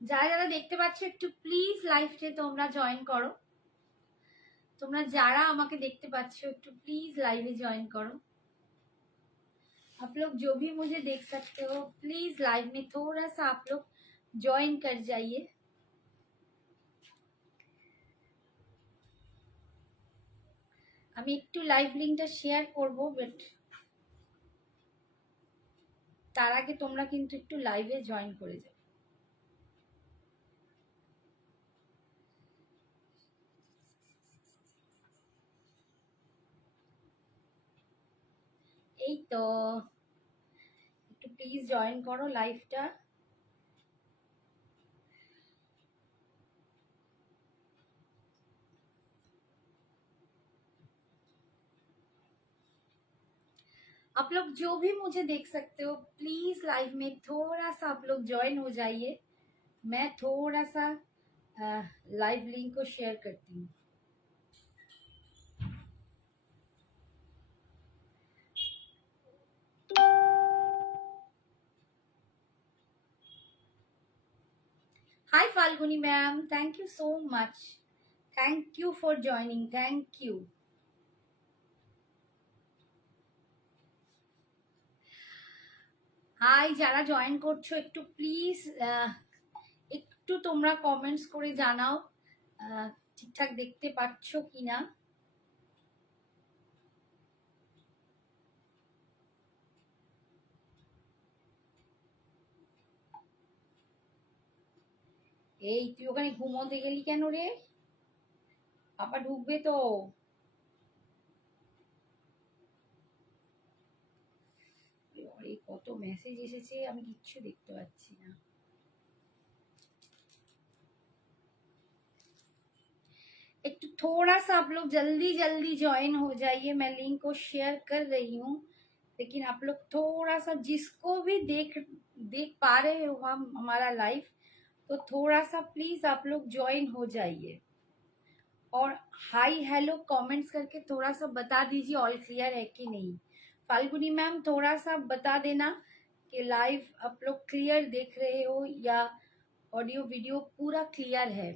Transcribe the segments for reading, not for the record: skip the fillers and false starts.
যারা যারা দেখতে পাচ্ছ একটু প্লিজ লাইভে তোমরা জয়েন করো। তোমরা যারা আমাকে দেখতে পাচ্ছ একটু प्लीज लाइव ज्वाइन करो। आप लोग जो भी मुझे देख सकते हो प्लीज लाइव में थोड़ा सा आप लोग ज्वाइन कर जाइए। আমি একটু লাইভ লিংকটা শেয়ার করব, বাট তার আগে তোমরা কিন্তু একটু লাইভে জয়েন করে যাও। এই তো একটু প্লিজ জয়েন করো লাইভটা। आप लोग जो भी मुझे देख सकते हो प्लीज लाइव में थोड़ा सा आप लोग ज्वाइन हो जाइए। मैं थोड़ा सा लाइव लिंक को शेयर करती हूँ। Hi Falguni ma'am, thank you so much. Thank you for joining. Thank you. Hi, যারা জয়েন করছো একটু প্লিজ একটু তোমরা কমেন্টস করে জানাও ঠিকঠাক দেখতে পাচ্ছ কিনা। এই তুই ওখানে ঘুমোতে গেলি কেন রে? পাপা ঢুকবে তো। এই কত মেসেজ এসেছে, আমি কিচ্ছু দেখতে পাচ্ছি না। एक थोड़ा सा आप लोग जल्दी जल्दी ज्वाइन हो जाइए। मैं लिंक को शेयर कर रही हूँ, लेकिन आप लोग थोड़ा सा जिसको भी देख पा रहे हो हम हमारा लाइव, तो थोड़ा सा प्लीज आप लोग ज्वाइन हो जाइए और हाई हेलो कमेंट्स करके थोड़ा सा बता दीजिए ऑल क्लियर है कि नहीं। फाल्गुनी मैम थोड़ा सा बता देना कि लाइव आप लोग क्लियर देख रहे हो या ऑडियो वीडियो पूरा क्लियर है।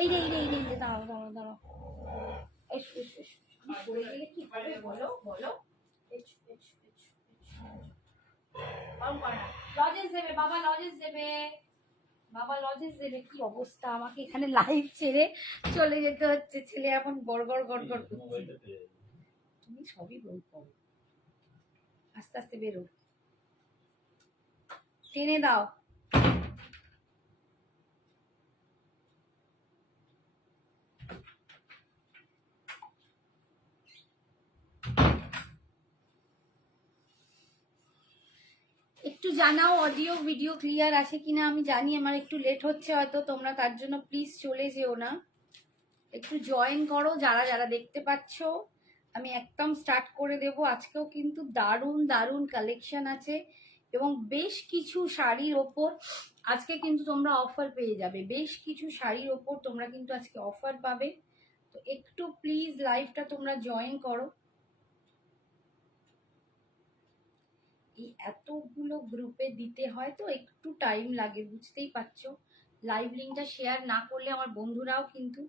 এই রে এই রে এই রে দাঁড়াও দাঁড়াও দাঁড়াও। পড়ে গেলে কি হবে বলো বলো। লজেন্স দেবে বাবা, লজেন্স দেবে বাবা, লজেন্স দেবে। কি অবস্থা, আমাকে এখানে লাইভ ছেড়ে চলে যেতে হচ্ছে। ছেলে এখন গড়গড় গড়গড় করছে। তুমি সবই বলবো, আস্তে আস্তে বেরো, টেনে দাও। একটু জানাও অডিও ভিডিও ক্লিয়ার আছে কিনা। আমি জানি আমার একটু লেট হচ্ছে হয়তো, তোমরা তার জন্য প্লিজ চলে যেও না, একটু জয়েন করো যারা যারা দেখতে পাচ্ছ। আমি একদম স্টার্ট করে দেব। আজকেও কিন্তু দারুণ দারুণ কালেকশন আছে এবং বেশ কিছু শাড়ির ওপর আজকে কিন্তু তোমরা অফার পেয়ে যাবে। বেশ কিছু শাড়ির ওপর তোমরা কিন্তু আজকে অফার পাবে। তো একটু প্লিজ লাইভটা তোমরা জয়েন করো। এই এতগুলো গ্রুপে দিতে হয় তো একটু টাইম লাগে, বুঝতেই পারছো। লাইভ লিঙ্কটা শেয়ার না করলে আমার বন্ধুরাও কিন্তু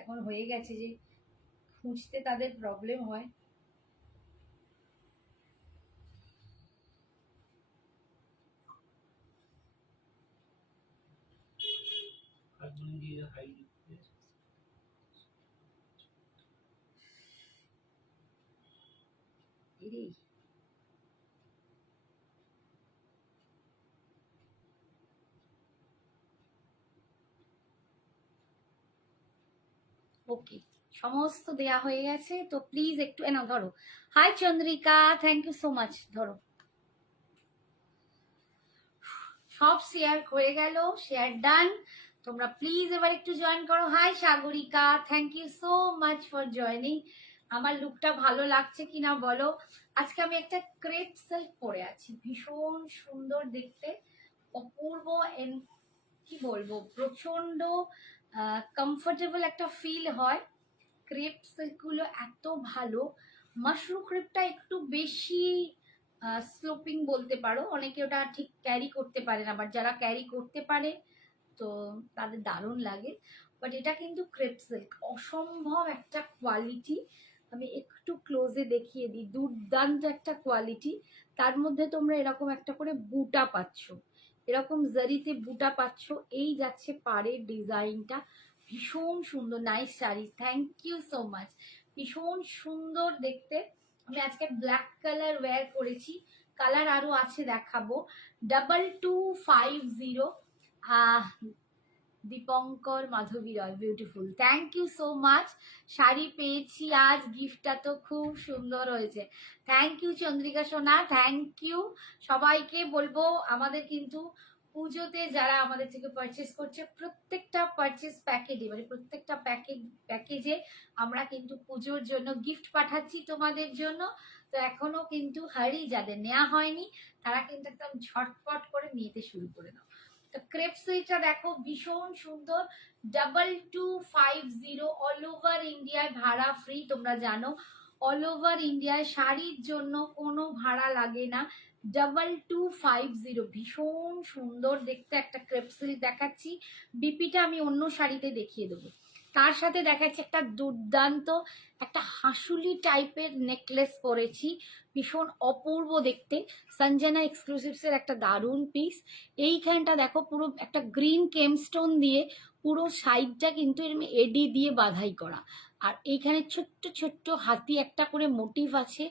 এখন হয়ে গেছে যে খুঁজতে তাদের প্রবলেম হয়। ওকে, সমস্ত দেয়া হয়ে গেছে। তো প্লিজ একটু এনাও ধরো। Hi Chandrika, thank you so much. ধরো, সব শেয়ার হয়ে গেল, শেয়ার ডান। তোমরা প্লিজ এবার একটু জয়েন করো। Hi Sagarika, thank you so much for joining. আমার লুকটা ভালো লাগছে কিনা বলো। আজকে আমি একটা ক্রেপ সিল্ক পরে আছি, ভীষণ সুন্দর দেখতে, অপূর্ব, কি বলবো, প্রচন্ড কমফোর্টেবল একটা ফিল হয়। ক্রেপ সিল্কগুলো এত ভালো। মাশরুম ক্রেপটা একটু বেশি স্লোপিং বলতে পারো, অনেকে ওটা ঠিক ক্যারি করতে পারে না, বাট যারা ক্যারি করতে পারে তো তাদের দারুণ লাগে। বাট এটা কিন্তু ক্রেপ সিল্ক, অসম্ভব একটা কোয়ালিটি। আমি একটু ক্লোজে দেখিয়ে দিই, দুর্দান্ত একটা কোয়ালিটি। তার মধ্যে তোমরা এরকম একটা করে বুটা পাচ্ছ, এরকম জারিতে বুটা পাচ্ছ। এই যাচ্ছে পাড়ের ডিজাইনটা, ভীষণ সুন্দর, nice sari, thank you so much, ভীষণ সুন্দর দেখতে। আমি আজকে ব্ল্যাক কালার ওয়্যার করেছি, কালার আরো আছে দেখাবো। 2250 Dipankar Madhabi Roy, beautiful, thank you so much. Sari পেয়েছি আজ, গিফটটা তো খুব সুন্দর হয়েছে, থ্যাংক ইউ চন্দ্রিকা সোনা, থ্যাংক ইউ। সবাইকে বলবো আমাদের কিন্তু পুজোতে যারা আমাদের থেকে পারচেস করছে, প্রত্যেকটা পারচেস প্যাকেজে মানে প্রত্যেকটা প্যাকেজে আমরা কিন্তু পুজোর জন্য গিফট পাঠাচ্ছি তোমাদের জন্য। তো এখনো কিন্তু হারি, যাদের নেওয়া হয়নি তারা কিন্তু একদম ঝটপট করে নিতে শুরু করে দাও। তো ক্রেপ সিল্কটা দেখো ভীষণ সুন্দর, 2250, অল ওভার ইন্ডিয়ায় ভাড়া ফ্রি। তোমরা জানো অল ওভার ইন্ডিয়ায় শাড়ির জন্য কোনো ভাড়া লাগে না। 2250, ভীষণ সুন্দর দেখতে একটা ক্রেপ সিল্ক দেখাচ্ছি। বিপিটা আমি অন্য শাড়িতে দেখিয়ে দেবো। তার সাথে দেখাচ্ছি একটা দুর্দান্ত একটা হাসুলি টাইপের নেকলেস পরেছি, ভীষণ অপূর্ব দেখতে, সঞ্জনা এক্সক্লুসিভসের একটা দারুণ পিস। এইখানটা দেখো পুরো একটা গ্রিন কেমস্টোন দিয়ে পুরো সাইডটা কিন্তু এরকম এডি দিয়ে বাঁধাই করা, আর এইখানে ছোট্ট ছোট্ট হাতি একটা করে মোটিভ আছে,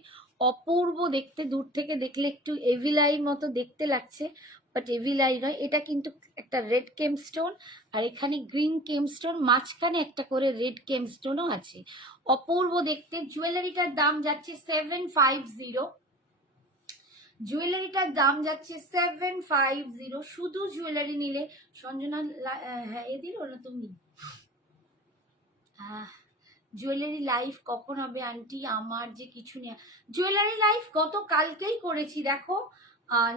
অপূর্ব দেখতে। দূর থেকে দেখলে একটু এভিলাই মতো দেখতে লাগছে, বাট এভিলাই নয়, এটা কিন্তু একটা রেড কেমস্টোন, আর এখানে গ্রিন কেমস্টোন, মাঝখানে একটা করে রেড কেমস্টোনও আছে, অপূর্ব দেখতে। জুয়েলারিটার দাম যাচ্ছে 750, জুয়েলারিটার দাম যাচ্ছে 750, শুধু জুয়েলারি নিলে। সঞ্জনা হ্যাঁ এ দিল না তুমি? জুয়েলারি লাইফ কখন হবে আন্টি? আমার যে কিছু নেই, জুয়েলারি লাইফ গত কালকেই করেছি দেখো।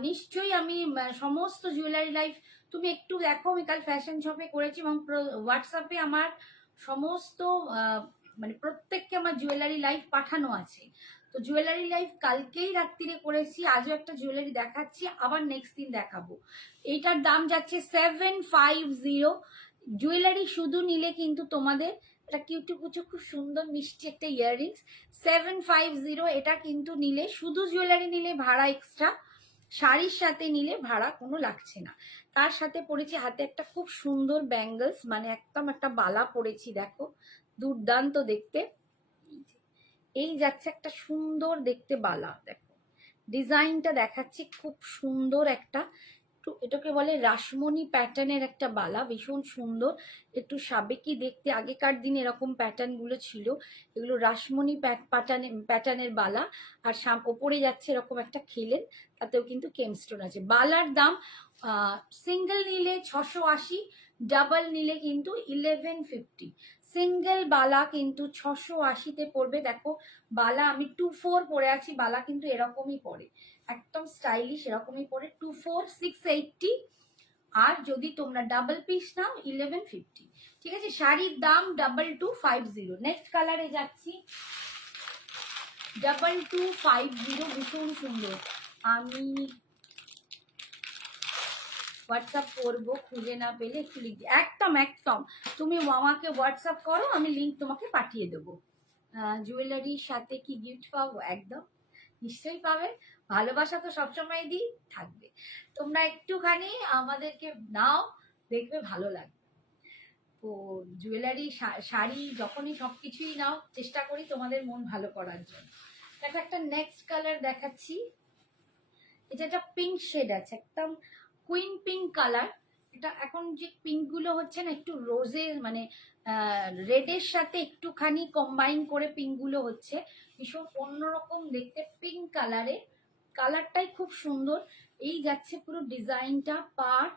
নিশ্চয়ই আমি সমস্ত জুয়েলারি লাইফ, তুমি একটু দেখো, আমি কাল ফ্যাশন শপে করেছি এবং হোয়াটসঅ্যাপে আমার সমস্ত মানে প্রত্যেককে আমার জুয়েলারি লাইফ পাঠানো আছে। তো জুয়েলারি লাইফ কালকেই রাত্রিরে করেছি, আজও একটা জুয়েলারি দেখাচ্ছি, আবার নেক্সট দিন দেখাবো। এইটার দাম যাচ্ছে 750। জুয়েলারি শুধু নিলে কিন্তু তোমাদের এটা কিউটু কুচু খুব সুন্দর মিষ্টি একটা ইয়াররিংস, 750। এটা কিন্তু নিলে শুধু জুয়েলারি নিলে ভাড়া এক্সট্রা, শাড়ির সাথে নিলে ভাড়া কোনো লাগছে না। তার সাথে পরেছি হাতে একটা খুব সুন্দর ব্যাঙ্গলস, মানে একদম একটা বালা পরেছি দেখো, দুর্দান্ত দেখতে। এই যাচ্ছে একটা সুন্দর দেখতে বালা, দেখো ডিজাইনটা দেখাচ্ছি, খুব সুন্দর একটা, এটাকে বলে রাসমণি প্যাটার্নের একটা বালা, ভীষণ সুন্দর, একটু সাবেকি দেখতে। আগেকার দিনে এরকম প্যাটার্নগুলো ছিল, এগুলো রাসমণি প্যাটার্নের বালা। আর ওপরে যাচ্ছে এরকম একটা খেলেন, তাতেও কিন্তু কেমস্টোন আছে। বালার দাম সিঙ্গেল নিলে 680, ডাবল নিলে কিন্তু 1150। সিঙ্গেল বালা কিন্তু 680-তে পড়বে। দেখো বালা আমি 24 পরে আছি, বালা কিন্তু এরকমই পড়ে, একদম স্টাইলিশ এরকমই পড়ে, 24680। আর যদি তোমরা ডাবল পিস নাও 1150। ঠিক আছে, শাড়ির দাম 2250। নেক্সট কালারে যাচ্ছি, 2250, ভীষণ সুন্দর। আমি হোয়াটসঅ্যাপ করবো, খুঁজে না পেলে একটু লিখ, একদম একদম তুমি মামাকে হোয়াটসঅ্যাপ করো, আমি লিঙ্ক তোমাকে পাঠিয়ে দেবো। জুয়েলারির সাথে কি গিফট পাবো? একদম নিশ্চয়ই পাবে, ভালোবাসা তো সবসময় দিই, থাকবে। তোমরা একটুখানি আমাদেরকে নাও, দেখবে ভালো লাগবে। তো জুয়েলারি শাড়ি যখনই সবকিছুই নাও, চেষ্টা করি তোমাদের মন ভালো করার জন্য। দেখো একটা নেক্সট কালার দেখাচ্ছি, এটা একটা পিঙ্ক শেড আছে, একদম কুইন পিঙ্ক কালার। এটা এখন যে পিঙ্ক গুলো হচ্ছে না, একটু রোজে মানে রেডের সাথে একটুখানি কম্বাইন করে পিঙ্ক গুলো হচ্ছে, ভীষণ অন্যরকম দেখতে পিঙ্ক কালারে, কালারটাই খুব সুন্দর। এই যাচ্ছে পুরো ডিজাইনটা পার,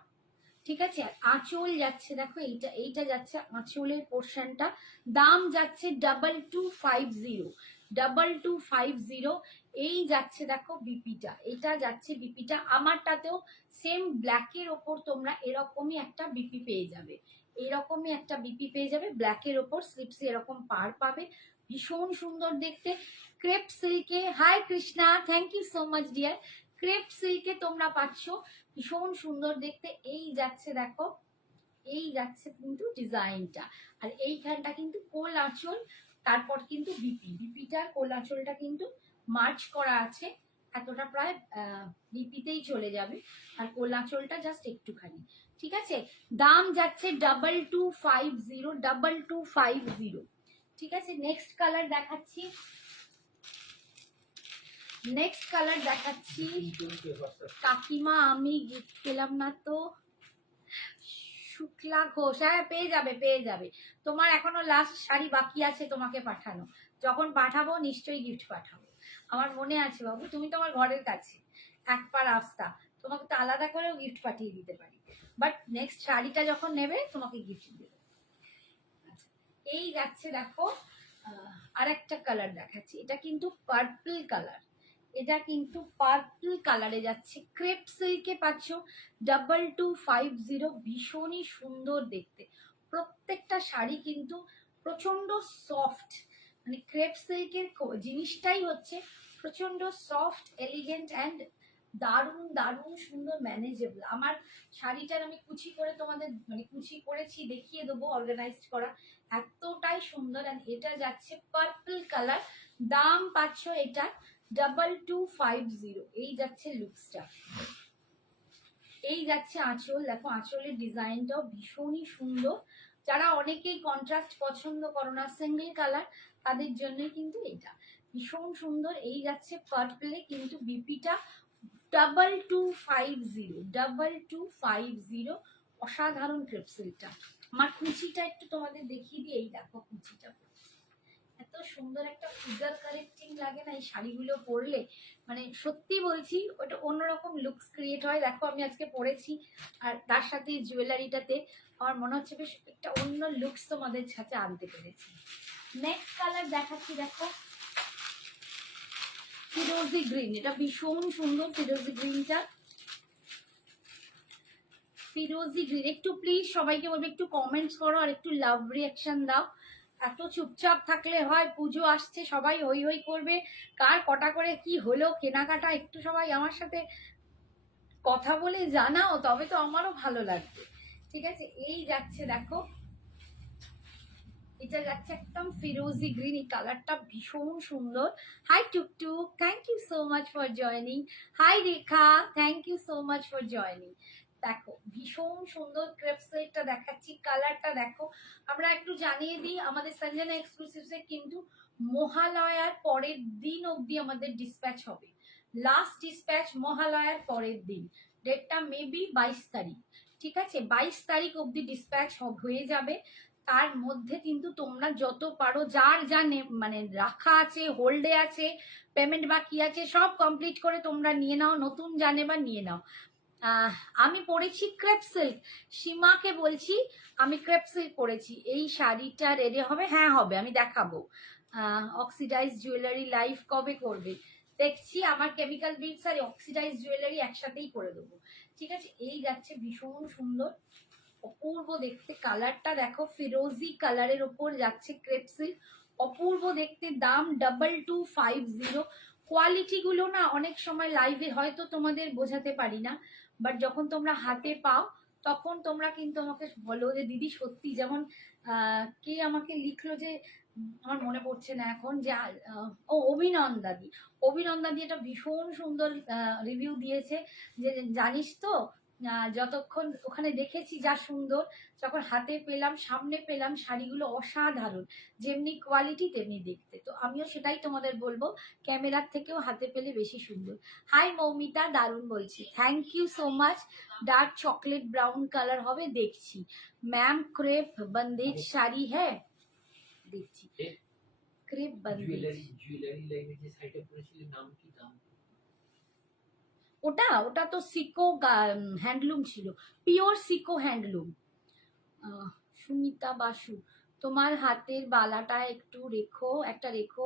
ঠিক আছে। আঁচল যাচ্ছে দেখো, এইটা যাচ্ছে আঁচলের পোর্শনটা, দাম যাচ্ছে 2250, 2250। এই যাচ্ছে দেখো বিপিটা, এটা যাচ্ছে বিপিটা, আমারটাতেও সেম ব্ল্যাকের ওপর তোমরা এরকমই একটা বিপি পেয়ে যাবে, এরকমই একটা বিপি পেয়ে যাবে ব্ল্যাকের ওপর, স্লিপসে এরকম পার পাবে, ভীষণ সুন্দর দেখতে। ক্রেপ সিল্কে, hi Krishna, thank you so much dear. Crepe সিল্কে তোমরা পাচ্ছ, ভীষণ সুন্দর দেখতে। এই যাচ্ছে দেখো, এই যাচ্ছে কিন্তু ডিজাইনটা। আর এইখানটা কিন্তু কোল আঁচল, তারপর কিন্তু বিপিটা কোল আঁচলটা কিন্তু মার্চ করা আছে, এতটা প্রায় বিপিতেই চলে যাবে, আর কোল আঁচলটা জাস্ট একটুখানি। ঠিক আছে, দাম যাচ্ছে 2250, ঠিক আছে। নেক্সট কালার দেখাচ্ছি, কাকিমা আমি গিফট পেলাম না তো। শুক্লা ঘোষ, হ্যাঁ পেয়ে যাবে। তোমার এখনো লাস্ট শাড়ি বাকি আছে তোমাকে পাঠানো, যখন পাঠাবো নিশ্চয়ই গিফট পাঠাবো। আমার মনে আছে বাবু, তুমি তোমার ঘরের কাছে, এক পা রাস্তা, তোমাকে তো আলাদা করেও গিফট পাঠিয়ে দিতে পারি, বাট নেক্সট শাড়িটা যখন নেবে তোমাকে গিফট দেবো। আচ্ছা, এই যাচ্ছে দেখো, আর একটা কালার দেখাচ্ছি, এটা কিন্তু পার্পল কালার, এটা কিন্তু পার্পল কালারে যাচ্ছে, ক্রেপ সিল্কে পাচ্ছ 2250, ভীষণই সুন্দর দেখতে। প্রত্যেকটা শাড়ি কিন্তু প্রচন্ড সফট, মানে ক্রেপ সিল্কের জিনিসটাই হচ্ছে প্রচন্ড সফট, এলিগেন্ট অ্যান্ড দারুণ দারুণ সুন্দর, ম্যানেজেবল। আমার শাড়িটার আমি কুচি করে তোমাদের, মানে কুচি করেছি দেখিয়ে দেবো, অর্গানাইজড করা, এতটাই সুন্দর। অ্যান্ড এটা যাচ্ছে পার্পল কালার, দাম পাচ্ছ এটা 2250। এই যাচ্ছে লুকসটা, এই যাচ্ছে আঁচল, দেখো আঁচলের ডিজাইনটাও ভীষণই সুন্দর। যারা অনেকেই কন্ট্রাস্ট পছন্দ করো না, সিঙ্গেল কালার, তাদের জন্যই কিন্তু এটা ভীষণ সুন্দর। এই যাচ্ছে পার্পলে, কিন্তু বিপিটা 2250, অসাধারণ ক্রেপসিলটা। আমার কুচিটা একটু তোমাদের দেখিয়ে দিই, এই দেখো কুচিটা, এত সুন্দর একটা ফিগার কারেক্টিং লাগে না এই শাড়িগুলো পরলে, মানে সত্যি বলছি ওটা অন্যরকম লুকস ক্রিয়েট হয়। দেখো আমি আজকে পরেছি, আর তার সাথে জুয়েলারিটাতে আমার মনে হচ্ছে বেশ একটা অন্য লুকস তোমাদের সাথে আনতে পেরেছি। নেক্সট কালার দেখাচ্ছি, দেখো ফিরোজি গ্রিন, এটা ভীষণ সুন্দর ফিরোজি গ্রিনটা, ফিরোজি গ্রিন। একটু প্লিজ সবাইকে বলবে একটু কমেন্টস করো আর একটু লাভ রিয়াকশন দাও, এত চুপচাপ থাকলে হয়? পুজো আসছে, সবাই হই হই করবে, কার কটা করে কি হলো কেনাকাটা, একটু সবাই আমার সাথে কথা বলে জানাও, তবে তো আমারও ভালো লাগবে। ঠিক আছে, এই যাচ্ছে দেখো, এটা যাচ্ছে একদম ফিরোজি গ্রিন, এই কালারটা ভীষণ সুন্দর। Hi Tuktuk, thank you so much for joining. Hi Rekha, thank you so much for joining. দেখো ভীষণ সুন্দর ক্রেপ সেটটা দেখাচ্ছি, কালারটা দেখো। আমরা একটু জানিয়ে দিই, আমাদের সঞ্জনা এক্সক্লুসিভসে কিন্তু মহালয়ার পরের দিন অবধি আমাদের ডিসপ্যাচ হবে, লাস্ট ডিসপ্যাচ মহালয়ার পরের দিন, ডেটটা মেবি 22 তারিখ। ঠিক আছে, 22 তারিখ অবধি ডিসপ্যাচ হয়ে যাবে। তার মধ্যে কিন্তু তোমরা যত পারো, যার যা মানে রাখা আছে, হোল্ডে আছে, পেমেন্ট বাকি আছে, সব কমপ্লিট করে তোমরা নিয়ে নাও, নতুন জানে বা নিয়ে নাও। আমি পরেছি ক্রেপ সিল্ক, সীমাকে বলছি আমি ক্রেপ সিল্ক পরেছি। এই শাড়িটা রেডি হবে? হ্যাঁ হবে, আমি দেখাবো। অক্সিডাইজ জুয়েলারি লাইভ কবে করবে দেখছি, আমার কেমিক্যাল বিটস আর অক্সিডাইজ জুয়েলারি একসাথেই করে দেবো। ঠিক আছে, এই যাচ্ছে ভীষণ সুন্দর, অপূর্ব দেখতে, কালারটা দেখো ফিরোজি কালারের ওপর যাচ্ছে ক্রেপ সিল্ক, অপূর্ব দেখতে। দাম 2250। কোয়ালিটি গুলো না অনেক সময় লাইভে হয়তো তোমাদের বোঝাতে পারি না, বাট যখন তোমরা হাতে পাও তখন তোমরা কিন্তু আমাকে বলো যে দিদি সত্যি, যেমন কে আমাকে লিখলো যে, আমার মনে পড়ছে না এখন, যে ও অভিনন্দাদি, অভিনন্দাদি এটা ভীষণ সুন্দর রিভিউ দিয়েছে, যে জানিস তো যতক্ষণ ওখানে দেখেছি যা সুন্দর, যখন হাতে পেলাম, সামনে পেলাম, শাড়িগুলো অসাধারণ, যেমনি কোয়ালিটি তেমনি দেখতে। তো আমিও সেটাই তোমাদের বলবো, ক্যামেরার থেকেও হাতে পেলে বেশি সুন্দর। হাই মৌমিতা, দারুণ বলছি, thank you so much. Dark chocolate brown colour হবে দেখছি। ম্যাম ক্রেপ বন্দেজ শাড়ি হ্যাঁ, দেখছি ক্রেপ বন্দেজ। জুয়েলারি লাইনের যে সাইটে পড়েছিলেন নাম কি? দাম? ওটা তো সিকো হ্যান্ডলুম ছিল, পিওর সিকো হ্যান্ডলুম। সুমিতা বাসু, তোমার হাতের বালাটা একটু রেখো, একটা রেখো,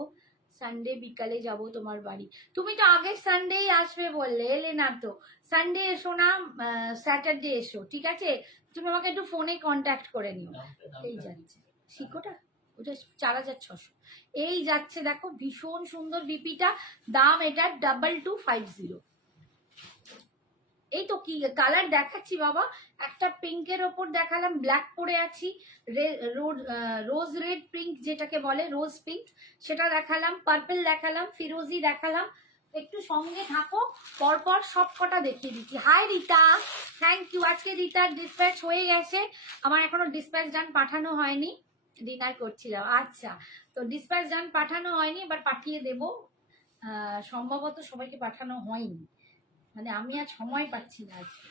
সানডে বিকালে যাব তোমার বাড়ি। তুমি তো আগের সানডেই আসবে বললে, এলে না তো। সানডে এসো না, স্যাটারডে এসো, ঠিক আছে? তুমি আমাকে একটু ফোনে কন্ট্যাক্ট করে নিও। এই যাচ্ছে সিকোটা, ওটা 4600। এই যাচ্ছে দেখো ভীষণ সুন্দর বিপিটা, দাম এটার 2250। এই তো কি কালার দেখাচ্ছি বাবা, একটা পিঙ্কের ওপর দেখালাম, ব্ল্যাক পরে আছি, রোজ রেড পিঙ্ক যেটাকে বলে রোজ পিঙ্ক, সেটা দেখালাম, পার্পল দেখালাম, ফিরোজি দেখালাম। একটু সঙ্গে থাকো, পরপর সব কটা দেখিয়ে দিচ্ছি। Hi Rita, thank you. আজকে রীতার ডিসপ্যাচ হয়ে গেছে, আমার এখনো ডিসপ্যাচ ডান পাঠানো হয়নি, ডিনার করছিলাম। আচ্ছা, তো ডিসপ্যাচ ডান পাঠানো হয়নি, এবার পাঠিয়ে দেব। সম্ভবত সবাইকে পাঠানো হয়নি, মানে আমি আজ সময় পাচ্ছি না আজকে।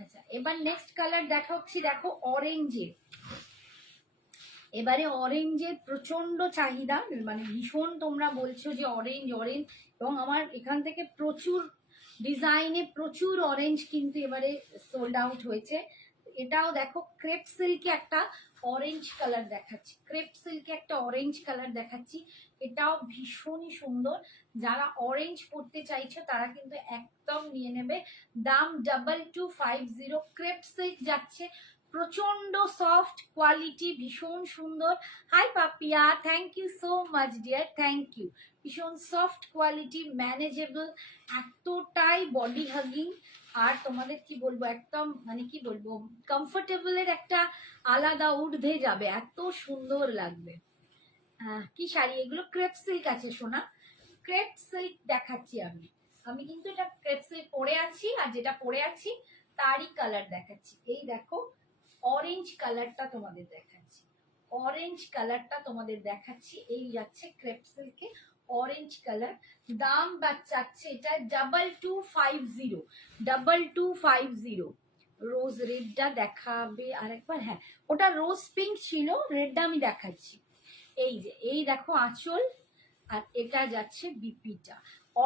আচ্ছা, এবার নেক্সট কালার দেখাচ্ছি, দেখো অরেঞ্জের। এবারে অরেঞ্জের প্রচন্ড চাহিদা, মানে ভীষণ তোমরা বলছো যে অরেঞ্জ অরেঞ্জ, এবং আমার এখান থেকে প্রচুর ডিজাইনে প্রচুর অরেঞ্জ কিন্তু এবারে সোল্ড আউট হয়েছে। এটাও দেখো ক্রেপ সিল্কে একটা অরেঞ্জ কালার দেখাচ্ছি, ক্রেপ সিল্কে একটা অরেঞ্জ কালার দেখাচ্ছি, এটাও ভীষণই সুন্দর। যারা অরেঞ্জ পড়তে চাইছো তারা কিন্তু একদম নিয়ে নেবে। দাম 2250। ক্রেপ সিল্ক যাচ্ছে, প্রচন্ড সফট কোয়ালিটি, ভীষণ সুন্দর। Hi Papiya, thank you so much dear, thank you. ভীষণ সফট কোয়ালিটি, ম্যানেজেবল, এতটাই বডি হাগিং, আর তোমাদের কি বলবো, একদম মানে কি বলবো, কমফোর্টেবলের একটা আলাদা ঊর্ধ্বে যাবে, এত সুন্দর লাগবে। কি শাড়ি এগুলো, ক্রেপ সিল্ক আছে সোনা, ক্রেপ সিল্ক দেখাচ্ছি আমি। আমি কিন্তু এটা ক্রেপ সিল্ক পরে আছি, আর যেটা পরে আছি তারই কালার দেখাচ্ছি। এই দেখো অরেঞ্জ কালারটা তোমাদের দেখাচ্ছি, অরেঞ্জ কালারটা তোমাদের দেখাচ্ছি। এই যাচ্ছে ক্রেপ সিল্কে অরেঞ্জ কালার, দাম বাচ্চাচ্ছে এটা 2250, 2250। রোজ রেডটা দেখাবে আরেকবার, হ্যাঁ ওটা রোজ পিঙ্ক ছিল, রেডটা আমি দেখাচ্ছি। এই যে এই দেখো আঁচল, আর এটা যাচ্ছে বিপিটা।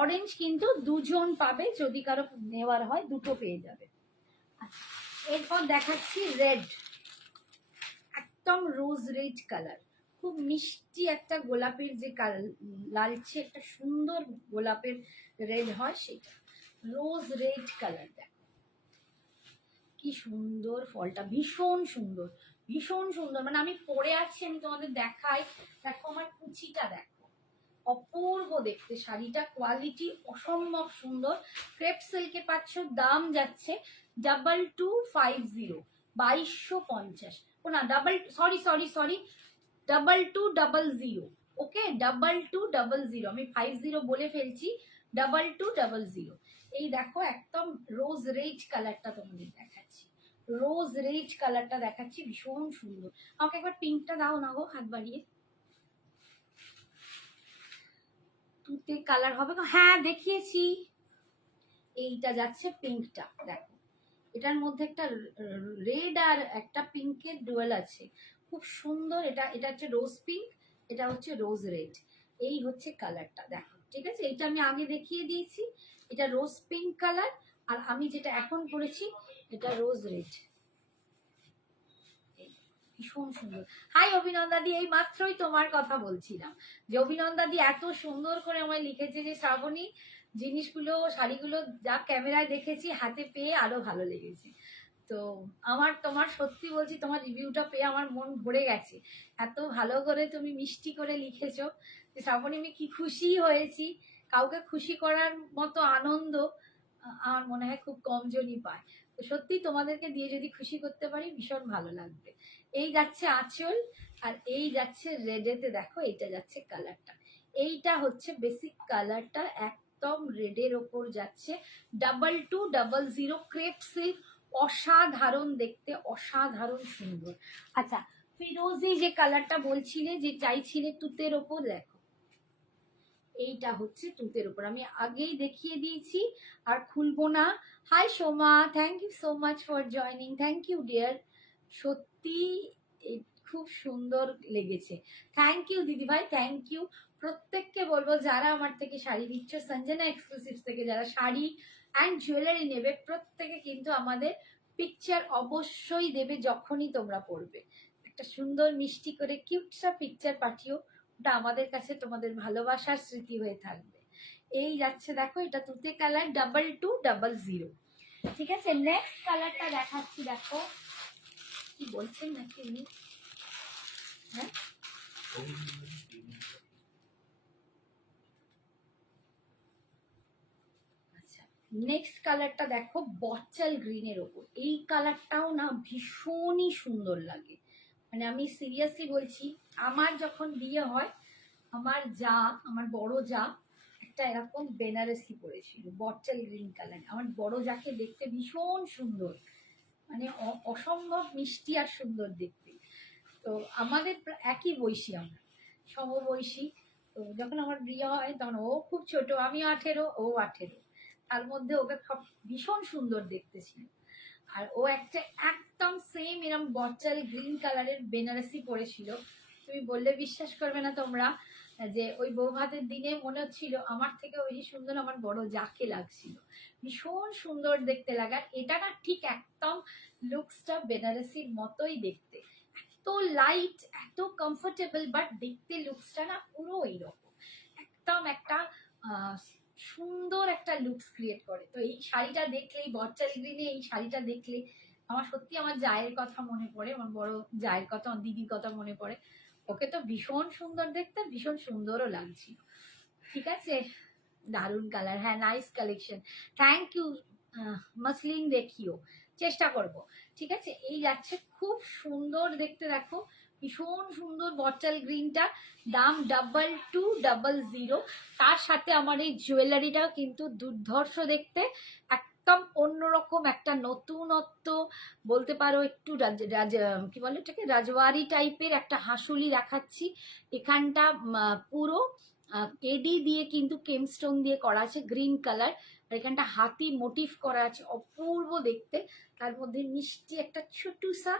অরেঞ্জ কিন্তু দুজন পাবে, যদি কারো নেওয়ার হয় দুটো পেয়ে যাবে। আচ্ছা, এরপর দেখাচ্ছি রেড, একদম রোজ রেড কালার, খুব মিষ্টি একটা গোলাপের যে লালচে একটা সুন্দর গোলাপের রেড হয় সেটা, রোজ রেড কালার। দেখো কি সুন্দর ফলটা, ভীষণ সুন্দর, ভীষণ সুন্দর, মানে আমি পরে আছি, আমি তোমাদের দেখাই। দেখো আমার কুচিটা দেখো, অপূর্ব দেখতে শাড়িটা, কোয়ালিটি অসম্ভব সুন্দর। ক্রেপ সিল্কে পাচ্ছ, দাম যাচ্ছে 2250, 2250। ও না, সরি 2200। ওকে, 2200, আমি 50 বলে ফেলছি, 2200। এই দেখো একদম রোজ রেড কালারটা তোমাদের দেখাচ্ছি, রোজ রেড কালারটা দেখাচ্ছি, ভীষণ সুন্দর। আমাকে একবার পিঙ্কটা দাও না গো, হাত বাড়িয়ে। তুতে কালার হবে, হ্যাঁ দেখিয়েছি। এইটা যাচ্ছে পিঙ্কটা, দেখো এটার মধ্যে একটা রেড আর একটা পিঙ্কের ডুয়েল আছে, খুব সুন্দর। এটা হচ্ছে রোজ পিঙ্ক, এটা হচ্ছে রোজ রেড, এই হচ্ছে কালারটা দেখো। ঠিক আছে, এটা আমি আগে দেখিয়ে দিয়েছি, এটা রোজ পিঙ্ক কালার, আর আমি যেটা এখন পরেছি এটা রোজ রেড, ভীষণ সুন্দর। হাই অভিনন্দাদি, এই মাত্রই তোমার কথা বলছিলাম, যে অভিনন্দাদি এত সুন্দর করে আমায় লিখেছে যে শ্রাবণী জিনিসগুলো শাড়িগুলো যা ক্যামেরায় দেখেছি হাতে পেয়ে আরো ভালো লেগেছে। তো তোমার সত্যি বলছি, তোমার রিভিউটা পেয়ে আমার মন ভরে গেছে, এত ভালো করে তুমি মিষ্টি করে লিখেছো যে শ্রাবণী আমি কি খুশি হয়েছি। কাউকে খুশি করার মতো আনন্দ আমার মনে হয় খুব কম জনই পায়। তো সত্যি তোমাদেরকে দিয়ে যদি খুশি করতে পারি ভীষণ ভালো লাগবে। এই যাচ্ছে আঁচল, আর এই যাচ্ছে রেডেতে, দেখো এটা যাচ্ছে কালারটা, এইটা হচ্ছে বেসিক কালারটা, একদম রেডের ওপর যাচ্ছে। 2200 ক্রেপ সিল্ক, অসাধারণ দেখতে, অসাধারণ সুন্দর। আচ্ছা, ফিরোজি যে কালারটা বলছিলে যে চাইছিলে তুতের ওপর, দেখো এইটা হচ্ছে তুতের উপর, আমি আগেই দেখিয়ে দিয়েছি আর খুলবো না। Hi Soma, thank you so much for joining, thank you dear, সত্যি খুব সুন্দর লেগেছে। থ্যাংক ইউ দিদি ভাই, থ্যাংক ইউ। প্রত্যেককে বলবো যারা আমার থেকে শাড়ি দিচ্ছ, সঞ্জনা এক্সক্লুসিভস থেকে যারা শাড়ি অ্যান্ড জুয়েলারি নেবে, প্রত্যেকে কিন্তু আমাদের পিকচার অবশ্যই দেবে যখনই তোমরা পড়বে, একটা সুন্দর মিষ্টি করে কিউটসা পিকচার পাঠিও, ওটা আমাদের কাছে তোমাদের ভালোবাসার স্মৃতি হয়ে থাকবে। এই যাচ্ছে দেখো, এটা তুতে কালার, 2200। ঠিক আছে, নেক্সট কালারটা দেখাচ্ছি, দেখো কি বলছেন নাকি উনি, হ্যাঁ আচ্ছা, নেক্সট কালারটা দেখো বটল গ্রিনের ওপর। এই কালারটাও না ভীষণই সুন্দর লাগে, মানে আমি সিরিয়াসলি বলছি, আমার যখন বিয়ে হয় আমার বড় যা একটা এরকম বেনারসি পরেছিল বটল গ্রিন কালার। আমার বড় যাকে দেখতে ভীষণ সুন্দর, মানে অসম্ভব মিষ্টি আর সুন্দর দেখতে। তো আমাদের একই বয়সী, আমরা সমবয়সী। তো যখন আমার বিয়ে হয় তখন ও খুব ছোট, আমি 18, ও 18, তার মধ্যে ওকে ভীষণ সুন্দর দেখতে ছিল। আর ও একটা একদম সেম এরকম বটল গ্রিন কালারের বেনারসি পরেছিল। তুমি বললে বিশ্বাস করবে না তোমরা, যে ওই বৌভাতের দিনে মনে হচ্ছিল আমার থেকে বেশি সুন্দর আমার বড় যাকে লাগছিল। ভীষণ সুন্দর দেখতে লাগার, এটা না ঠিক একদম লুকসটা বেনারসির মতোই দেখতে, এত লাইট, এত কমফোর্টেবল, বাট দেখতে লুকসটা না পুরো এইরকম একদম একটা সুন্দর একটা লুকস ক্রিয়েট করে। তো এই শাড়িটা দেখলেই, বটল গ্রিনে এই শাড়িটা দেখলে আমার সত্যি আমার জায়ের কথা মনে পড়ে, আমার বড় জায়ের কথা, আমার দিদির কথা মনে পড়ে। ওকে তো ভীষণ সুন্দর দেখতে, ভীষণ সুন্দরও লাগছিল। ঠিক আছে, দারুন কালার, হ্যাঁ nice collection, thank you. Muslin দেখিও, চেষ্টা করব। ঠিক আছে, এই যাচ্ছে খুব সুন্দর দেখতে, দেখো ভীষণ সুন্দর বটল গ্রিনটা, দাম 2200। তার সাথে আমার এই জুয়েলারিটাও কিন্তু দুর্ধর্ষ দেখতে, একদম অন্যরকম একটা নতুনত্ব বলতে পারো, একটু কি বলে এটাকে, রাজওয়ারি টাইপের একটা হাসুলি দেখাচ্ছি। এখানটা পুরো এডি দিয়ে কিন্তু কেমস্টোন দিয়ে করা আছে গ্রিন কালার, আর এখানটা হাতি মোটিভ করা আছে, অপূর্ব দেখতে। তার মধ্যে মিষ্টি একটা ছোটুসা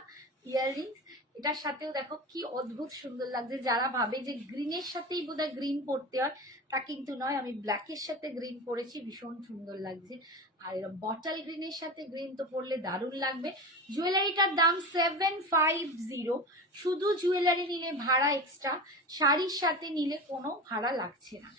ইয়াররিং, এটার সাথেও দেখো কি অদ্ভুত সুন্দর লাগছে। যারা ভাবে যে গ্রিনের সাথেই বোধহয় গ্রিন পরতে হয়, তা কিন্তু নয়, আমি ব্ল্যাকের সাথে গ্রিন পরেছি, ভীষণ সুন্দর লাগছে। আর এরকম বটল গ্রিনের সাথে গ্রিন তো পরলে দারুণ লাগবে। জুয়েলারিটার দাম 750। শুধু জুয়েলারি নিলে ভাড়া এক্সট্রা, শাড়ির সাথে নিলে কোনো ভাড়া লাগছে না।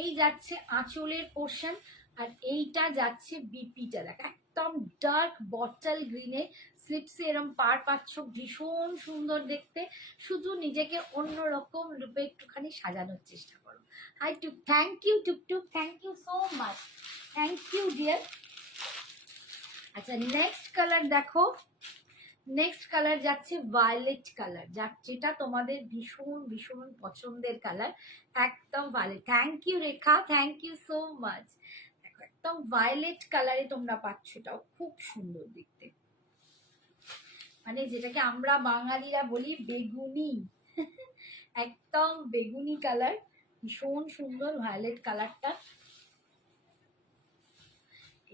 এই যাচ্ছে আঁচলের পোর্শন, আর এইটা যাচ্ছে বিপিটা, দেখ একদম ডার্ক বটল গ্রিনে স্লিপসে এরম পার পাচ্ছ, ভীষণ সুন্দর দেখতে। শুধু নিজেকে অন্যরকম রূপে একটুখানি সাজানোর চেষ্টা করো। Hi Tuk, thank you Tuktuk, thank you so much, thank you dear. আচ্ছা, নেক্সট কালার দেখো, নেক্সট কালার যাচ্ছে ভায়োলেট কালার, যেটা তোমাদের ভীষণ ভীষণ পছন্দের কালার, একদম violet. Thank you Rekha, thank you so much. দেখো একদম ভায়োলেট কালারে তোমরা পাচ্ছ, এটাও খুব সুন্দর দেখতে, মানে যেটাকে আমরা বাঙালিরা বলি বেগুনি, একদম বেগুনি কালার, ভীষণ সুন্দর ভায়োলেট কালারটা।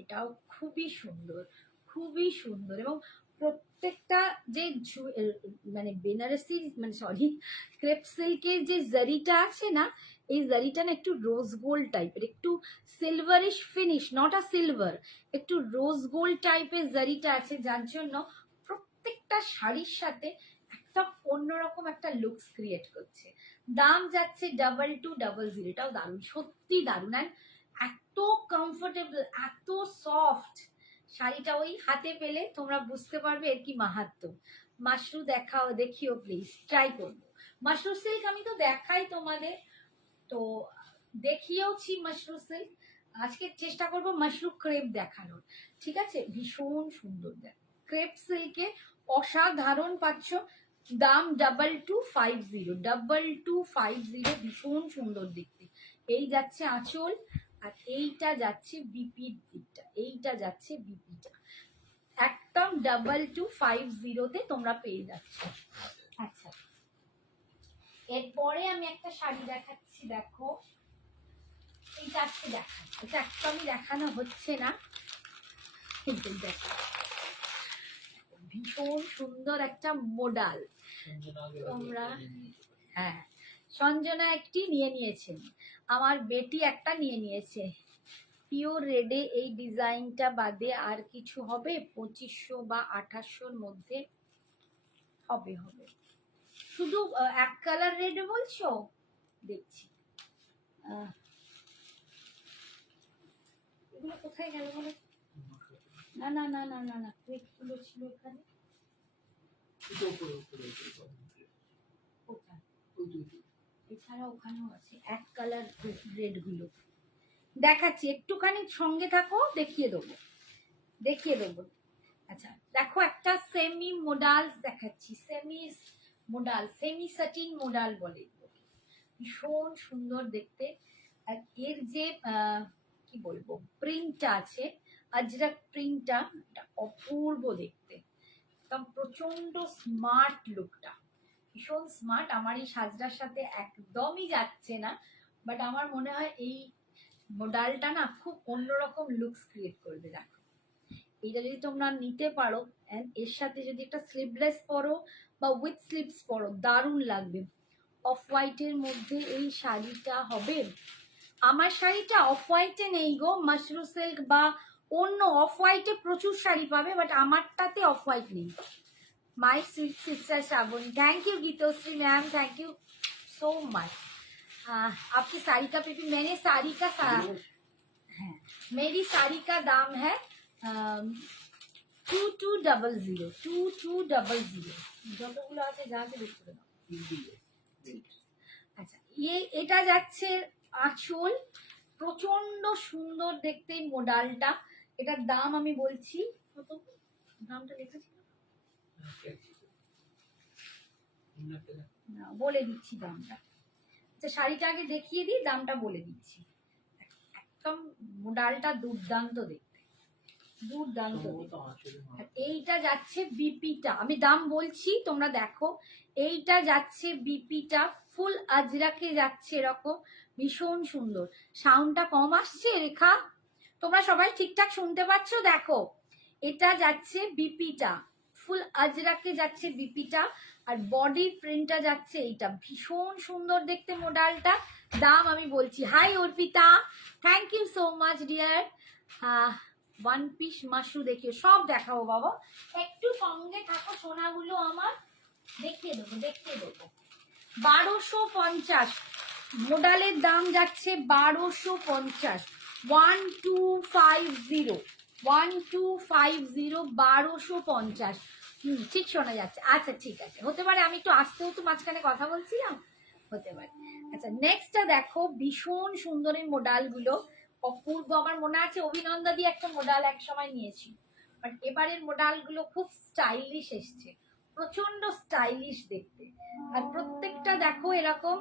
এটাও খুবই সুন্দর, খুবই সুন্দর। এবং প্রত্যেকটা যে মানে বেনারসি, মানে সরি ক্রেপ সিল্কের যে জারিটা আছে না, এই জারিটা না একটু রোজ গোল্ড টাইপের, একটু silverish finish, not a silver, একটু রোজ গোল্ড টাইপের জারিটা আছে, যার জন্য প্রত্যেকটা শাড়ির সাথে একটা অন্যরকম একটা লুকস ক্রিয়েট করছে। দাম যাচ্ছে 2200, এটাও দারুণ, সত্যি দারুণ। আর এত কমফোর্টেবল, এত সফট শাড়িটা, ওই হাতে পেলে তোমরা বুঝতে পারবে এর কি মাহাত্ম্য। মাশরু দেখাও, দেখিও প্লিজ, ট্রাই করবো। মাশরু সিল্ক আমি তো দেখাই তোমাদের, তো দেখিয়েওছি মাশরু সিল্ক, আজকে চেষ্টা করবো মাশরু ক্রেপ দেখানোর। ঠিক আছে, ভীষণ সুন্দর দেখ, ক্রেপ সিল্কে অসাধারণ পাচ্ছ, দাম 2250, ভীষণ সুন্দর দেখতে। এই যাচ্ছে আঁচল, আর এইটা যাচ্ছে বিপির দিকটা, এইটা যাচ্ছে বিপিটা, একদম 2250-তে তোমরা পেয়ে যাচ্ছ। আচ্ছা, এরপরে আমি একটা শাড়ি দেখাচ্ছি, দেখো এইটা আজকে দেখাই, এটা একদমই দেখানো হচ্ছে না, কিন্তু দেখো ভীষণ সুন্দর একটা মোডাল। তোমরা, হ্যাঁ সঞ্জনা একটি নিয়ে নিয়েছেন, আমার বেটি একটা নিয়ে নিয়েছে। পিওর রেডে এই ডিজাইনটা বাদে আর কিছু হবে? 2500 বা 2800-র মধ্যে হবে, হবে। শুধু এক কালার রেডে বলছো? দেখছি, এগুলো কোথায় গেল বলে? না না না না না না, ক্রেপগুলো ছিল এখানে, কোথায়? এছাড়া ওখানেও আছে এক কালার রেড গুলো দেখাচ্ছি, একটুখানি সঙ্গে থাকো, দেখিয়ে দেবো। আচ্ছা দেখো, একটা সেমি মোডালস দেখাচ্ছি, সেমি সাটিন মোডাল বলে, ভীষণ সুন্দর দেখতে। আর এর যে কি বলবো প্রিন্টটা আছে, আজরাক প্রিন্টটা, এটা অপূর্ব দেখতে, একদম প্রচন্ড স্মার্ট লুকটা, ভীষণ স্মার্ট। আমার এই সাজটার সাথে একদমই যাচ্ছে না, বাট আমার মনে হয় এই মডেলটা না খুব অন্যরকম লুকস ক্রিয়েট করবে। দেখো এইটা যদি তোমরা নিতে পারো, and এর সাথে যদি একটা স্লিভলেস পরো বা উইথ স্লিভস পরো, দারুণ লাগবে। অফ হোয়াইটের মধ্যে এই শাড়িটা হবে। আমার শাড়িটা অফ হোয়াইটে নেই গো, মাশরু সিল্ক বা অন্য অফ হোয়াইটে প্রচুর শাড়ি পাবে, বাট আমারটাতে অফ হোয়াইট নেই। My sweet sister Shrabani, thank you Geetoshri ma'am, thank you so much. आपकी साड़ी का पीपी, मैंने साड़ी का है, मेरी साड़ी का दाम है 2200 2200। যতগুলো আছে যা আছে বের করে দাও। আচ্ছা এটা যাচ্ছে আঁচল, প্রচন্ড সুন্দর দেখতে মোডালটা। এটার দাম আমি বলছি, কত দামটা লিখেছি না, বলে দিচ্ছি দামটা। আচ্ছা শাড়িটা আগে দেখিয়ে দিই, দামটা বলে দিচ্ছি। একদম মোডালটা দুর্দান্ত দেখতে, দুর্দান্ত। এইটা যাচ্ছে বিপিটা, আমি দাম বলছি তোমরা দেখো। এইটা যাচ্ছে বিপিটা, ফুল আজরাকে যাচ্ছে এরকম, ভীষণ সুন্দর। সাউন্ডটা কম আসছে রেখা? তোমরা সবাই ঠিকঠাক শুনতে পাচ্ছ? দেখো এটা যাচ্ছে বিপিটা, ফুল আজরাকে যাচ্ছে বিপিটা, আর বডির প্রিন্টটা যাচ্ছে এইটা, ভীষণ সুন্দর দেখতে মোডালটা। দাম আমি বলছি। Hi Arpita, thank you so much dear. One piece মাশরু দেখিও, সব দেখাবো বাবা, একটু সঙ্গে থাকো সোনাগুলো আমার, দেখিয়ে দেবো 1250 মোডালের দাম যাচ্ছে 1250, 1250 1250। ঠিক শোনা যাচ্ছে? আচ্ছা ঠিক আছে, হতে পারে আমি একটু আসতেও তো মাঝখানে কথা বলছিলাম, হতে পারে। আচ্ছা নেক্সটটা দেখো, ভীষণ সুন্দর এই মোডালগুলো, অপূর্ব। আমার মনে আছে অভিনন্দা দিয়ে একটা মোডাল এক সময় নিয়েছি, বাট এবারের মোডালগুলো খুব স্টাইলিশ এসছে, প্রচন্ড স্টাইলিশ দেখতে। আর প্রত্যেকটা দেখো এরকম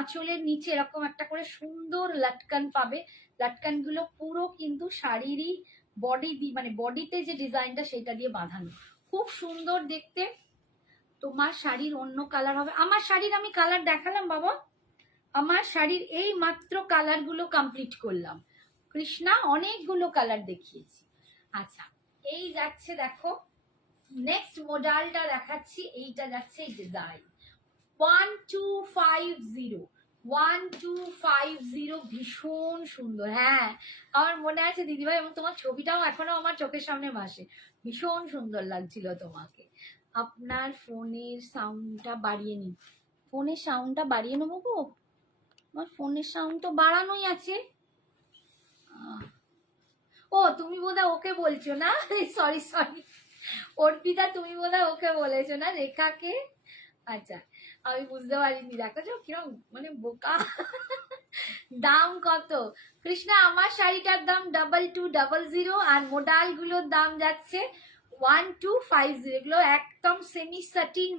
আঁচলের নিচে এরকম একটা করে সুন্দর লাটকান পাবে। লাটকানগুলো পুরো কিন্তু শাড়িরই বডি দিয়ে, মানে বডিতে যে ডিজাইনটা সেটা দিয়ে বাঁধানো, খুব সুন্দর দেখতে। তোমার শাড়ির অন্য কালার হবে? আমার শাড়ির আমি কালার দেখালাম বাবা, আমার শাড়ির এই মাত্র কালারগুলো কমপ্লিট করলাম কৃষ্ণা, অনেকগুলো কালার দেখিয়েছি। আচ্ছা এই যাচ্ছে দেখো, নেক্সট মডেলটা দেখাচ্ছি, এইটা যাচ্ছে এই ডিজাইন 1250 ভীষণ সুন্দর। হ্যাঁ আমার মনে আছে দিদিভাই, এবং তোমার ছবিটাও এখনো আমার চোখের সামনে ভাসে, ভীষণ সুন্দর লাগছিল তোমাকে। আপনার ফোনের সাউন্ডটা বাড়িয়ে নিন, ফোনের সাউন্ডটা বাড়িয়ে নেবো গো, আমার ফোনের সাউন্ড তো বাড়ানোই আছে। ও তুমি বোধহয় ওকে বলছো না, সরি অর্পিতা, তুমি বোধহয় ওকে বলেছো না, রেখাকে। আচ্ছা আমি বুঝতে পারিনি, দেখো কিরকম মানে বোকা। দাম কত কৃষ্ণা? আমার শাড়িটার দাম 2200, আর মোডাল গুলোর দাম যাচ্ছে 1250। এগুলো একদম সেমি সাটিন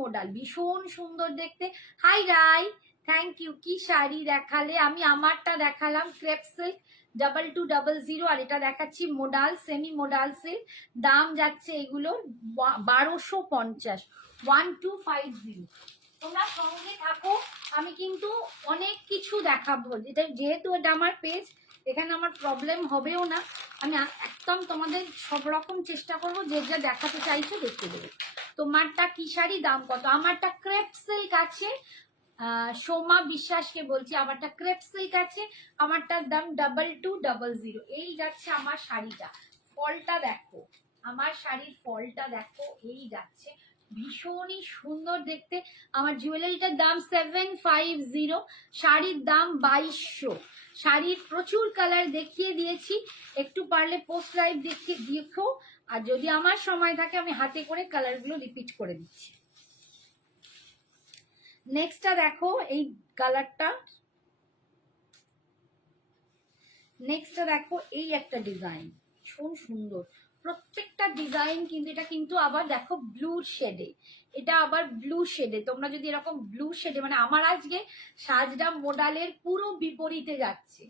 মোডাল, ভীষণ সুন্দর দেখতে। Hi Rai, thank you. কি শাড়ি দেখালে? আমি আমারটা দেখালাম ক্রেপ সিল্ক 2200, আর এটা দেখাচ্ছি মোডাল, সেমি মোডাল সিল্ক। দাম যাচ্ছে এগুলো 1250, 1250। তোমরা সঙ্গে থাকো, আমি কিন্তু অনেক কিছু দেখাবো, যেহেতু এটা আমার পেজ, এখানে আমার প্রবলেম হবেও না, আমি একদম তোমাদের সব রকম চেষ্টা করবো, যে যা দেখাতে চাইছো দেখতে দেবো। তোমারটা কি শাড়ি, দাম কত? আমারটা ক্রেপ সিল্ক আছে, সোমা বিশ্বাসকে বলছি, আমারটা ক্রেপ সিল্ক আছে, আমারটার দাম 2200। এই যাচ্ছে আমার শাড়িটা, ফলটা দেখো, আমার শাড়ির ফলটা দেখো, এই যাচ্ছে, ভীষণই সুন্দর দেখতে। আমার জুয়েলারিটার দাম 750, শাড়ির দাম 2200। শাড়ির প্রচুর কালার দেখিয়ে দিয়েছি, একটু পারলে পোস্ট লাইভ দেখো, আর যদি আমার সময় থাকে আমি হাতে করে কালারগুলো রিপিট করে দিচ্ছি। নেক্সটটা দেখো এই কালারটা, নেক্সটটা দেখো এই একটা ডিজাইন, ভীষণ সুন্দর প্রত্যেকটা ডিজাইন, কিন্তু এটা কিন্তু আবার দেখো ব্লু শেডে, এটা আবার ব্লু শেডে। তোমরা যদি এরকম ব্লু শেডে, মানে আমার আজকে সাজটা মোডালের পুরো বিপরীতে যাচ্ছে,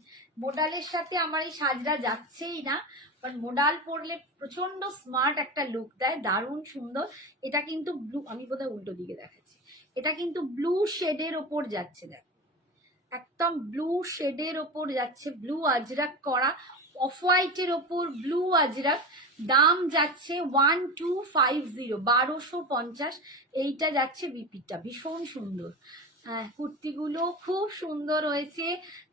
মোডালের সাথে আমার এই সাজটা যাচ্ছেই না, বাট মোডাল পরলে প্রচন্ড স্মার্ট একটা লুক দেয়, দারুণ সুন্দর। এটা কিন্তু ব্লু, আমি বোধহয় উল্টো দিকে দেখাচ্ছি, এটা কিন্তু ব্লু শেডের ওপর যাচ্ছে, দেখো একদম ব্লু শেডের ওপর যাচ্ছে, ব্লু আজরাক করা, অফ হোয়াইটের ওপর ব্লু আজরাক। দাম যাচ্ছে 1250, 1250। এইটা যাচ্ছে বিপিটা, ভীষণ সুন্দর। হ্যাঁ, কুর্তিগুলো খুব সুন্দর হয়েছে,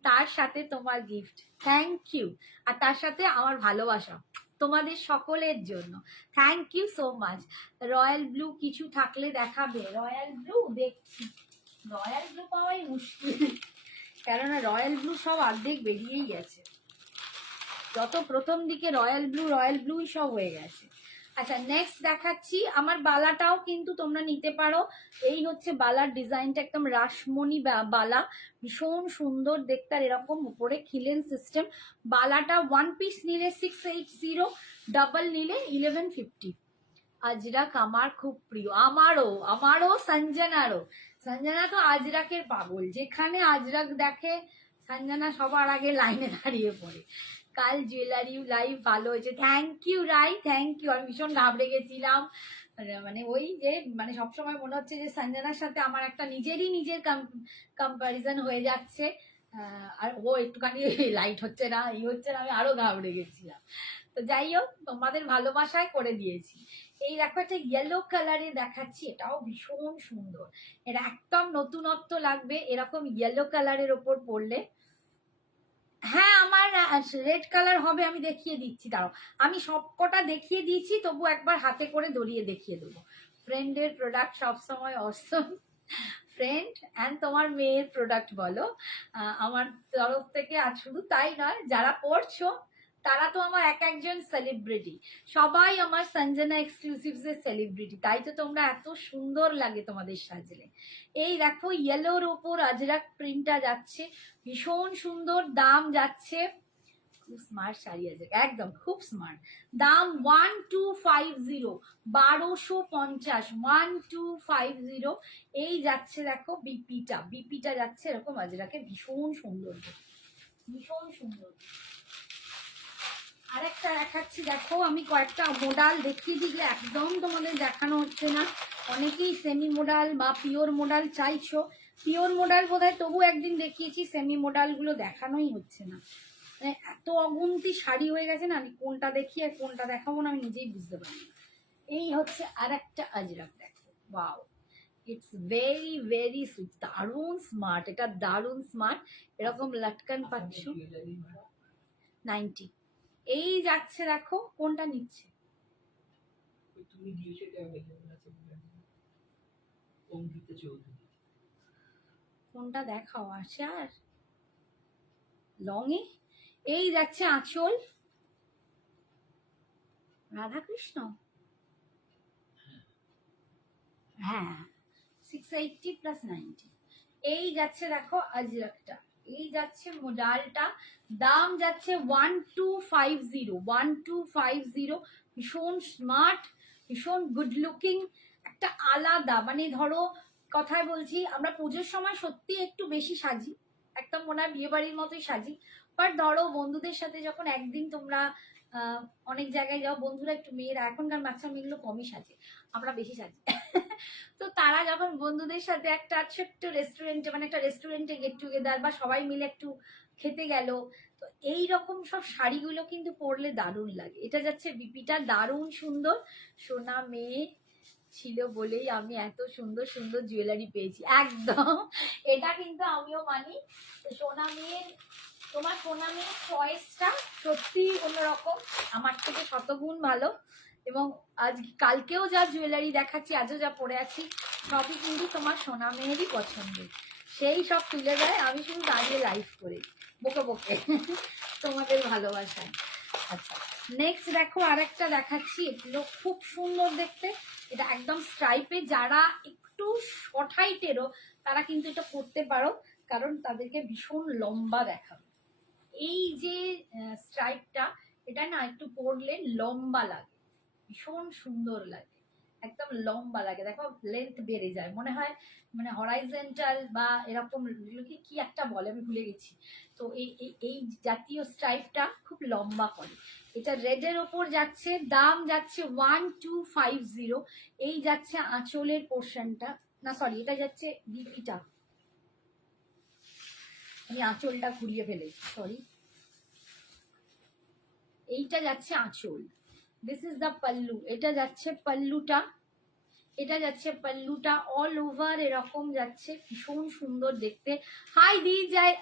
তার সাথে তোমার গিফট, থ্যাংক ইউ। আর তার সাথে আমার ভালোবাসা তোমাদের সকলের জন্য, thank you so much. Royal blue কিছু থাকলে দেখাবে, রয়্যাল ব্লু দেখছি, রয়্যাল ব্লু পাওয়াই মুশকিল, কেননা রয়্যাল ব্লু সব অর্ধেক বেরিয়েই গেছে, যত প্রথম দিকে রয়্যাল ব্লুই সব হয়ে গেছে। আচ্ছা নেক্সট দেখাচ্ছি, আমার বালাটাও কিন্তু তোমরা নিতে পারো, এই হচ্ছে বালার ডিজাইনটা, একদম রাসমণি বালা, ভীষণ সুন্দর দেখতে, আর এরকম উপরে খিলেন সিস্টেম। বালাটা ওয়ান পিস নিলে 680, ডাবল নিলে 1150। আজরাক আমার খুব প্রিয়, আমারও সঞ্জনারও। সঞ্জনা তো আজরাকের পাগল, যেখানে আজরাক দেখে সঞ্জনা সবার আগে লাইনে দাঁড়িয়ে পড়ে। কাল জুয়েলারি লাইভ ভালো হয়েছে, thank you Rai, thank you. আমি ভীষণ ঘাবড়ে গেছিলাম, মানে ওই যে মানে সবসময় মনে হচ্ছে যে সঞ্জনার সাথে আমার একটা নিজের কম্পারিজন হয়ে যাচ্ছে, আর ও একটুখানি লাইট হচ্ছে না, হচ্ছে না, আমি আরো ঘাবড়ে গেছিলাম। তো যাই হোক, তোমাদের ভালোবাসায় করে দিয়েছি। এই দেখো একটা ইয়েলো কালারে দেখাচ্ছি, এটাও ভীষণ সুন্দর, এটা একদম নতুনত্ব লাগবে এরকম ইয়েলো কালারের ওপর পরলে। হ্যাঁ আমার রেড কালার হবে, আমি দেখিয়ে দিচ্ছি, দাঁড়াও আমি সবকটা দেখিয়ে দিয়েছি, তবু একবার হাতে করে দড়িয়ে দেখিয়ে দেবো। ফ্রেন্ডের প্রোডাক্ট সবসময় অসম, ফ্রেন্ড অ্যান্ড তোমার মেয়ের প্রোডাক্ট বলো, আমার তরফ থেকে। আর শুধু তাই নয়, যারা পড়ছো তারা তো আমার এক একজন সেলিব্রিটি, সবাই আমার সঞ্জনা এক্সক্লুসিভস এর সেলিব্রিটি, তাই তো তোমরা এত সুন্দর লাগে তোমাদের সাজলে। এই দেখো ইয়েলোর ওপর আজরাক প্রিন্টটা যাচ্ছে, ভীষণ সুন্দর, দাম যাচ্ছে, খুব স্মার্ট শাড়ি আছে, একদম খুব স্মার্ট, দাম 1250, 1250, 1250। এই যাচ্ছে দেখো বিপিটা যাচ্ছে এরকম আজরাকে, ভীষণ সুন্দর, ভীষণ সুন্দর। আরেকটা দেখাচ্ছি, দেখো আমি কয়েকটা মোডাল দেখিয়ে দিলে একদম তোমাদের দেখানো হচ্ছে না, অনেকেই সেমি মোডাল বা পিওর মোডাল চাইছো, পিওর মোডাল বোধহয় তবু একদিন দেখিয়েছি, সেমি মোডালগুলো দেখানোই হচ্ছে না, মানে এত অগুন্তি শাড়ি হয়ে গেছে না, আমি কোনটা দেখি আর কোনটা দেখাবো না আমি নিজেই বুঝতে পারি না। এই হচ্ছে আর একটা আজরাক, দেখো wow, it's very very sweet, দারুণ স্মার্ট, এটা দারুণ স্মার্ট, এরকম লাটকান পাচ্ছ 90। এই যাচ্ছে, দেখো কোনটা নিচ্ছে, তুমি দিয়েছো, এটা अवेलेबल আছে অঙ্কিতা চৌধুরী। কোনটা দেখাও আছে আর লংয়ে। এই যাচ্ছে আঁচল, রাধাকৃষ্ণ, হ্যাঁ 680 প্লাস 90। এই যাচ্ছে দেখো আজরাকটা, এই যাচ্ছে মোডালটা, দাম যাচ্ছে 1250, 1250, ভীষণ স্মার্ট, ভীষণ গুড লুকিং, একটা আলাদা, মানে ধরো কথায় বলছি, আমরা পুজোর সময় সত্যি একটু বেশি সাজি, একদম মনে হয় বিয়ে বাড়ির মতোই সাজি, বাট ধরো বন্ধুদের সাথে যখন একদিন তোমরা অনেক জায়গায় যাও, বন্ধুরা একটু, মেয়েরা এখনকার বাচ্চা মেয়েগুলো কমই সাজে, আমরা বেশি সাজি তো তারা যখন বন্ধুদের সাথে একটা ছোট্ট রেস্টুরেন্টে, মানে একটা রেস্টুরেন্টে গেট টুগেদার বা সবাই মিলে একটু খেতে গেল, তো এই রকম সব শাড়িগুলো কিন্তু পরলে দারুণ লাগে। এটা যাচ্ছে বিপিটা, দারুণ সুন্দর, সোনা মেয়ে ছিল বলেই আমি এত সুন্দর সুন্দর জুয়েলারি পেয়েছি, একদম এটা কিন্তু আমিও মানি। সোনা মেয়ের, তোমার সোনা মেয়ের চয়েসটা সত্যি অন্যরকম, আমার থেকে শতগুণ ভালো, এবং আজ কালকেও যা জুয়েলারি দেখাচ্ছি, আজও যা পরে আছি, সবই কিন্তু তোমার সোনা মেয়েরই পছন্দের, সেই সব তুলে দেয়, আমি শুধু দাঁড়িয়ে লাইভ করি বকে বকে তোমাদের ভালোবাসায়। আচ্ছা নেক্সট দেখো আরেকটা দেখাচ্ছি, এগুলো খুব সুন্দর দেখতে, এটা একদম স্ট্রাইপে, যারা একটু শর্ট হাইটেরও তারা কিন্তু এটা পরতে পারো, কারণ তাদেরকে ভীষণ লম্বা দেখাবে। এই যে স্ট্রাইপটা, এটা না একটু পরলে লম্বা লাগে, ভীষণ সুন্দর লাগে, একদম লম্বা লাগে। দেখো লেন্থ বেড়ে যায়, মনে হয় মানে হরাইজন্টাল বা এরকম কি একটা বলে, আমি ভুলে গেছি। তো এই এই জাতীয় স্ট্রাইপটা খুব লম্বা করে। এটা রেডের ওপর যাচ্ছে, দাম যাচ্ছে 1250। এই যাচ্ছে আঁচলের পোর্শনটা, না সরি এটা যাচ্ছে বিপিটা, আমি আঁচলটা ঘুরিয়ে ফেলেছি, সরি। এইটা যাচ্ছে আঁচল, দিস ইজ দ্য পাল্লু। এটা যাচ্ছে পাল্লুটা, এটা যাচ্ছে পাল্লুটা, অল ওভার এরকম যাচ্ছে, ভীষণ সুন্দর দেখতে। হাই দি জয়,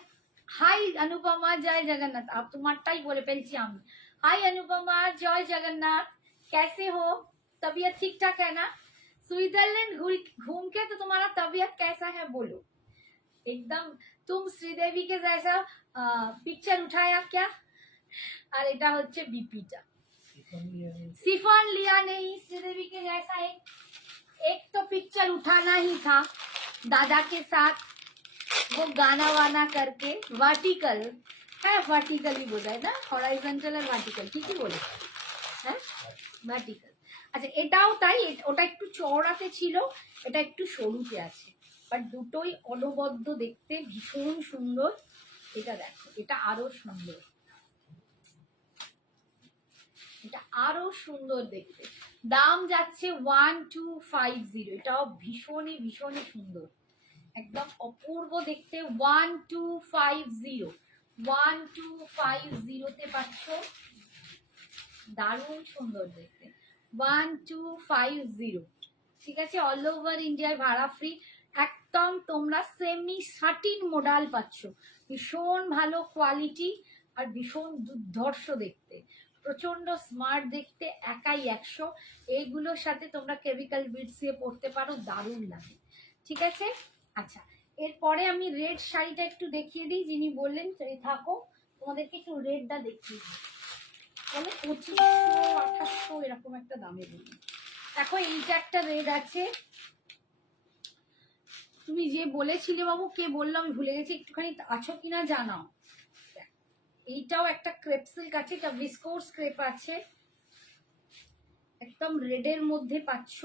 হাই অনুপমা, জয় জগন্নাথ। আপ তোমারটাই বলে ফেলছি আমি। हाय अनुपमा, जय जगन्नाथ, कैसे हो? तबीयत ठीक ठाक है ना? स्विट्जरलैंड घूम के तो तुम्हारा तबीयत कैसा है बोलो? एकदम तुम श्रीदेवी के जैसा पिक्चर उठाया क्या? और এটা হচ্ছে বিপিটা, सिफॉन लिया नहीं, श्रीदेवी के जैसा एक तो पिक्चर उठाना ही था दादा के साथ, वो गाना वाना करके। वर्टिकल, হ্যাঁ ভার্টিক্যালি বোঝায় না, হরাইজন্টাল আর ভার্টিক্যাল ঠিকই বলে, হ্যাঁ ভার্টিক্যাল। আচ্ছা এটাও তাই, ওটা একটু চওড়াতে ছিল, এটা একটু সরুতে আছে, বাট দুটোই অনবদ্য দেখতে, ভীষণ সুন্দর। এটা দেখো, এটা আরো সুন্দর, এটা আরো সুন্দর দেখতে। দাম যাচ্ছে 1250। এটাও ভীষণই ভীষণই সুন্দর, একদম অপূর্ব দেখতে। 1250, 1250তে পাচ্ছ, দারুণ সুন্দর দেখতে। 1250, ঠিক আছে। অল ওভার ইন্ডিয়ার ভাড়া ফ্রি, একদম তোমরা সেমি সাটিন মডাল পাচ্ছ, ভীষণ ভালো কোয়ালিটি আর ভীষণ দুর্ধর্ষ দেখতে, প্রচন্ড স্মার্ট দেখতে, একাই 100। এইগুলোর সাথে তোমরা কেমিক্যাল বিটস দিয়ে পরতে পারো, দারুণ লাগে, ঠিক আছে। আচ্ছা এরপরে আমি রেড শাড়িটা একটু দেখিয়ে দিই, যিনি বললেন থাকো তোমাদেরকে একটু রেডটা দেখিয়ে দিই। মানে 2500 2800 এরকম একটা দামে বলি। দেখো এইটা একটা রেড আছে, তুমি যে বলেছিলে বাবু, কে বললো আমি ভুলে গেছি, একটুখানি আছো কিনা জানাও। এইটাও একটা ক্রেপ সিল্ক আছে, এটা ভিসকোস ক্রেপ আছে, একদম রেডের মধ্যে পাচ্ছ।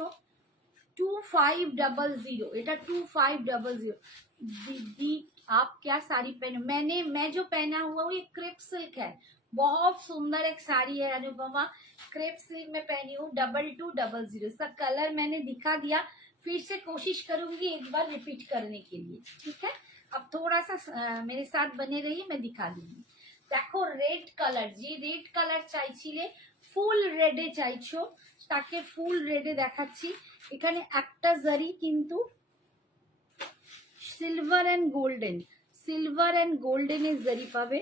2500, এটা 2500। दीदी आप क्या साड़ी पहने? मैं जो पहना हुआ हूँ ये क्रेप सिल्क है, बहुत सुंदर एक साड़ी है अनुपमा, क्रेप सिल्क में पहनी हूँ। 2200 इसका कलर मैंने दिखा दिया, फिर से कोशिश करूंगी एक बार रिपीट करने के लिए, ठीक है। अब थोड़ा सा मेरे साथ बने रहिए, मैं दिखा दूंगी। देखो रेड कलर, যে রেড কালার চাইছিলে, ফুল রেডে চাইছো, তাকে ফুল রেডে দেখাচ্ছি। এখানে একটা জারি কিন্তু silver and golden, silver and গোল্ডেনের জারি পাবে,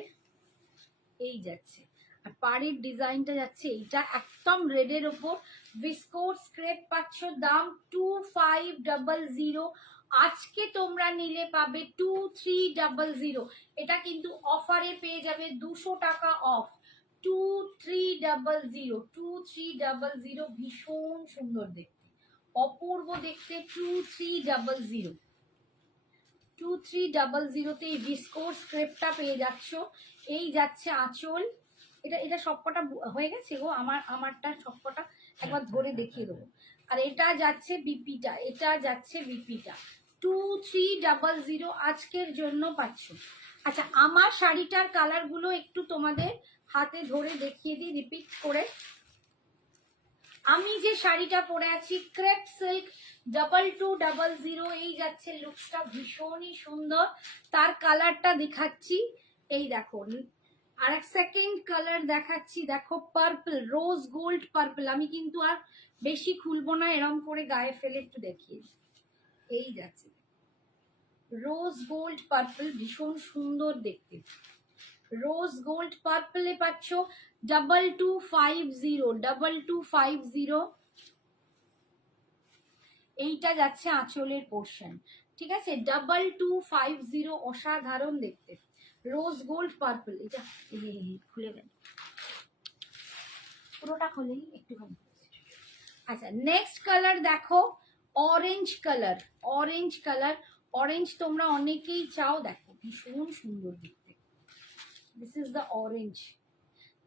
এই যাচ্ছে। আর পাড়ের ডিজাইনটা যাচ্ছে এইটা একদম রেডের ওপর, ভিসকোস ক্রেপ পাচ্ছ, দাম 2500। আজকে তোমরা নিলে পাবে 2300, এটা কিন্তু অফারে পেয়ে যাবে 200 টাকা অফ। 2300, 2300, ভীষণ সুন্দর দেখতে, অপূর্ব দেখতে। 2300, 2300তে এই ভিসকোস ক্রেপটা পেয়ে যাচ্ছ। এই যাচ্ছে আঁচল, এটা সবকটা হয়ে গেছে গো, আমারটা সবকটা একবার ধরে দেখিয়ে দেবো। আর এটা যাচ্ছে বিপিটা, এটা যাচ্ছে বিপিটা। 2300 আজকের জন্য পাচ্ছ। আচ্ছা আমার শাড়িটার কালারগুলো একটু তোমাদের হাতে ধরে দেখিয়ে দিই রিপিট করে। আমি যে শাড়িটা পরে আছি ক্রেপ সিল্ক 2200, এই যাচ্ছে লুকসটা, ভীষণই সুন্দর। তার কালারটা দেখাচ্ছি, এই দেখো। আর এক সেকেন্ড কালার দেখাচ্ছি, দেখো পার্পল, রোজ গোল্ড পার্পল। আমি কিন্তু আর বেশি খুলবো না, এরম করে গায়ে ফেলে একটু দেখিয়ে, এই যাচ্ছে রোজ গোল্ড পার্পল, ভীষণ সুন্দর দেখতে। রোজ গোল্ড পার্পলে পাচ্ছ 2250, 2250। এইটা যাচ্ছে আঁচলের পোর্শন, ঠিক আছে। 2250, অসাধারণ দেখতে, রোজ গোল্ড পার্পল। এটা খুলে গেল, পুরোটা খোলেনি, একটুখানি। আচ্ছা নেক্সট কালার দেখো, orange colour. Orange colour, orange তোমরা অনেকেই চাও, দেখো ভীষণ সুন্দর দেখতে। দিস ইজ দ্য অরেঞ্জ,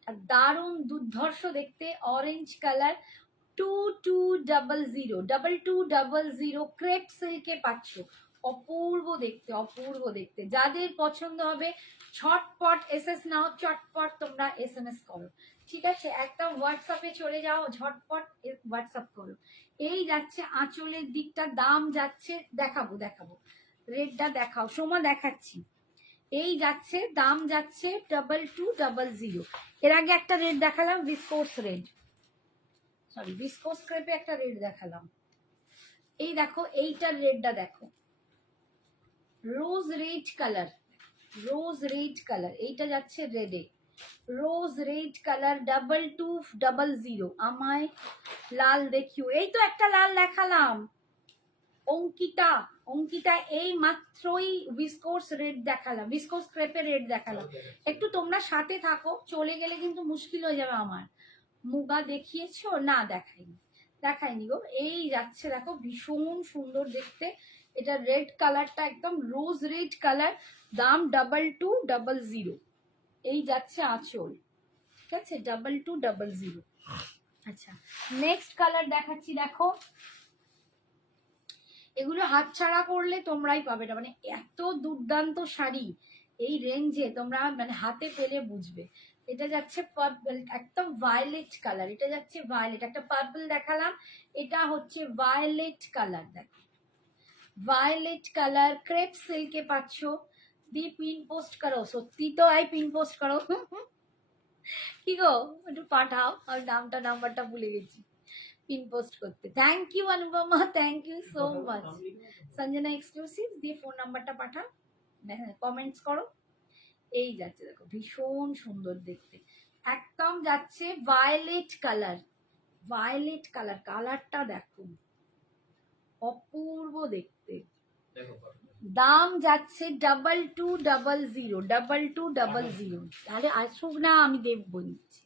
আর দারুণ দুর্ধর্ষ দেখতে অরেঞ্জ কালার। 2200 ক্রেপ সিল্কে পাচ্ছ, অপূর্ব দেখতে, অপূর্ব দেখতে। যাদের পছন্দ হবে ঝটপট এসএস নাও, চটপট তোমরা এসএমএস করো, ঠিক আছে? একদম হোয়াটসঅ্যাপে চলে যাও, ঝটপট হোয়াটসঅ্যাপ করো। এই যাচ্ছে আঁচলের দিকটা, দাম যাচ্ছে, দেখাবো দেখাবো, রেটটা দেখাও, সময় দেখাচ্ছি। এই যাচ্ছে, দাম যাচ্ছে 2200। এর আগে একটা রেট দেখালাম ভিসকোস রেড, সরি ভিসকোস ক্রেপে একটা রেড দেখালাম। এই দেখো এইটার রেডটা দেখো, রোজ রেড কালার, রোজ রেড কালার, এইটা যাচ্ছে রেডে, রোজ রেড কালার 2200। আমায় লাল দেখিও, এই তো একটা লাল দেখালাম, অঙ্কিতা, অঙ্কিতা এই মাত্রই ভিসকোস রেড দেখালাম, ভিসকোস ক্রেপের রেড দেখালাম। একটু তোমরা সাথে থাকো, চলে গেলে কিন্তু মুশকিল হয়ে যাবে আমার। মুগা দেখিয়েছো? না দেখাইনি, দেখাইনি গো। এই যাচ্ছে দেখো, ভীষণ সুন্দর দেখতে, এটা রেড কালারটা একদম রোজ রেড কালার, দাম 2200। এই যাচ্ছে আঁচল, ঠিক আছে, 2200। আচ্ছা নেক্সট কালার দেখাচ্ছি, দেখো এগুলো হাতছাড়া করলে তোমরাই পাবে না, মানে এত দুর্দান্ত শাড়ি এই রেঞ্জে তোমরা মানে হাতে পেলে বুঝবে। এটা যাচ্ছে পার্পল, একদম ভায়োলেট কালার, এটা যাচ্ছে ভায়োলেট, একটা পার্পল দেখালাম, এটা হচ্ছে ভায়োলেট কালার। দেখো ভায়োলেট কালার, ক্রেপ সিল্কে পাচ্ছ। দি পিন পোস্ট করো, সত্যি তো আই পিন পোস্ট করো। কি গো একটু পাঠাও, আর নামটা নাম্বারটা ভুলে গেছি পিন পোস্ট করতে। Thank you Anupama, thank you so much. Sanjana exclusive দিয়ে ফোন নাম্বারটা পাঠাও, কমেন্টস করো। এই যাচ্ছে দেখো, ভীষণ সুন্দর দেখতে, একদম যাচ্ছে ভায়োলেট কালার, ভায়োলেট কালার, কালারটা দেখো অপূর্ব দেখতে। দাম যাচ্ছে 2200। তাহলে আসুক না, আমি দেব বলছি।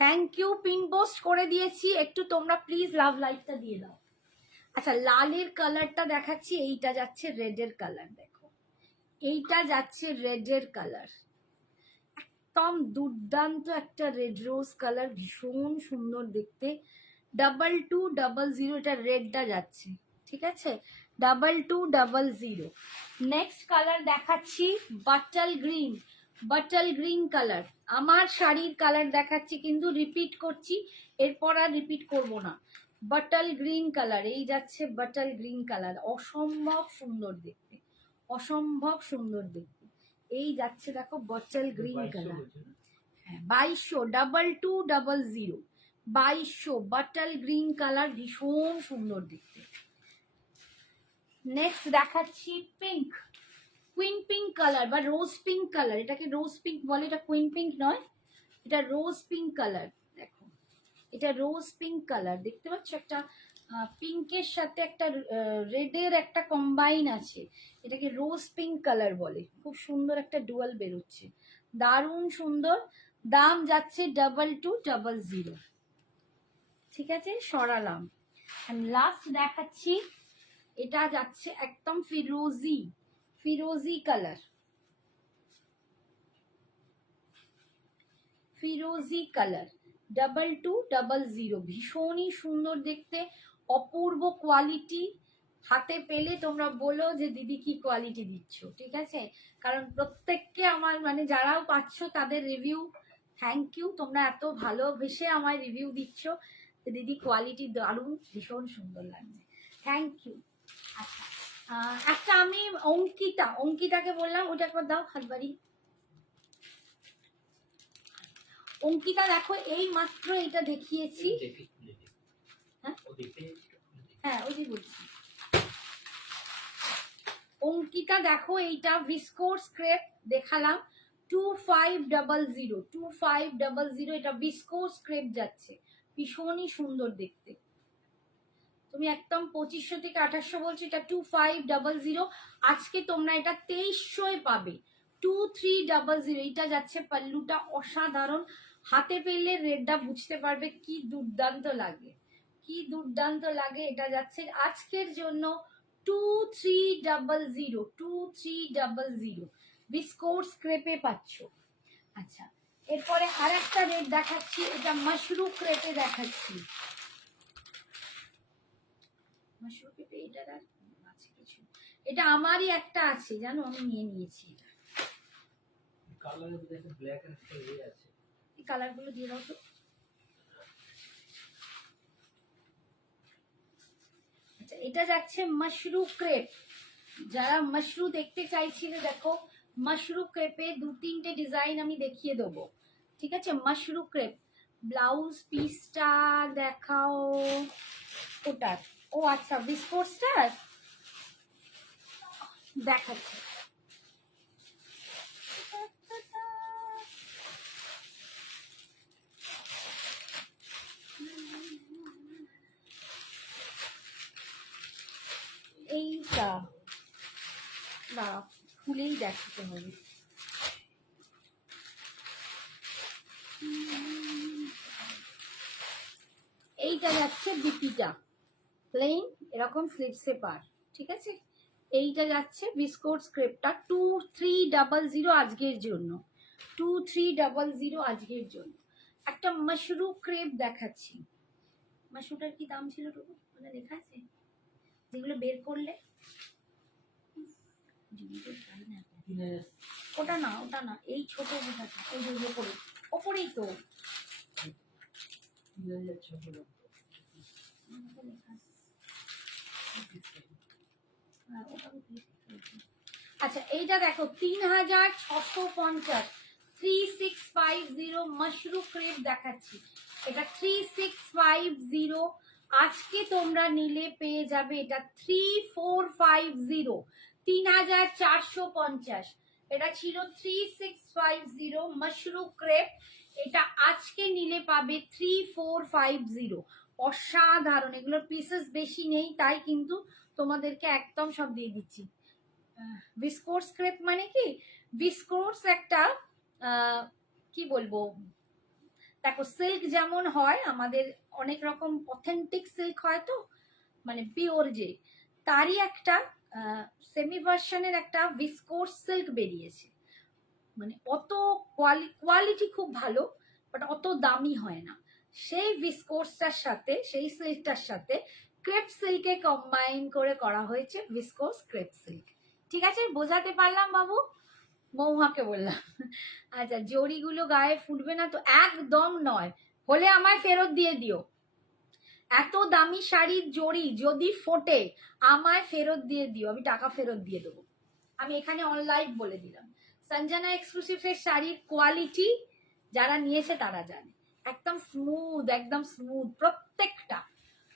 থ্যাংক ইউ, পিন পোস্ট করে দিয়েছি, একটু তোমরা প্লিজ লাভ লাইকটা দিয়ে দাও। আচ্ছা লালের কালারটা দেখাচ্ছি, এইটা যাচ্ছে রেডের কালার, দেখো এইটা যাচ্ছে রেডের কালার, একদম দুর্দান্ত একটা রেড রোজ কালার, ভীষণ সুন্দর দেখতে। 2200, এটা রেডটা যাচ্ছে, ঠিক আছে, 2200। নেক্সট কালার দেখাচ্ছি বাটাল গ্রিন, বাটাল গ্রিন কালার। আমার শাড়ির কালার দেখাচ্ছি কিন্তু রিপিট করছি, এরপর আর রিপিট করব না। বাটাল গ্রিন কালার, এই যাচ্ছে বাটাল গ্রিন কালার, অসম্ভব সুন্দর দেখতে, অসম্ভব সুন্দর দেখতে। এই যাচ্ছে দেখো বটল গ্রিন কালার, হ্যাঁ 2200, 2200 বটল গ্রিন কালার, ভীষণ সুন্দর দেখতে। নেক্সট দেখাচ্ছি পিঙ্ক, কুইন পিঙ্ক কালার বা রোজ পিঙ্ক কালার, এটাকে রোজ পিঙ্ক বলে, এটা কুইন পিঙ্ক নয়, এটা রোজ পিঙ্ক কালার। দেখো এটা রোজ পিঙ্ক কালার, দেখতে পাচ্ছ একটা পিঙ্কের সাথে একটা রেডের একটা কম্বাইন আছে, এটাকে রোজ পিঙ্ক কালার বলে, খুব সুন্দর একটা ডুয়াল বেরোচ্ছে, দারুণ সুন্দর। দাম যাচ্ছে 2200, ঠিক আছে, সরালাম। লাস্ট দেখাচ্ছি, এটা যাচ্ছে একদম ফিরোজি, ফিরোজি কালার, ফিরোজি কালার 2200, ভীষণই সুন্দর দেখতে, অপূর্ব কোয়ালিটি। হাতে পেলে তোমরা বলো যে দিদি কি কোয়ালিটি দিচ্ছ, ঠিক আছে, কারণ প্রত্যেককে আমার মানে যারাও পাচ্ছ তাদের রিভিউ, থ্যাংক ইউ, তোমরা এত ভালোবেসে আমায় রিভিউ দিচ্ছ দিদি কোয়ালিটি দারুণ, ভীষণ সুন্দর লাগছে, থ্যাংক ইউ। আচ্ছা একটা আমি অঙ্কিতা, অঙ্কিতাকে বললাম ওটা একবার দাও হাতবাড়ি। অঙ্কিতা দেখো এই মাত্র এটা দেখিয়েছি, হ্যাঁ ওই যে বলছি। অঙ্কিতা দেখো এইটা ভিসকোস ক্রেপ দেখালাম 2500, এটা ভিসকোস ক্রেপ যাচ্ছে, ভীষণই সুন্দর দেখতে। তুমি একদম 2500 থেকে 2800 বলছো, এটা 2500, আজকে তোমরা এটা 2300 পাবে, 2300। এটা যাচ্ছে পাল্লুটা অসাধারণ, হাতে পেলে রেটটা বুঝতে পারবে কি দুর্দান্ত লাগে, কি দুর্দান্ত লাগে। এটা যাচ্ছে আজকের জন্য 2300, 2300 বিস্কোর্স ক্রেপে পাচ্ছ। আচ্ছা, এরপরে আর একটা রেট দেখাচ্ছি, এটা মাশরু ক্রেপে দেখাচ্ছি। মাশরু ক্রেপে এটার আর আছে কিছু, এটা আমারই একটা আছে জানো, আমি নিয়ে নিয়েছি। কালার দেখে ব্ল্যাক এন্ড গ্রে আছে, এই কালারগুলো দিয়ে দাও তো। আচ্ছা, এটা যাচ্ছে মাশরু ক্রেপ। যারা মাশরু দেখতে চাইছিলে দেখো, মাশরু ক্রেপে 2-3টে ডিজাইন আমি দেখিয়ে দেবো, ঠিক আছে? মাশরু ক্রেপ ব্লাউজ পিসটা দেখাও ওটার। ও আচ্ছা, বিস্কোর্সটার দেখাচ্ছি। এইটা না, খুলেই দেখাতে হবে। এইটা যাচ্ছে বিপিটা প্লেন, এরকম স্লিপসে পার, ঠিক আছে? এইটা যাচ্ছে বিস্কোর্ট স্ক্রেপটা 2300 আজকের জন্য, 2300 আজকের জন্য। একটা মাশরু ক্রেপ দেখাচ্ছি। মাশরুটার কি দাম ছিল টুকু মানে লেখা আছে, যেগুলো বের করলে? ওটা না, ওটা না, এই ছোট যেটাটা, ওই যে ওপরে, ওপরেই তো। আচ্ছা, এইটা দেখো 3650, 3650 মাশরু ক্রেপ দেখাচ্ছি। এটা 3650, আজকে তোমরা নিলে পেয়ে যাবে এটা 3450, 3450। এটা ছিল 3650 মাশরু ক্রেপ, এটা আজকে নিলে পাবে 3450। অসাধারণ, এগুলোর পিসেস বেশি নেই তাই কিন্তু তোমাদেরকে একদম সব দিয়ে দিচ্ছি। বিস্কোর্স ক্রেপ মানে কি, বিস্কোর্স একটা কি বলবো, দেখো সিল্ক যেমন হয় আমাদের অনেক রকম অথেন্টিক সিল্ক হয় তো, মানে পিওর যে, তারই একটা সেমি ভার্সনের একটা বিস্কোর্স সিল্ক বেরিয়েছে। মানে অত কোয়ালিটি খুব ভালো, বাট অত দামি হয় না। সেই বিস্কোর্সটার সাথে, সেই সিল্কটার সাথে ক্রেপ সিল্কে কম্বাইন করে করা হয়েছে বিস্কোর্স ক্রেপ সিল্ক। ঠিক আছে, বোঝাতে পারলাম বাবু? মৌহাকে বললাম। আচ্ছা, জড়িগুলো গায়ে ফুটবে না তো? একদম নয়, হলে আমায় ফেরত দিয়ে দিও। এত দামি শাড়ির জড়ি যদি ফোটে আমায় ফেরত দিয়ে দিও, আমি টাকা ফেরত দিয়ে দেবো। আমি এখানে অনলাইন বলে দিলাম। সঞ্জনা এক্সক্লুসিভের শাড়ির কোয়ালিটি যারা নিয়েছে তারা জানে, একদম স্মুথ, একদম স্মুথ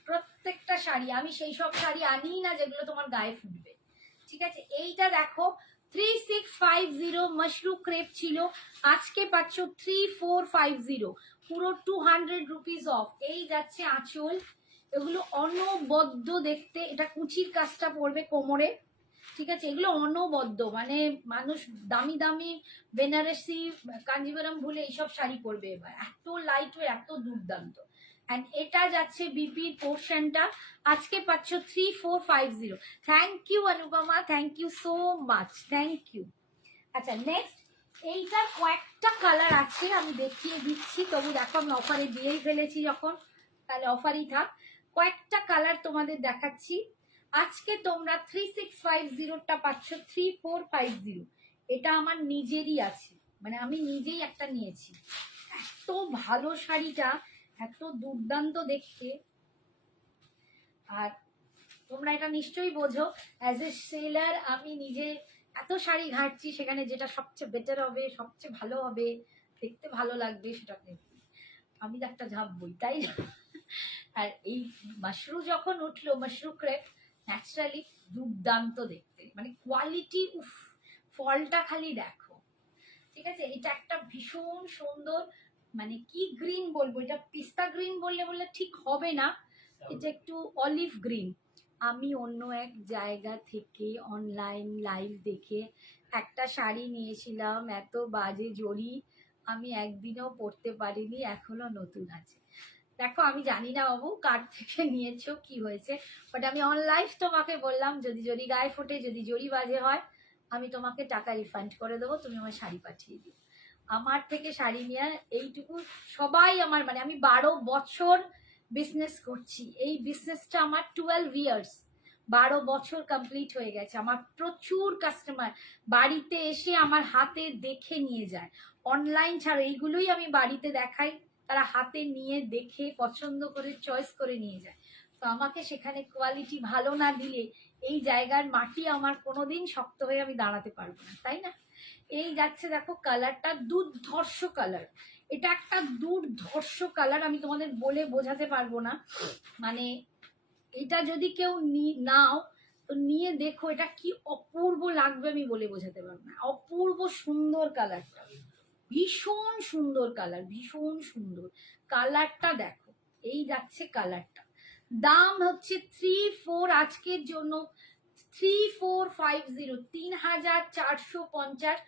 প্রত্যেকটা শাড়ি। আমি সেই সব শাড়ি আনি না যেগুলো তোমার গায়ে ফুটবে, ঠিক আছে? এইটা দেখো 3650 মাশরু ক্রেপ ছিল, আজকে পাচ্ছ 3450, পুরো 200 রুপিস অফ। এই যাচ্ছে আঁচল, এগুলো অনবদ্য দেখতে, এটা কুচির কাজটা পড়বে কোমরে, ঠিক আছে? এগুলো অনবদ্য, মানে মানুষ দামি দামি বেনারসি কাঞ্জিবরম ভুলে এইসব শাড়ি পরবে এবার, এত লাইট ওয়েট, এত দুর্দান্ত। অ্যান্ড এটা যাচ্ছে বিপির পোর্শনটা, আজকে পাচ্ছ 3450। Thank you Anupama, thank you so much, thank you. আচ্ছা, নেক্সট এইটার কয়েকটা কালার আছে, আমি দেখিয়ে দিচ্ছি। তবু দেখো আমি অফারে দিয়েই ফেলেছি যখন, তাহলে অফারই থাক। কয়েকটা কালার তোমাদের দেখাচ্ছি। আজকে তোমরা 3650টা পাচ্ছ 3450। এটা আমার নিজেরই আছে, মানে আমি নিজেই একটা নিয়েছি। এত ভালো শাড়িটা, এত দুর্দান্ত দেখতে। আর তোমরা এটা নিশ্চয়ই বোঝো, অ্যাজ এ সেলার আমি নিজে এত শাড়ি ঘাঁটছি, সেখানে যেটা সবচেয়ে বেটার হবে, সবচেয়ে ভালো হবে, দেখতে ভালো লাগবে, সেটা আমি তো একটা ঝাঁপবই, তাই না? আর এই মাশরু যখন উঠলো, মাশরু ক্রেপ ন্যাচারালি দুর্দান্ত দেখতে, মানে কোয়ালিটি, উফ, ফলটা খালি দেখো, ঠিক আছে? এটা একটা ভীষণ সুন্দর, মানে কি গ্রিন বলবো, এটা পিস্তা গ্রিন বললে ঠিক হবে না, এটা একটু অলিভ গ্রিন। আমি অন্য এক জায়গা থেকে অনলাইন লাইভ দেখে একটা শাড়ি নিয়েছিলাম, এত বাজে জড়ি, আমি একদিনও পরতে পারিনি, এখনো নতুন আছে। দেখো আমি জানি না বাবু কার থেকে নিয়েছো কি হয়েছে, বাট আমি অন লাইভ তোমাকে বললাম যদি জরি গায়ে ফোটে, যদি জরি বাজে হয়, আমি তোমাকে টাকা রিফান্ড করে দেবো, তুমি আমার শাড়ি পাঠিয়ে দিও। আমার থেকে শাড়ি নিয়ে এইটুকু সবাই আমার, মানে আমি 12 বছর বিজনেস করছি, এই বিজনেসটা আমার 12 ইয়ার্স, 12 বছর কমপ্লিট হয়ে গেছে। আমার প্রচুর কাস্টমার বাড়িতে এসে আমার হাতে দেখে নিয়ে যায়। অনলাইন ছাড়া এইগুলোই আমি বাড়িতে দেখাই, তারা হাতে নিয়ে দেখে পছন্দ করে চয়েস করে নিয়ে যায়। তো আমাকে সেখানে কোয়ালিটি ভালো না দিলে এই জায়গার মাটি আমার কোনোদিন শক্ত হয়ে আমি দাঁড়াতে পারবো না, তাই না? এই যাচ্ছে দেখো কালারটা দুর্ধর্ষ কালার, এটা একটা দুর্ধর্ষ কালার, আমি তোমাদের বলে বোঝাতে পারবো না। মানে এটা যদি কেউ নাও তো নিয়ে দেখো এটা কি অপূর্ব লাগবে, আমি বলে বোঝাতে পারবো না। অপূর্ব সুন্দর কালারটা, ভীষণ সুন্দর কালার, ভীষণ সুন্দর কালারটা দেখো। এই যাচ্ছে কালারটা, দাম হচ্ছে 34, আজকের জন্য 3450, 3450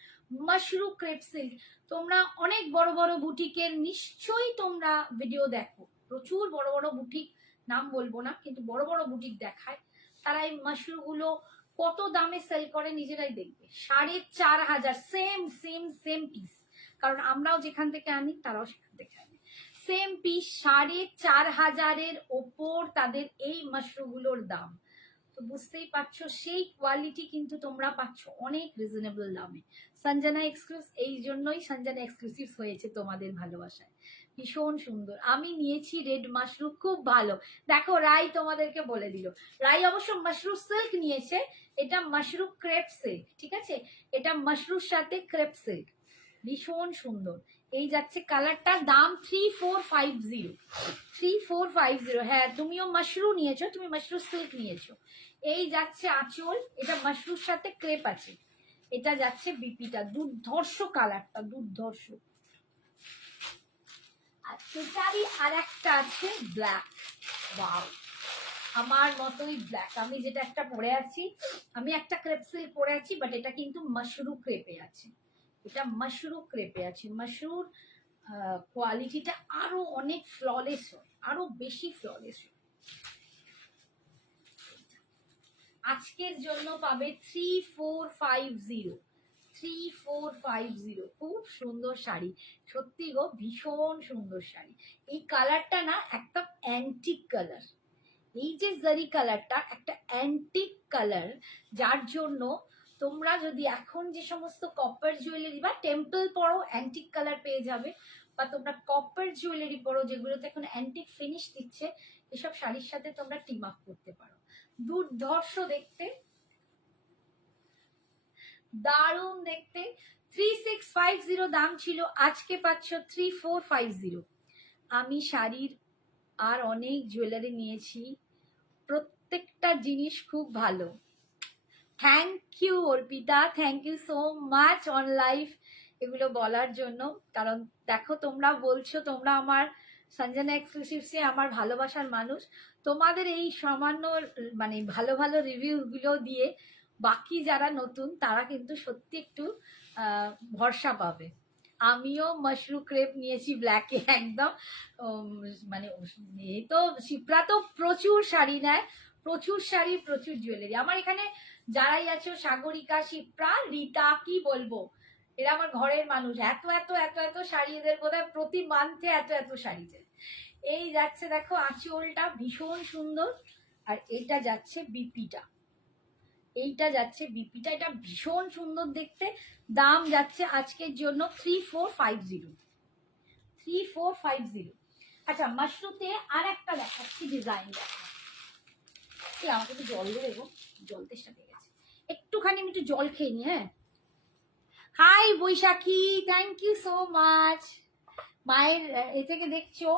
মাশরু ক্রেপ সিল্ক। তোমরা অনেক বড় বড় বুটিকের নিশ্চয়ই তোমরা ভিডিও দেখো, প্রচুর বড় বড় বুটিক, নাম বলবো না কিন্তু বড় বড় বুটিক দেখায়, তারা এই মাশরুগুলো কত দামে সেল করে নিজেরাই দেখবে। 4500, সেম সেম সেম পিস, কারণ আমরাও যেখান থেকে আনি তারাও সেখান থেকে আনে, সেম পিস 4500-এর ওপর তাদের এই মাশরুগুলোর দাম। তো বুঝতেই পারছো সেই কোয়ালিটি কিন্তু তোমরা পাচ্ছ অনেক রিজনেবল দামে। সঞ্জনা এক্সক্লুসিভ, এই জন্যই সঞ্জনা এক্সক্লুসিভ হয়েছে তোমাদের ভালোবাসায়। ভীষণ সুন্দর, আমি নিয়েছি রেড মাশরুম, খুব ভালো। দেখো রাই তোমাদেরকে বলে দিল, রাই অবশ্য মাশরুম সিল্ক নিয়েছে, এটা মাশরুম ক্রেপ সিল্ক, ঠিক আছে, এটা মাশরুর সাথে ক্রেপ সিল্ক, ভীষণ সুন্দর। এই যাচ্ছে কালারটা, দাম 3450, 3450। হ্যাঁ তুমিও মাশরু নিয়েছো, তুমি মাশরু সিল্ক নিয়েছো। এই যাচ্ছে আঁচল, এটা মাশরুর সাথে ক্রেপ আছে। এটা যাচ্ছে বিপিটা, দুর্ধর্ষ কালারটা, দুর্ধর্ষ। আর এটারই আর একটা আছে ব্ল্যাক, ওয়াও আমার মতোই ব্ল্যাক, আমি যেটা একটা পরে আছি, আমি একটা ক্রেপ সিল্ক পরে আছি, বাট এটা কিন্তু মাশরু ক্রেপে আছে, এটা মাশরু ক্রেপে আছে। মাশরুর কোয়ালিটিটা আরো অনেক ফ্ললেস হয়, আরো বেশি ফ্ললেস হয়। আজকের জন্য পাবে 3450, 3450, খুব সুন্দর শাড়ি, সত্যি গো ভীষণ সুন্দর শাড়ি। এই কালারটা না একটা অ্যান্টিক কালার, এই যে জারি কালারটা একটা অ্যান্টিক কালার, যার জন্য তোমরা যদি এখন যে সমস্ত কপার জুয়েলারি বা টেম্পল পরো অ্যান্টিক কালার পেয়ে যাবে, বা তোমরা কপার জুয়েলারি পরো যেগুলোতে এখন অ্যান্টিক ফিনিশ দিচ্ছে, এসব শাড়ির সাথে তোমরা টিম আপ করতে পারো। দুর্ধর্ষ দেখতে, দারুণ দেখতে। 3650 দাম ছিল, আজকে পাচ্ছ 3450। আমি শাড়ির আর অনেক জুয়েলারি নিয়েছি, প্রত্যেকটা জিনিস খুব ভালো। Thank you Arpita, thank you so much on life এগুলো বলার জন্য, কারণ দেখো তোমরা বলছো তোমরা আমার সঞ্জনা এক্সক্লুসিভসে আমার ভালোবাসার মানুষ, তোমাদের এই সামান্য মানে ভালো ভালো রিভিউগুলো দিয়ে বাকি যারা নতুন তারা কিন্তু সত্যি একটু ভরসা পাবে। আমিও মাশরু ক্রেপ নিয়েছি ব্ল্যাকে একদম, মানে এই তো শিপ্রা তো প্রচুর শাড়ি নেয়, প্রচুর শাড়ি প্রচুর জুয়েলারি। আমার এখানে যারাই আছো, সাগরিকা, শিপ্রা, রীতা, কি বলবো, এরা আমার ঘরের মানুষ, এত এত এত এত শাড়ি এদের বোধহয় প্রতি মান্থে এত এত শাড়ি যায়। এই যাচ্ছে দেখো আঁচলটা ভীষণ সুন্দর, আর এটা যাচ্ছে বিপিটা, এইটা যাচ্ছে বিপিটা, এটা ভীষণ সুন্দর দেখতে। দাম যাচ্ছে আজকের জন্য 3450, 3450। আচ্ছা মাশরুতে আর একটা দেখাচ্ছি ডিজাইন, দেখো আমাকে একটু জল দিয়ে দেবো, জল তেষ্টা পেয়ে গেছে, একটুখানি আমি একটু জল খেয়ে নি। হ্যাঁ hi Baishakhi, thank you so much, মায়ের এ থেকে দেখছো।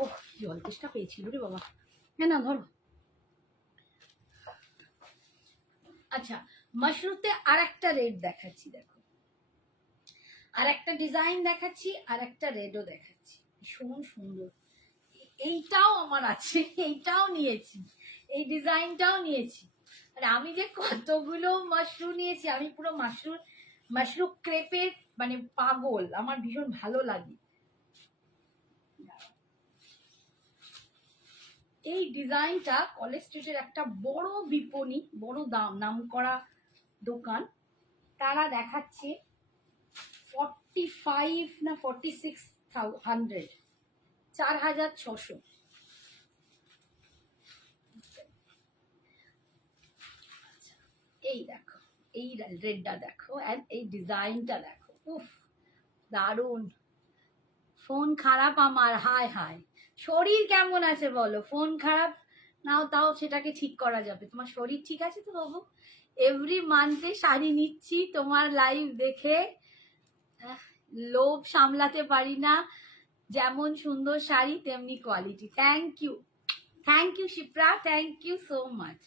ওহ জল তেষ্টা পেয়েছিল রে বাবা, হ্যাঁ না ধরো। আচ্ছা মাশরুতে আর একটা রেড দেখাচ্ছি, দেখো আর একটা ডিজাইন দেখাচ্ছি, আর একটা রেডও দেখাচ্ছি, ভীষণ সুন্দর। এইটাও আমার আছে, এইটাও নিয়েছি, এই ডিজাইনটাও নিয়েছি। আর আমি যে কতগুলো মাশরু নিয়েছি, আমি পুরো মাশরু ক্রেপের মানে পাগল, আমার ভীষণ ভালো লাগে। এই ডিজাইনটা কলেজ স্ট্রিটের একটা বড় বিপণী, বড় নামকরা দোকান, তারা দেখাচ্ছে 45 না 4600, 4600। এই দেখো, এই রেডটা দেখো, আর এই ডিজাইনটা দেখো, উফ দারুণ। ফোন খারাপ আমার, হায় হায়। শরীর কেমন আছে বলো, ফোন খারাপ নাও তাও সেটাকে ঠিক করা যাবে। তোমার শরীর ঠিক আছে তো বাবু? এভরি মান্থে শাড়ি নিচ্ছি তোমার লাইভ দেখে, লোভ সামলাতে পারি না। যেমন সুন্দর শাড়ি তেমনি quality. Thank you Shipra, thank you so much.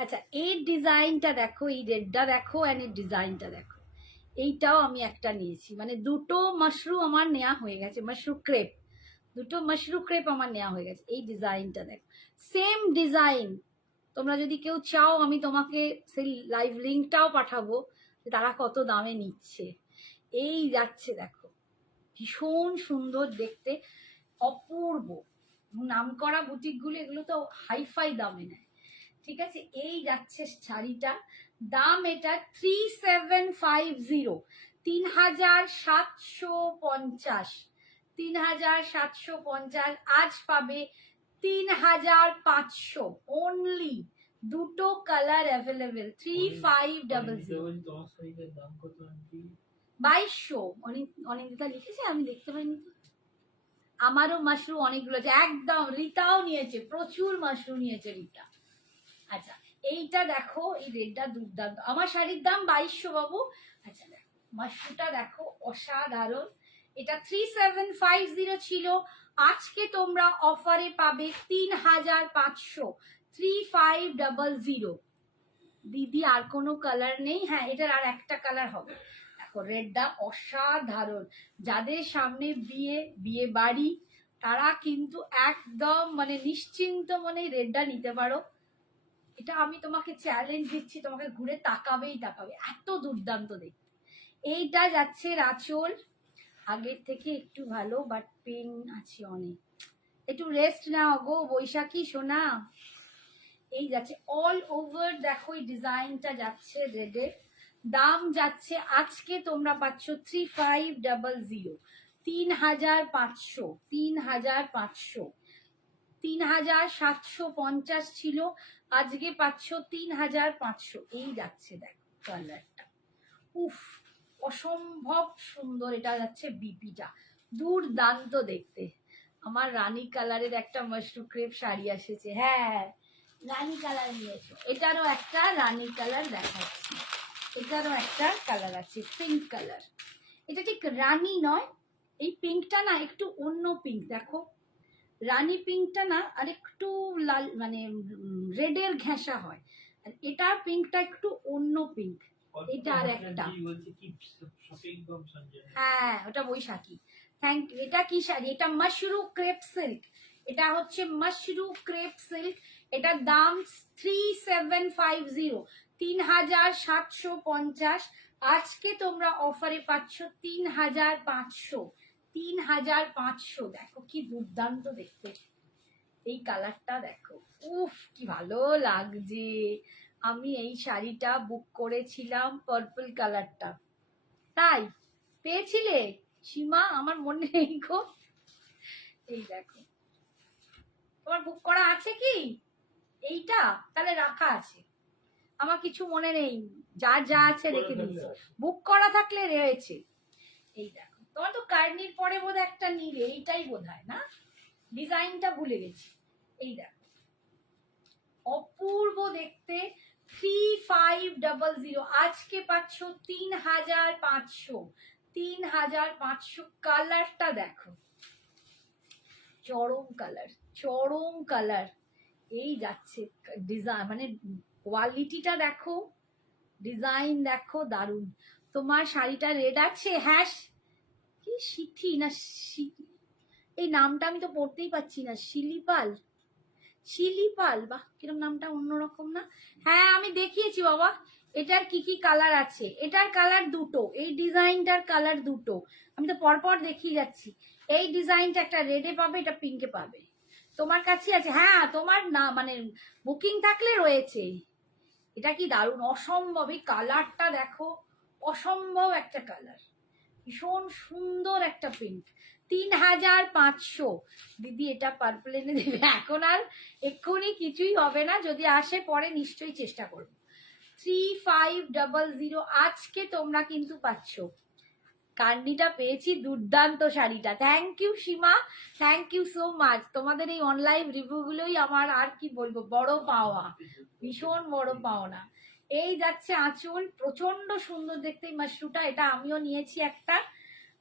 আচ্ছা, এই ডিজাইনটা দেখো, এই রেডটা দেখো, অ্যান্ড এই ডিজাইনটা দেখো। এইটাও আমি একটা নিয়েছি, মানে দুটো মাশরু আমার নেওয়া হয়ে গেছে, মাশরু ক্রেপ, দুটো মাশরু ক্রেপ আমার নেওয়া হয়ে গেছে। এই ডিজাইনটা দেখো, সেম ডিজাইন। তোমরা যদি কেউ চাও আমি তোমাকে সেই লাইভ লিঙ্কটাও পাঠাবো, তারা কত দামে নিচ্ছে। এই যাচ্ছে দেখো, ভীষণ সুন্দর দেখতে, অপূর্ব। নামকরা বুটিকগুলো এগুলো তো হাইফাই দামে নেয়, ঠিক আছে। এই যাচ্ছে শাড়িটা, দাম এটা 3750, 3750, 3750। আজ পাবে 3500 অনলি। দুটো কালার অ্যাভেলেবেল, 3500। তোমার শাড়িটার দাম কত আন্টি? 2200। অনিন্দিতা লিখেছে, আমি দেখতে পাইনি তো। আমারও মাশরু অনেকগুলো আছে, একদম। রিতাও নিয়েছে, প্রচুর মাশরু নিয়েছে রিতা। আচ্ছা, এইটা দেখো, এই রেডটা দুর্দান্ত। আমার শাড়ির দাম 2200 বাবু। আচ্ছা দেখো, মাশরুটা দেখো, অসাধারণ। এটা 3750 ছিল, আজকে তোমরা অফারে পাবে 3500, 3500। দিদি আর কোনো কালার নেই? হ্যাঁ, এটার আর একটা কালার হবে। দেখো রেডটা অসাধারণ। যাদের সামনে বিয়ে বাড়ি, তারা কিন্তু একদম মানে নিশ্চিন্ত মনে রেডটা নিতে পারো। এটা আমি তোমাকে চ্যালেঞ্জ দিচ্ছি, তোমাকে ঘুরে তাকাবে, এত দুর্দান্ত দেখতে। এইটা যাচ্ছে আঁচল, আগের থেকে একটু ভালো, বাট পেন আছে অনেক, একটু রেস্ট নাও গো বৈশাখী সোনা। এই যাচ্ছে অল ওভার, দেখো এই ডিজাইনটা যাচ্ছে রেডের। দাম যাচ্ছে আজকে তোমরা পাচ্ছ 3500, 3500, 3500। 3750 ছিল, আজকে পাচ্ছ 3500। এই যাচ্ছে দেখো কালারটা, উফ অসম্ভব সুন্দর। এটা যাচ্ছে বিপিটা, দুর্দান্ত দেখতে। আমার রানী কালারের একটা মাশরু ক্রেপ শাড়ি এসেছে, হ্যাঁ রানী কালার নিয়েছো। এটারও একটা রানী কালার দেখাচ্ছি, এটারও একটা কালার আছে পিঙ্ক কালার। এটা ঠিক রানী নয়, এই পিঙ্কটা না একটু অন্য পিঙ্ক, দেখো রানী পিঙ্কটা না আর একটু লাল, মানে রেডের ঘেঁষা হয়, আর এটা পিঙ্কটা একটু অন্য পিঙ্ক। এটা আর একটা, হ্যাঁ ওটা বৈশাখী। Thank you. এটা কি শাড়ি? এটা মাশরু ক্রেপ সিল্ক, এটা হচ্ছে মাশরু ক্রেপ সিল্ক। এটার দাম 3750, 3750। আজকে তোমরা অফারে পাচ্ছ 3500, 3500। দেখো কি দুর্দান্ত দেখতে, এই কালারটা দেখো, উফ কি ভালো লাগছে। আমি এই শাড়িটা বুক করেছিলাম পার্পল কালারটা, তাই পেয়েছিলে সীমা? আমার মনে নেই গো। এই দেখো, তোমার বুক করা আছে কি এইটা? তাহলে রাখা আছে, আমার কিছু মনে নেই, যার যা আছে রেখে দিয়েছি। বুক করা থাকলে রয়েছে। এই দেখো, তোমার তো কার্নির পরে বোধ একটা নিলে, এইটাই বোধ হয় না, ডিজাইনটা ভুলে গেছি। এই দেখো অপূর্ব দেখতে, 3500। আজকে পাচ্ছ 3500, 3500। কালারটা দেখো, চরম কালার, চরম কালার। এই যাচ্ছে ডিজাইন, মানে কোয়ালিটিটা দেখো, ডিজাইন দেখো, দারুণ। তোমার শাড়িটা রেড আছে? হ্যাঁ, কি সিথি না এই নামটা আমি তো পড়তেই পাচ্ছি না, শিলিপাল, শিলিপাল, বাহ কিরম নামটা অন্যরকম না? হ্যাঁ আমি দেখিয়েছি বাবা, এটার কি কি কালার আছে। এটার কালার দুটো, এই ডিজাইনটার কালার দুটো, আমি তো পরপর দেখিয়ে যাচ্ছি। এই ডিজাইনটা একটা রেডে পাবে, এটা পিঙ্কে পাবে। তোমার কাছে আছে? হ্যাঁ তোমার না মানে বুকিং থাকলে রয়েছে। এটা কি দারুণ, অসম্ভব, এই কালারটা দেখো, অসম্ভব একটা কালার, ভীষণ সুন্দর একটা পিঙ্ক। 3500 দিদি, এটা পার্পল এনে দেবে? এখন আর এক্ষুনি কিছুই হবে না, যদি আসে পরে নিশ্চয়ই চেষ্টা করবো। 3500 আজকে তোমরা কিন্তু পাচ্ছ। কান্ডিটা পেয়েছি, দুর্দান্ত শাড়িটা, thank you Seema, thank you so much. তোমাদের এই অনলাইন রিভিউ গুলোই আমার আর কি বলবো বড় পাওয়া, ভীষণ বড় পাওনা। এই যাচ্ছে আঁচল, প্রচন্ড সুন্দর দেখতে এই মাশরুটা, এটা আমিও নিয়েছি একটা।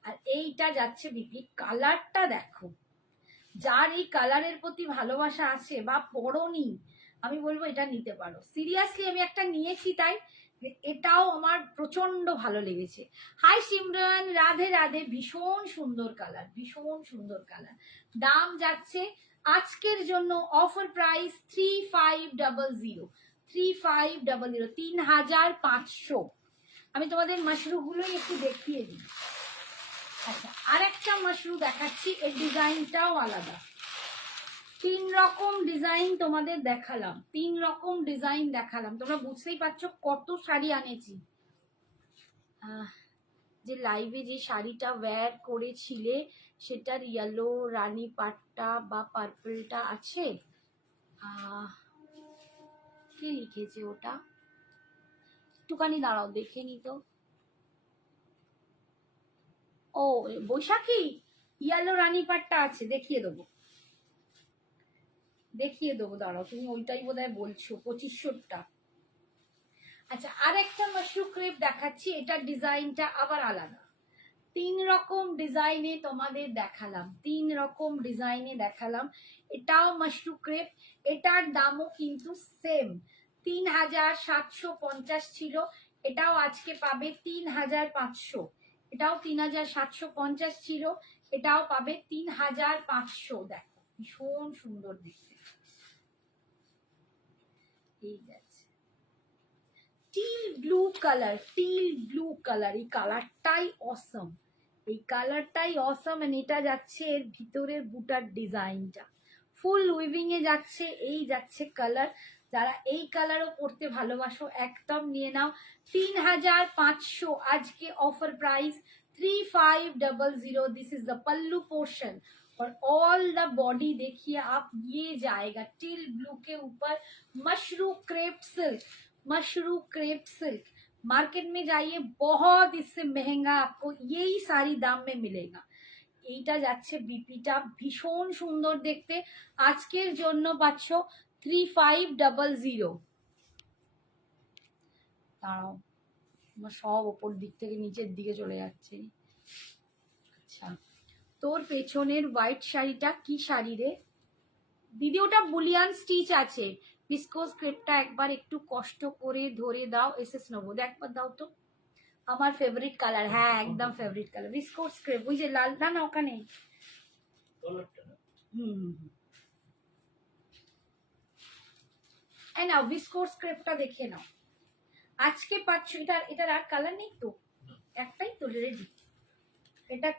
আর এইটা যাচ্ছে বিপি, কালারটা দেখো, যার এই কালারের প্রতি ভালোবাসা আছে বা পরনি, আমি বলবো এটা নিতে পারো। সিরিয়াসলি আমি একটা নিয়েছি, তাই এটাও আমার প্রচন্ড ভালো লেগেছে। হাই সিমরান, রাধে রাধে, ভীষণ সুন্দর কালার, ভীষণ সুন্দর কালার। দাম যাচ্ছে আজকের জন্য অফার প্রাইস 3500, 3500, 3500। আমি তোমাদের মাশরুমগুলোই একটু দেখিয়ে দিই। আচ্ছা আরেকটা মাশরুম দেখাচ্ছি, এর ডিজাইনটাও আলাদা। 3 রকম ডিজাইন তোমাদের দেখালাম, 3 রকম ডিজাইন দেখালাম, তোমরা বুঝতেই পারছো কত শাড়ি আনেছি। যে লাইভে যে শাড়িটা ওয়্যার করেছিলে সেটার ইয়েলো রানী পাটটা বা পার্পলটা আছে? কি লিখেছে ওটা, একটুখানি দাঁড়াও দেখে নি তো। ও বৈশাখী, ইয়েলো রানী পাটটা আছে, দেখিয়ে দেবো, দেখিয়ে দেবো, দাঁড়াও, তুমি ওইটাই বোধহয় বলছো 2500টা। আচ্ছা আরেকটা মাশরুম ক্রেপ দেখাচ্ছি, এটার ডিজাইনটা আবার আলাদা। 3 রকম ডিজাইনে তোমাদের দেখালাম, 3 রকম ডিজাইনে দেখালাম। এটাও মাশরুম ক্রেপ, এটার দামও কিন্তু সেম, 3750 ছিল, এটাও আজকে পাবে 3500। এটাও 3750 ছিল, এটাও পাবে 3500। দেখো ভীষণ সুন্দর দেখতে, এই যাচ্ছে teal blue colour, teal blue colour, এই কালারটাই অসম, এই কালারটাই অসম। এন্ড এটা যাচ্ছে এর ভিতরের বুটার ডিজাইনটা ফুল উইভিং এ যাচ্ছে, এই যাচ্ছে কালার। যারা এই কালারও পড়তে ভালোবাসো একদম নিয়ে নাও, 3500 আজকে offer price 3500। This is the pallu portion और ऑल द बॉडी देखिए आप, ये जाएगा टिल ब्लू के ऊपर mashru crepe silk, mashru crepe silk. Market में जाइए, बहुत इससे महंगा आपको यही सारी दाम में मिलेगा। এইটা যাচ্ছে বিপিটা, ভীষণ সুন্দর দেখতে, আজকের জন্য পাচ্ছ 3500। দাঁড়াও আমার সব ওপর দিক থেকে নিচের দিকে চলে যাচ্ছে। আচ্ছা তোর পেছনের হোয়াইট শাড়িটা কি শাড়ি রে দিদি? ওটা বুলিয়ান স্টিচ আছে, ভিসকোস ক্রেপটা একবার একটু কষ্ট করে ধরে দাও, এসএস নবদ একবার দাও তো, আমার ফেভারিট কালার, হ্যাঁ একদম ফেভারিট কালার ভিসকোস ক্রেপ, ওই যে লালটা না ওখানে। এই নাও ভিসকোস ক্রেপটা দেখে নাও, আজকে পাচ্ছ। এটার আর কালার নেই তো, একটাই তো রেডি। এটা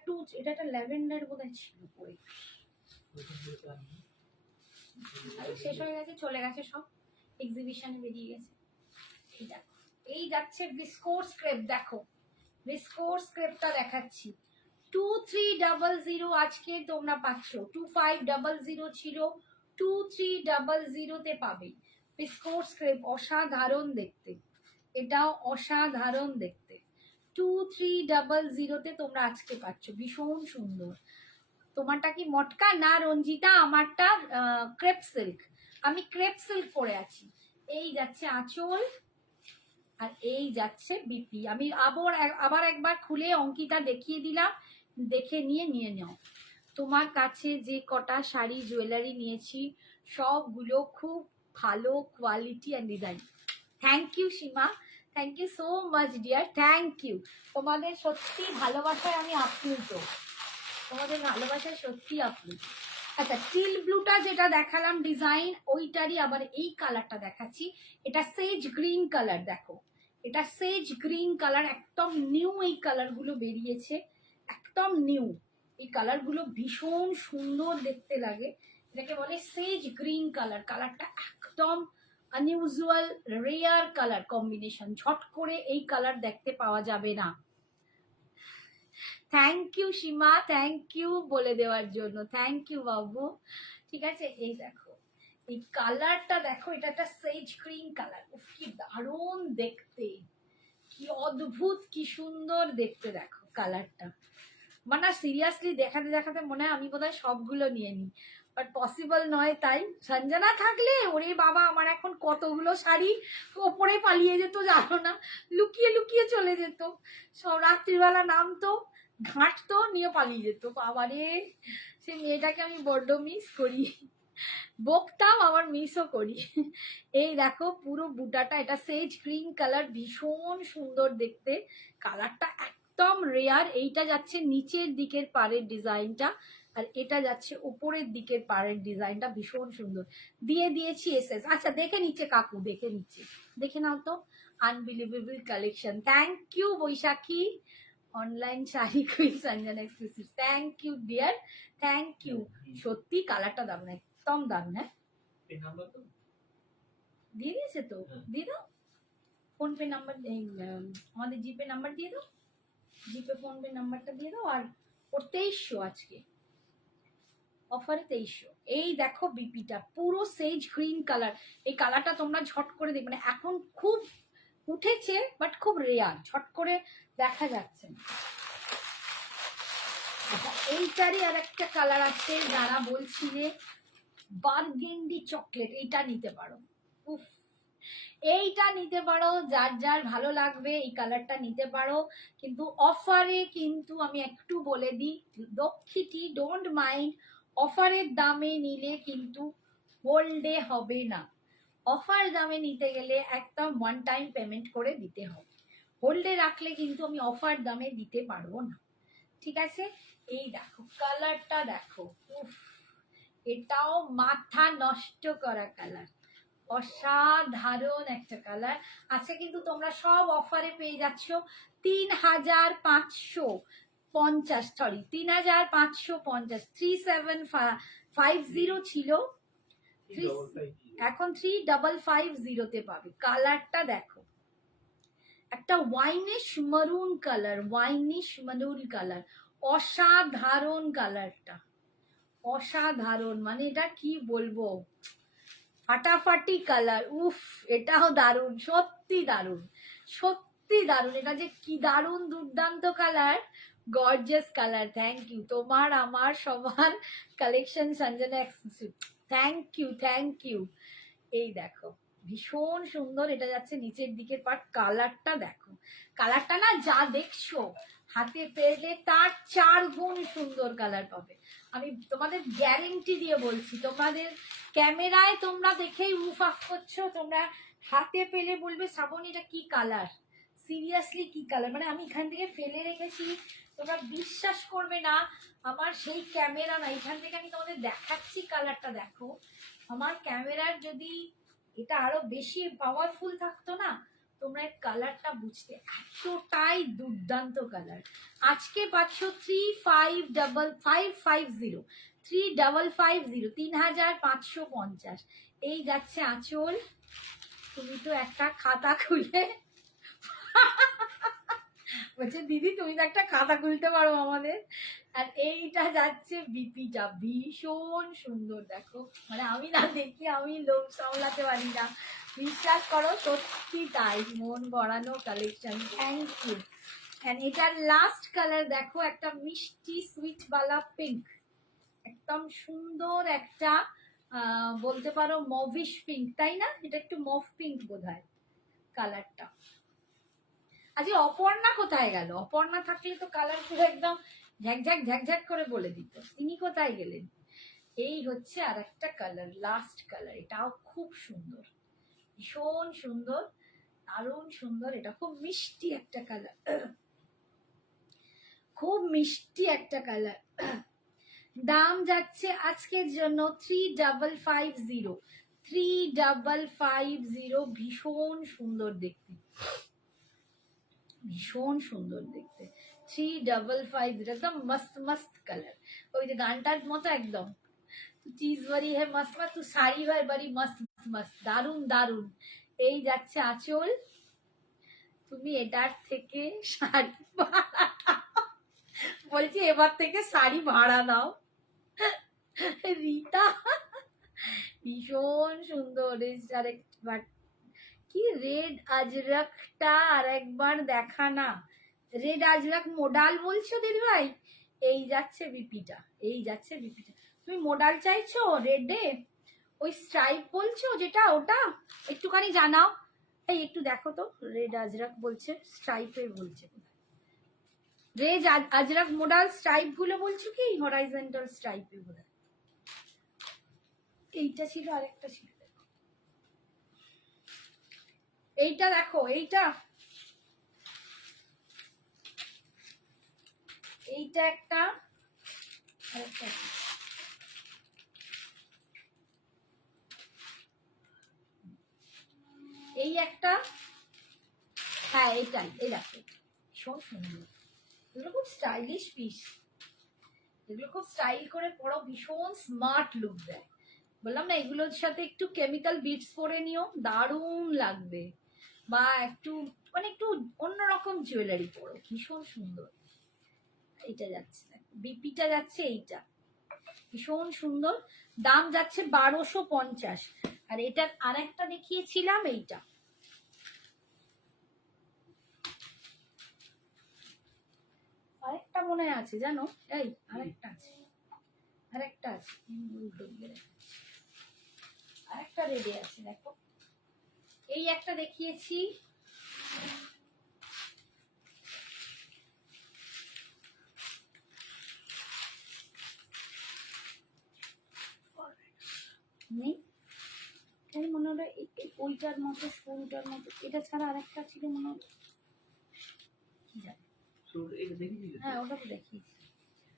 এটা একটা ল্যাভেন্ডার বোধহয় ছিল পরে, শেষ হয়ে গেছে, চলে গেছে, সব এক্সিবিশনে বেরিয়ে গেছে। এই দেখো, এই যাচ্ছে ভিসকোস ক্রেপ, দেখো ভিসকোস ক্রেপটা দেখাচ্ছি 2300 আজকে তোমরা পাচ্ছ, 2500 ছিল, 2300 তে পাবে ভিসকোস ক্রেপ। অসাধারণ দেখতে, এটাও অসাধারণ দেখতে, 2300 তে তোমরা আজকে পাচ্ছ, ভীষণ সুন্দর। তোমারটা কি মটকা না রঞ্জিতা? আমারটা ক্রেপ সিল্ক, আমি ক্রেপ সিল্ক পরে আছি। এই যাচ্ছে আঁচল আর এই যাচ্ছে বিপি। আমি আবার একবার খুলে অঙ্কিতা দেখিয়ে দিলাম, দেখে নিয়ে নাও। তোমার কাছে যে কটা শাড়ি জুয়েলারি নিয়েছি সবগুলো খুব ভালো কোয়ালিটি আর design. Thank you Seema, thank you so much dear, thank you. তোমাদের সত্যি ভালোবাসায় আমি আপ্লুত। তোমাদের ভালোবাসায় সত্যি আপনি। আচ্ছা, টিল ব্লুটা যেটা দেখালাম ডিজাইন, ওইটারই আবার এই কালারটা দেখাচ্ছি। এটা সেজ গ্রিন কালার, দেখো এটা সেজ গ্রিন কালার, একদম নিউ এই কালারগুলো বেরিয়েছে, একদম নিউ। এই কালারগুলো ভীষণ সুন্দর দেখতে লাগে, এটাকে বলে সেজ গ্রিন কালার। কালারটা একদম আনইউজুয়াল রেয়ার কালার কম্বিনেশন, ঝট করে এই কালার দেখতে পাওয়া যাবে না। Thank you Seema, thank you বলে দেওয়ার জন্য, থ্যাংক ইউ বাবু। ঠিক আছে, এই দেখো এই কালারটা দেখো, এটা একটা সেজ গ্রিন কালার, উফ কি দারুণ দেখতে, কি অদ্ভুত, কি সুন্দর দেখতে দেখো কালারটা। মানে সিরিয়াসলি দেখাতে দেখাতে মনে হয় আমি বোধহয় সবগুলো নিয়ে নিই, বাট পসিবল নয়। তাই সঞ্জনা থাকলে ওরে বাবা আমার এখন কতগুলো শাড়ি ওপরে পালিয়ে যেত জানো না, লুকিয়ে লুকিয়ে চলে যেত, সব রাত্রিবেলা নামতো, ঘাঁটতো, নিয়ে পালিয়ে যেত। বাবারে, সে মেয়েটাকে আমি বড্ড মিস করি, বকতাম আবার মিসও করি। এই দেখো পুরো বুটাটা, এটা সেজ গ্রিন কালার, ভীষণ সুন্দর দেখতে, কালারটা একদম রেয়ার। এইটা যাচ্ছে নিচের দিকের পাড়ের ডিজাইনটা, আর এটা যাচ্ছে উপরের দিকের পাড়ের ডিজাইনটা, ভীষণ সুন্দর দিয়ে দিয়েছি এসএস। আচ্ছা দেখে নিচ্ছে কাকু, দেখে নিচ্ছে, দেখে নাও তো। Unbelievable collection, thank you Baishakhi, online sari queen Sanjana exclusive, thank you dear, thank you. সত্যি কালারটা দারুণ, একদম দারুণ। হ্যাঁ দিয়ে দিয়েছে তো, দিয়ে দাও ফোন পে নাম্বার, আমাদের জিপে নাম্বার দিয়ে দাও, জিপে ফোন পে নাম্বারটা দিয়ে দাও। আর ওর 2300 আজকে অফারে 2300। এই দেখো বিপিটা পুরো সেজ গ্রিন কালার, এই কালারটা তোমরা ঝট করে দেখবে, মানে এখন খুব উঠেছে বাট খুব রেয়ার, ঝট করে দেখা যাচ্ছে না। আচ্ছা এইটারই আর একটা কালার আছে, যারা বলছিলে বার্গেন্ডি চকলেট, এইটা নিতে পারো। উফ, এইটা নিতে পারো, যার যার ভালো লাগবে এই কালারটা নিতে পারো, কিন্তু অফারে, কিন্তু আমি একটু বলে দিই দক্ষিটি, ডোন্ট মাইন্ড, অফারের দামে নিলে কিন্তু হোল্ডে হবে না। অফার দামে নিতে গেলে একদম ওয়ান টাইম পেমেন্ট করে দিতে হবে, হোল্ডে রাখলে কিন্তু আমি অফার দামে দিতে পারবো না। ঠিক আছে, এই দেখো কালারটা দেখো, উফ এটাও মাথা নষ্ট করা কালার, অসাধারণ একটা কালার আছে। কিন্তু তোমরা সব অফারে পেয়ে যাচ্ছ 3550, সরি 3550, 3750 ছিল, এখন 3550 পাবে। কালারটা দেখো, একটা ওয়াইনিশ মারুন কালার, ওয়াইনিশ মারুন কালার, অসাধারণ কালারটা, অসাধারণ, মানে এটা কি বলবো, ফাটাফাটি কালার, উফ এটাও দারুণ, সত্যি দারুণ, সত্যি দারুণ, এটা যে কি দারুণ দুর্দান্ত colour, gorgeous colour. Thank you, তোমার আমার সবার collection Sanjana exclusive, thank you, thank you. এই দেখো ভীষণ সুন্দর, এটা যাচ্ছে নিচের দিকের পার্ট, কালারটা দেখো, কালারটা না যা দেখছো হাতে পেলে তার 4 গুণ সুন্দর কালার পাবে, আমি তোমাদের গ্যারেন্টি দিয়ে বলছি। তোমাদের ক্যামেরায় তোমরা দেখেই উফ আফ করছো, তোমরা হাতে পেলে বলবে শ্রাবণী এটা কি কালার, সিরিয়াসলি কি কালার, মানে আমি এখান থেকে ফেলে রেখেছি, তোমরা বিশ্বাস করবে না, আমার সেই ক্যামেরা না, এখান থেকে আমি তোমাদের দেখাচ্ছি কালারটা দেখো, আমার ক্যামেরার যদি এটা আরো বেশি পাওয়ারফুল থাকতো না, তোমরা কালারটা বুঝতে, এতটাই দুর্দান্ত কালার। আজকে পাচ্ছ 3550, 3550, এই যাচ্ছে আঁচল। তুমি তো একটা খাতা খুলে বলছে দিদি তুমি তো একটা খাতা খুলতে পারো আমাদের। আর এইটা যাচ্ছে বিপিটা, ভীষণ সুন্দর দেখো, মানে আমি না দেখি আমি লোভ সামলাতে পারি না, বিশ্বাস করো সত্যি তাই, মন গড়ানো কালেকশন, থ্যাংক ইউ। এন্ড এটার লাস্ট কালার দেখো, একটা মিষ্টি সুইট বালা পিঙ্ক, একদম সুন্দর একটা বলতে পারো মভিশ পিঙ্ক, তাই না, এটা একটু মভ পিঙ্ক বোধহয় কালারটা। আজ অপর্ণা কোথায় গেল, অপর্ণা থাকলে তো কালার পুরো একদম ঝ্যাকঝ্যাক ঝ্যাকঝ্যাক করে বলে দিত, তিনি কোথায় গেলেন। এই হচ্ছে আর একটা কালার, লাস্ট কালার, এটাও খুব সুন্দর, ভীষণ সুন্দর, দারুণ সুন্দর, এটা খুব মিষ্টি একটা কালার, খুব মিষ্টি একটা কালার, দাম যাচ্ছে আজকের জন্য 3550, 3550। ভীষণ সুন্দর দেখতে, ভীষণ সুন্দর দেখতে। 3550, একদম মস্ত মস্ত কালার, ওই যে গানটার মতো একদম। চিজ বাড়ি হে মস্ত মস্ত, তু শাড়ি হয় বাড়ি মস্ত মস্ত, দারুন দারুন। এই যাচ্ছে আঁচল, তুমি এটার থেকে শাড়ি বলছি এবার থেকে শাড়ি ভাড়া নাও রীতা। ভীষণ সুন্দর। আরেকবার কি রেড আজরকটা আর একবার দেখা না। রেড আজরক মোডাল বলছো দিদিভাই? এই যাচ্ছে বিপিটা, এই যাচ্ছে বিপিটা। তুমি মোডাল চাইছো রেডে? ওই স্ট্রাইপ বলছো যেটা, ওটা একটুখানি জানাও। এই একটু দেখো তো, রেড আজরক বলছে, স্ট্রাইপের বলছে। রেড আজরক মোডাল স্ট্রাইপ গুলো বলছো কি হরাইজন্টাল স্ট্রাইপের বলে? এইটা ছিল, আরেকটা ছিল, এইটা দেখো, এইটা এইটা একটা, আরেকটা এই একটা, হ্যাঁ এইটাই, এই দেখো ভীষণ সুন্দর। এগুলো খুব স্টাইলিশ পিস, এগুলো খুব স্টাইল করে পরো, ভীষণ স্মার্ট লুক দেয়। বললাম না, এগুলোর সাথে একটু কেমিক্যাল বিটস পরে নিও, দারুণ লাগবে। বা একটু মানে একটু অন্যরকম জুয়েলারি পরো, ভীষণ সুন্দর। এইটা যাচ্ছে, বিপিটা যাচ্ছে এইটা, ভীষণ সুন্দর। দাম যাচ্ছে 1250। আর এটার আরেকটা দেখিয়েছিলাম এইটা, আরেকটা মনে আছে জানো, এই আরেকটা আছে, আরেকটা আছে, আরেকটা রেডি আছে দেখো। এই একটা দেখিয়েছি, নেই এই মনে হলো ওইটার মতো, সরুটার মতো, এটা ছাড়া আরেকটা ছিল মনে হলো, হ্যাঁ ওটা তো দেখিয়েছি।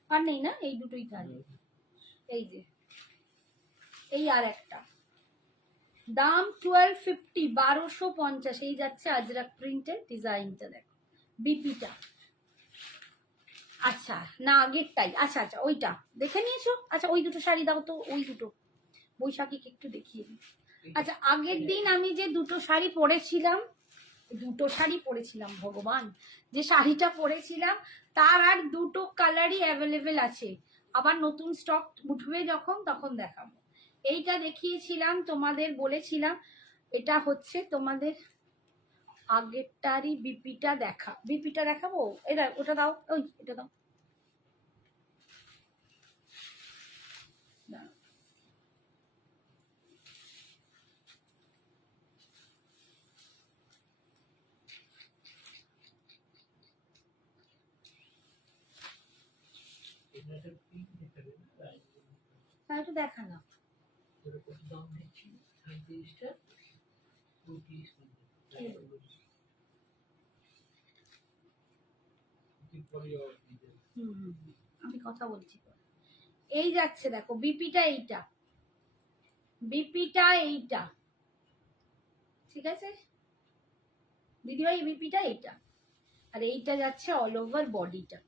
আর নেই না, এই দুটোই থাকে। এই যে এই আর একটা, দাম 1250, 1250। এই যাচ্ছে আজরাক প্রিন্টের, ডিজাইনটা দেখো, বিপিটা। আচ্ছা না আগেরটাই, আচ্ছা আচ্ছা ওইটা দেখে নিয়েছো। আচ্ছা ওই দুটো শাড়ি দাও তো, ওই দুটো বৈশাখীকে একটু দেখিয়ে দিই। আচ্ছা আগের দিন আমি যে দুটো শাড়ি পরেছিলাম, দুটো শাড়ি পরেছিলাম ভগবান, যে শাড়িটা পরেছিলাম তার আর দুটো কালারই অ্যাভেলেবেল আছে। আবার নতুন স্টক উঠবে যখন, তখন দেখাবো। এইটা দেখিয়েছিলাম তোমাদের, বলেছিলাম এটা হচ্ছে তোমাদের আগেরটারই বিপিটা। বিপিটা দেখাবো, এটা ওটা দাও, ওই এটা দাও। একটু দেখা না, আমি কথা বলছি। এই যাচ্ছে দেখো বিপিটা, এইটা বিপিটা, এইটা ঠিক আছে দিদিভাই, বিপিটা এইটা। আর এইটা যাচ্ছে অল ওভার বডিটা,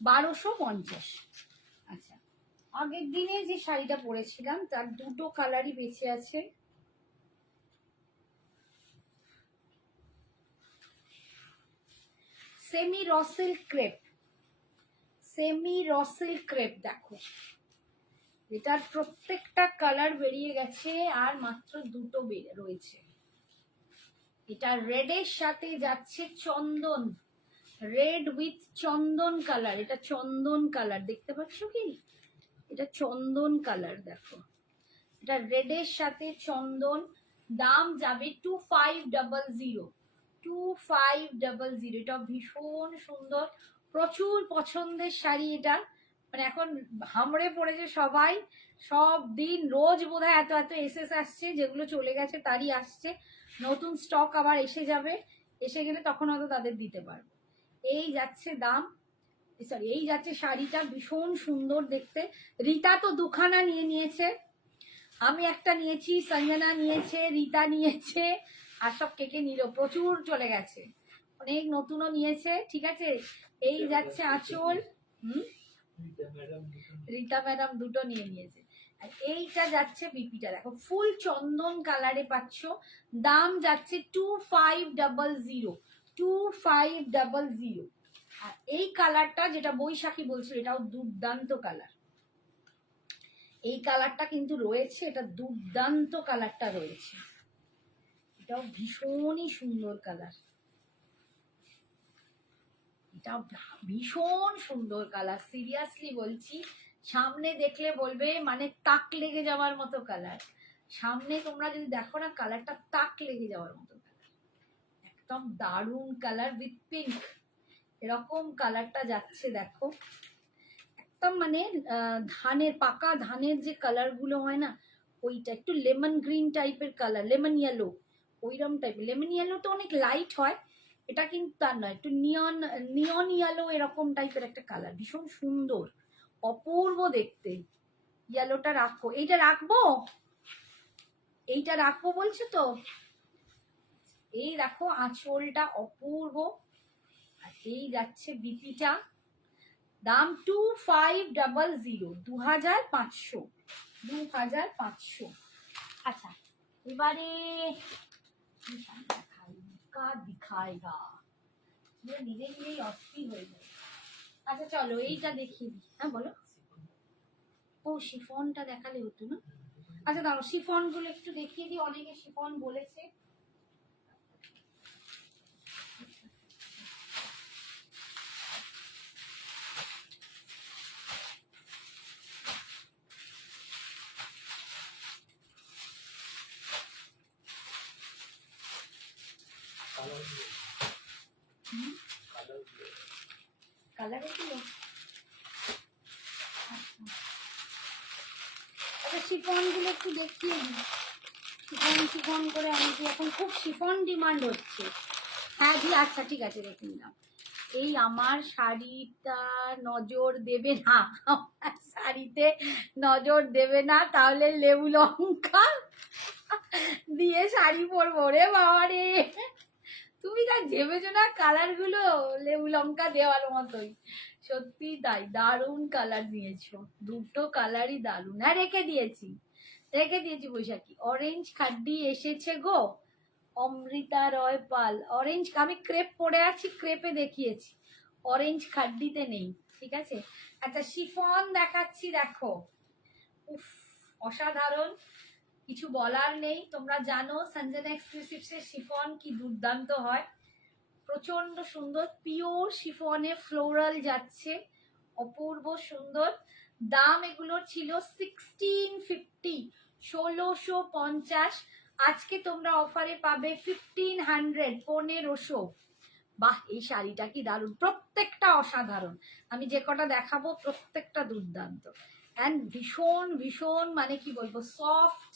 1250। আচ্ছা আগের দিনে যে শাড়িটা পরেছিলাম তার দুটো কালারই বেঁচে আছে। Semi rustle crepe, semi rustle crepe দেখো, এটার প্রত্যেকটা কালার বেরিয়ে গেছে আর মাত্র দুটো রয়েছে। এটা রেডের সাথে যাচ্ছে চন্দন, রেড উইথ চন্দন কালার, এটা চন্দন কালার দেখতে পাচ্ছ কি, এটা চন্দন কালার দেখো, এটা রেডের সাথে চন্দন। দাম যাবে 2500, 2500। এটা ভীষণ সুন্দর, প্রচুর পছন্দের শাড়ি এটা, মানে এখন হামড়ে পড়েছে সবাই। সব দিন রোজ বোধহয় এত এত এসএস আসছে, যেগুলো চলে গেছে তারই আসছে, নতুন স্টক আবার এসে যাবে, এসে গেলে তখন হয়তো তাদের দিতে পারবো। এই যাচ্ছে দাম সরি, এই যাচ্ছে শাড়িটা, ভীষণ সুন্দর দেখতে। রীতা তো দুখানা নিয়ে নিয়েছে, আমি একটা নিয়েছি, সঞ্জনা নিয়েছে, রীতা নিয়েছে, আর সব কেকে নিল, প্রচুর চলে গেছে, অনেক নতুনও নিয়েছে। ঠিক আছে, এই যাচ্ছে আঁচল। রীতা ম্যাডাম দুটো নিয়ে নিয়েছে। আর এইটা যাচ্ছে বিপিটা, দেখো ফুল চন্দন কালারে পাচ্ছ, দাম যাচ্ছে 2500, 2500। আর এই কালারটা যেটা বৈশাখী বলছিল, এটাও দুর্দান্ত কালার, এই কালারটা কিন্তু রয়েছে, এটা দুর্দান্ত কালারটা রয়েছে, এটাও ভীষণই সুন্দর কালার, এটা ভীষণ সুন্দর কালার, সিরিয়াসলি বলছি, সামনে দেখলে বলবে মানে তাক লেগে যাওয়ার মতো কালার, সামনে তোমরা যদি দেখো না কালারটা তাক লেগে যাওয়ার মতো কালার, একদম দারুণ কালার উইথ পিঙ্ক, এরকম কালারটা যাচ্ছে দেখো, একদম মানে ধানের, পাকা ধানের যে কালার গুলো হয় না, ওইটা একটু লেমন গ্রিন টাইপের কালার, লেমন ইয়েলো, ওইরকম টাইপের। লেমন ইয়েলো তো অনেক লাইট হয়, এটা কিন্তু তার নয়, একটু নিয়ন নিয়ন ইয়েলো এরকম টাইপের একটা কালার, ভীষণ সুন্দর, অপূর্ব দেখতে। ইয়েলোটা রাখো, এইটা রাখবো, এইটা রাখবো বলছো তো, এই রাখো, আঁচলটা অপূর্ব। আর এই যাচ্ছে বিপিটা, দাম 2500, 2500, 2500। আচ্ছা, এবারে দিখায়গা, নিজে নিজেই অস্থির হয়ে যায়। আচ্ছা চলো এইটা দেখিয়ে দিই। হ্যাঁ বলো। ও শিফনটা দেখালে হতো না। আচ্ছা দাঁড়াও, শিফন গুলো একটু দেখিয়ে দিই, অনেকে শিফন বলেছে। কালার এগুলো, আচ্ছা শিফন গুলো একটু দেখিয়ে দিই, শিফন শিফন করে, আমি এখন খুব শিফন ডিমান্ড হচ্ছে। হ্যাঁ দি, আচ্ছা ঠিক আছে, রেখে নিলাম। এই আমার শাড়িটা নজর দেবে না, আমার শাড়িতে নজর দেবে না, তাহলে লেবু লঙ্কা দিয়ে শাড়ি পরবো রে বাবা রে, তুমি যা ভেবেছো না কালার গুলো লেবু লঙ্কা দেওয়ার মতোই, সত্যি তাই, দারুণ কালার দিয়েছো, দুটো কালারই দারুণ। হ্যাঁ রেখে দিয়েছি, রেখে দিয়েছি বৈশাখী। অরেঞ্জ খাড্ডি এসেছে গো, অমৃতা রয় পাল, অরেঞ্জ, আমি ক্রেপ পরে আছি, ক্রেপে দেখিয়েছি, অরেঞ্জ খাড্ডিতে নেই। ঠিক আছে, আচ্ছা শিফন দেখাচ্ছি, দেখো উফ, অসাধারণ, কিছু বলার নেই, তোমরা জানো সঞ্জনা এক্সক্লুসিভসের শিফন কি দুর্দান্ত হয়, প্রচন্ড সুন্দর, পিওর শিফনে ফ্লোরাল যাচ্ছে, অপূর্ব সুন্দর। দাম এগুলোর ছিল 1650, 1650, আজকে তোমরা অফারে পাবে 1500, 1500। বাহ, এই শাড়িটা কি দারুণ, প্রত্যেকটা অসাধারণ, আমি যে কটা দেখাবো প্রত্যেকটা দুর্দান্ত, অ্যান্ড ভীষণ ভীষণ মানে কি বলবো, soft,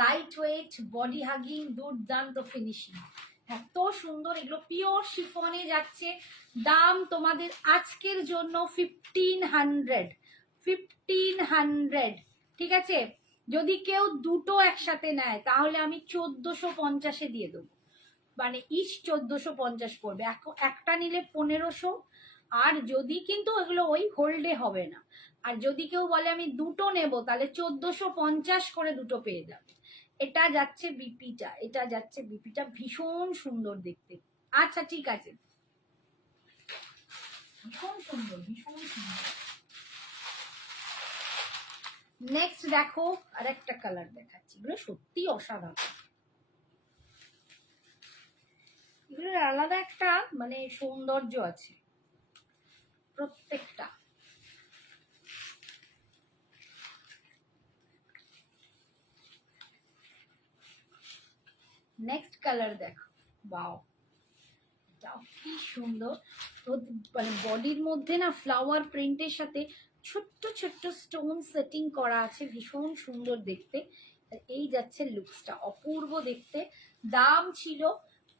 light weight, body hugging, দুর্দান্ত ফিনিশিং, এত সুন্দর, এগুলো পিওর শিফনে যাচ্ছে। দাম তোমাদের আজকের জন্য 1500, 1500। ঠিক আছে, যদি কেউ দুটো একসাথে নেয় তাহলে আমি 1450-এ দিয়ে দেবো, মানে ইচ 1450 পড়বে, একটা নিলে 1500। আর যদি কিন্তু এগুলো ওই হোল্ডে হবে না, আর যদি কেউ বলে আমি দুটো নেব তাহলে 1450 করে দুটো পেয়ে যাবে। এটা যাচ্ছে বিপিটা, এটা যাচ্ছে বিপিটা, ভীষণ সুন্দর দেখতে। আচ্ছা ঠিক আছে, ভীষণ সুন্দর, ভীষণ সুন্দর। নেক্সট দেখো, আর একটা কালার দেখাচ্ছি, এগুলো সত্যি অসাধারণ, এগুলোর আলাদা একটা মানে সৌন্দর্য আছে প্রত্যেকটা। নেক্সট কালার দেখো, বাও, এটাও কি সুন্দর, মানে বডির মধ্যে না ফ্লাওয়ার প্রিন্টের সাথে ছোট্ট ছোট্ট স্টোন সেটিং করা আছে, ভীষণ সুন্দর দেখতে। আর এই যাচ্ছে লুকসটা, অপূর্ব দেখতে। দাম ছিল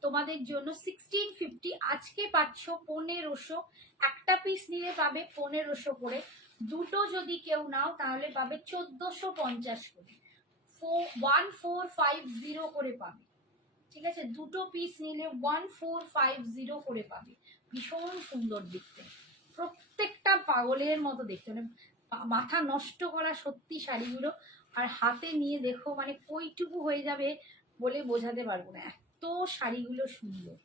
তোমাদের জন্য 1650, আজকে পাচ্ছ 1500, একটা পিস নিলে পাবে 1500 করে, দুটো যদি কেউ নাও তাহলে পাবে 1450 করে, 1450 করে পাবে। ঠিক আছে, দুটো পিস নিলে 1450 করে পাবে। ভীষণ সুন্দর দেখতে, প্রত্যেকটা পাগলের মতো দেখতে, মানে মাথা নষ্ট করা সত্যি শাড়িগুলো। আর হাতে নিয়ে দেখো মানে কইটুকু হয়ে যাবে বলে বোঝাতে পারবো না, এত শাড়িগুলো সুন্দর।